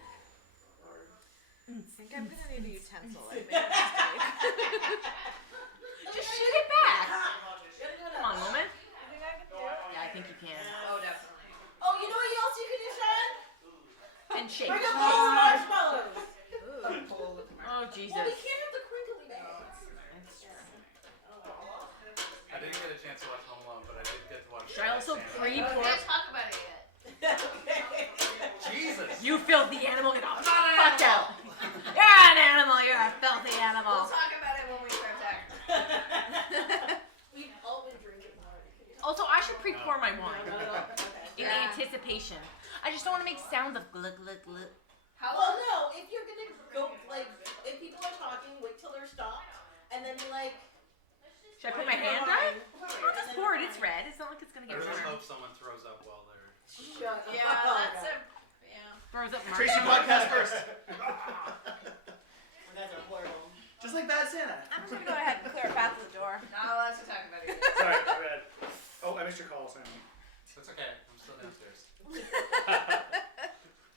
Or I think I'm gonna need a utensil. I think. Just shoot it back. you gotta do it Come on, up. woman. You think I can do it? Yeah, I think you can. Oh, definitely. Oh, you know what else you can do, Sean? And shake. Bring a bowl of marshmallows. Oh, Well, we Jesus. can't have the crinkly bags. I didn't get a chance to watch Home Alone, but I did get to watch. Should I also Santa. We pre-pour? can't talk about it yet. Jesus. You filthy animal, get off. Fucked out. You're an animal, you're a filthy We'll animal. talk about it when we start talking. We've all been drinking water. Also, I should pre-pour my wine Okay. in anticipation. I just don't want to make sounds of glug glug glug. How Well, long? no, if you're gonna go, like, if people are talking, wait till they're stopped, and then be like, Should I put my hand down? I'll just pour it. It's red. It's not like it's gonna I get really warm. hope someone throws up while they're. shut up. Yeah, that's a. Yeah. Throws up Tracy podcast first. You guys are horrible. Just like Bad Santa. I'm just gonna go ahead and clear a path to the door. Not allowed to talk about it yet. Sorry, my bad. Oh, I missed your call, Simon. That's okay. I'm still downstairs.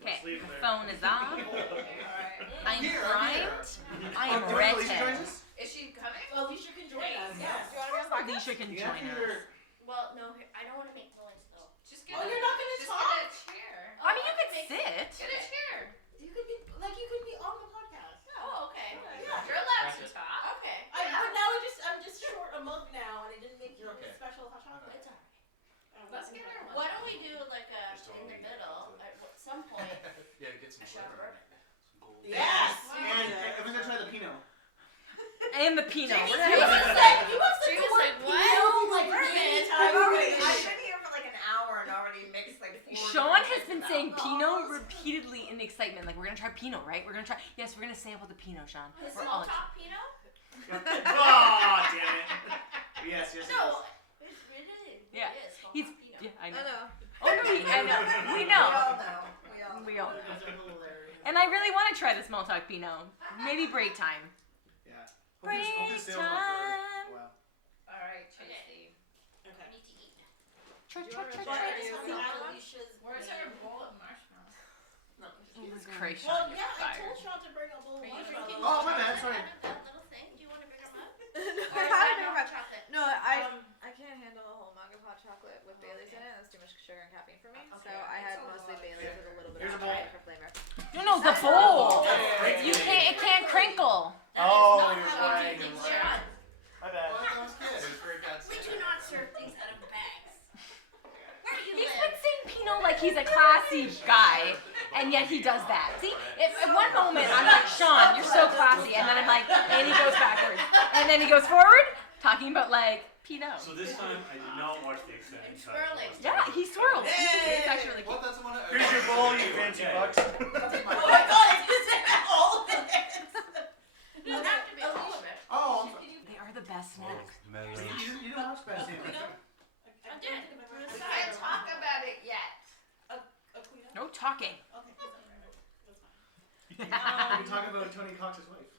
Okay, Let's leave my there. phone is on. Alright. I'm here, I'm primed. I am Oh, Alicia joins ready. us? Is she coming? Alicia can join us. Yes. Alicia can Yeah, join us. you're- Well, no, I don't want to make noise though. Just get Oh, a, you're not gonna just talk? get a chair. I mean, you could sit. Get a chair. You could be on the podcast. Oh, okay. Yeah. You're allowed to Gotcha. talk. Okay. But now I'm just short a mug now, and I didn't make you You're okay. special hot chocolate. we do like a Just in don't the eat middle it. at some point? Yeah, get some A shot of flavor. bourbon. Some gold. Yes! Wow. And everyone's gonna try the Pinot. And the Pinot. Jamie, We're you gonna have must a- say, you must She say the was word like, what? Pinot like Bourbon. many I've times. been here for like an hour and already mixed like 4 Sean has different been things saying about- Pinot repeatedly in excitement. Like, we're gonna try Pinot, right? We're gonna try. Yes, we're gonna sample the Pinot, Sean. The We're small all top Pinot? Oh, damn it. Yes, yes, No, yes. it really Yeah. is small He's. top Pinot. Yeah, I I know. know. Oh no, I know. We We know. all know. We all know. We all know. Those are hilarious. And I really want to try the small talk Pinot. Maybe break time. Yeah. Break Hopefully sales went time. for a while. Alright, Tracy. I Okay. need to eat. Try, Do you try, wanna try, try try. it? Something Is it Alicia's Where's menu. our bowl of marshmallows? No. Jesus Christ, Well, Sean, you're yeah, I fired. told Sean to bring a bowl of Are you marshmallows. drinking Oh, my bad, chocolate sorry. out of that little thing? Do you want a bigger mug? No, Or is I that haven't not about- chocolate? No, I can't handle a whole mug of hot chocolate with Bailey's in it. That's too much sugar and caffeine for me. Okay. So I had It's a mostly lot. Bailey's with a little bit Here's of a bowl. hot for flavor. No, the bowl. Hey. You can't. It can't crinkle. That is Oh, not you're how we right, do you're things, right. Sean. My bad. Well, that was good. It was very bad. We do not serve things out of bags. Where do you He's live? been saying Pinot like he's a classy guy, and yet he does that. See, at one moment I'm like, Sean, you're so classy, and then I'm like, and he goes backwards, and then he goes forward, talking about like Pinot. So this time I did not watch the extended I'm cut. swirling. Yeah, he swirls. Hey! It's actually really Well, cute. that's the one I. Here's your bowl, you fancy Yeah. bucks. Oh my god, I just said all of it. You don't have to be all of it. Oh, I'm sorry. They are the best snacks. You don't watch Pesci. I did. We can't talk about it yet. Aquino? No talking. Okay, that's fine. We can talk about Tony Cox's wife.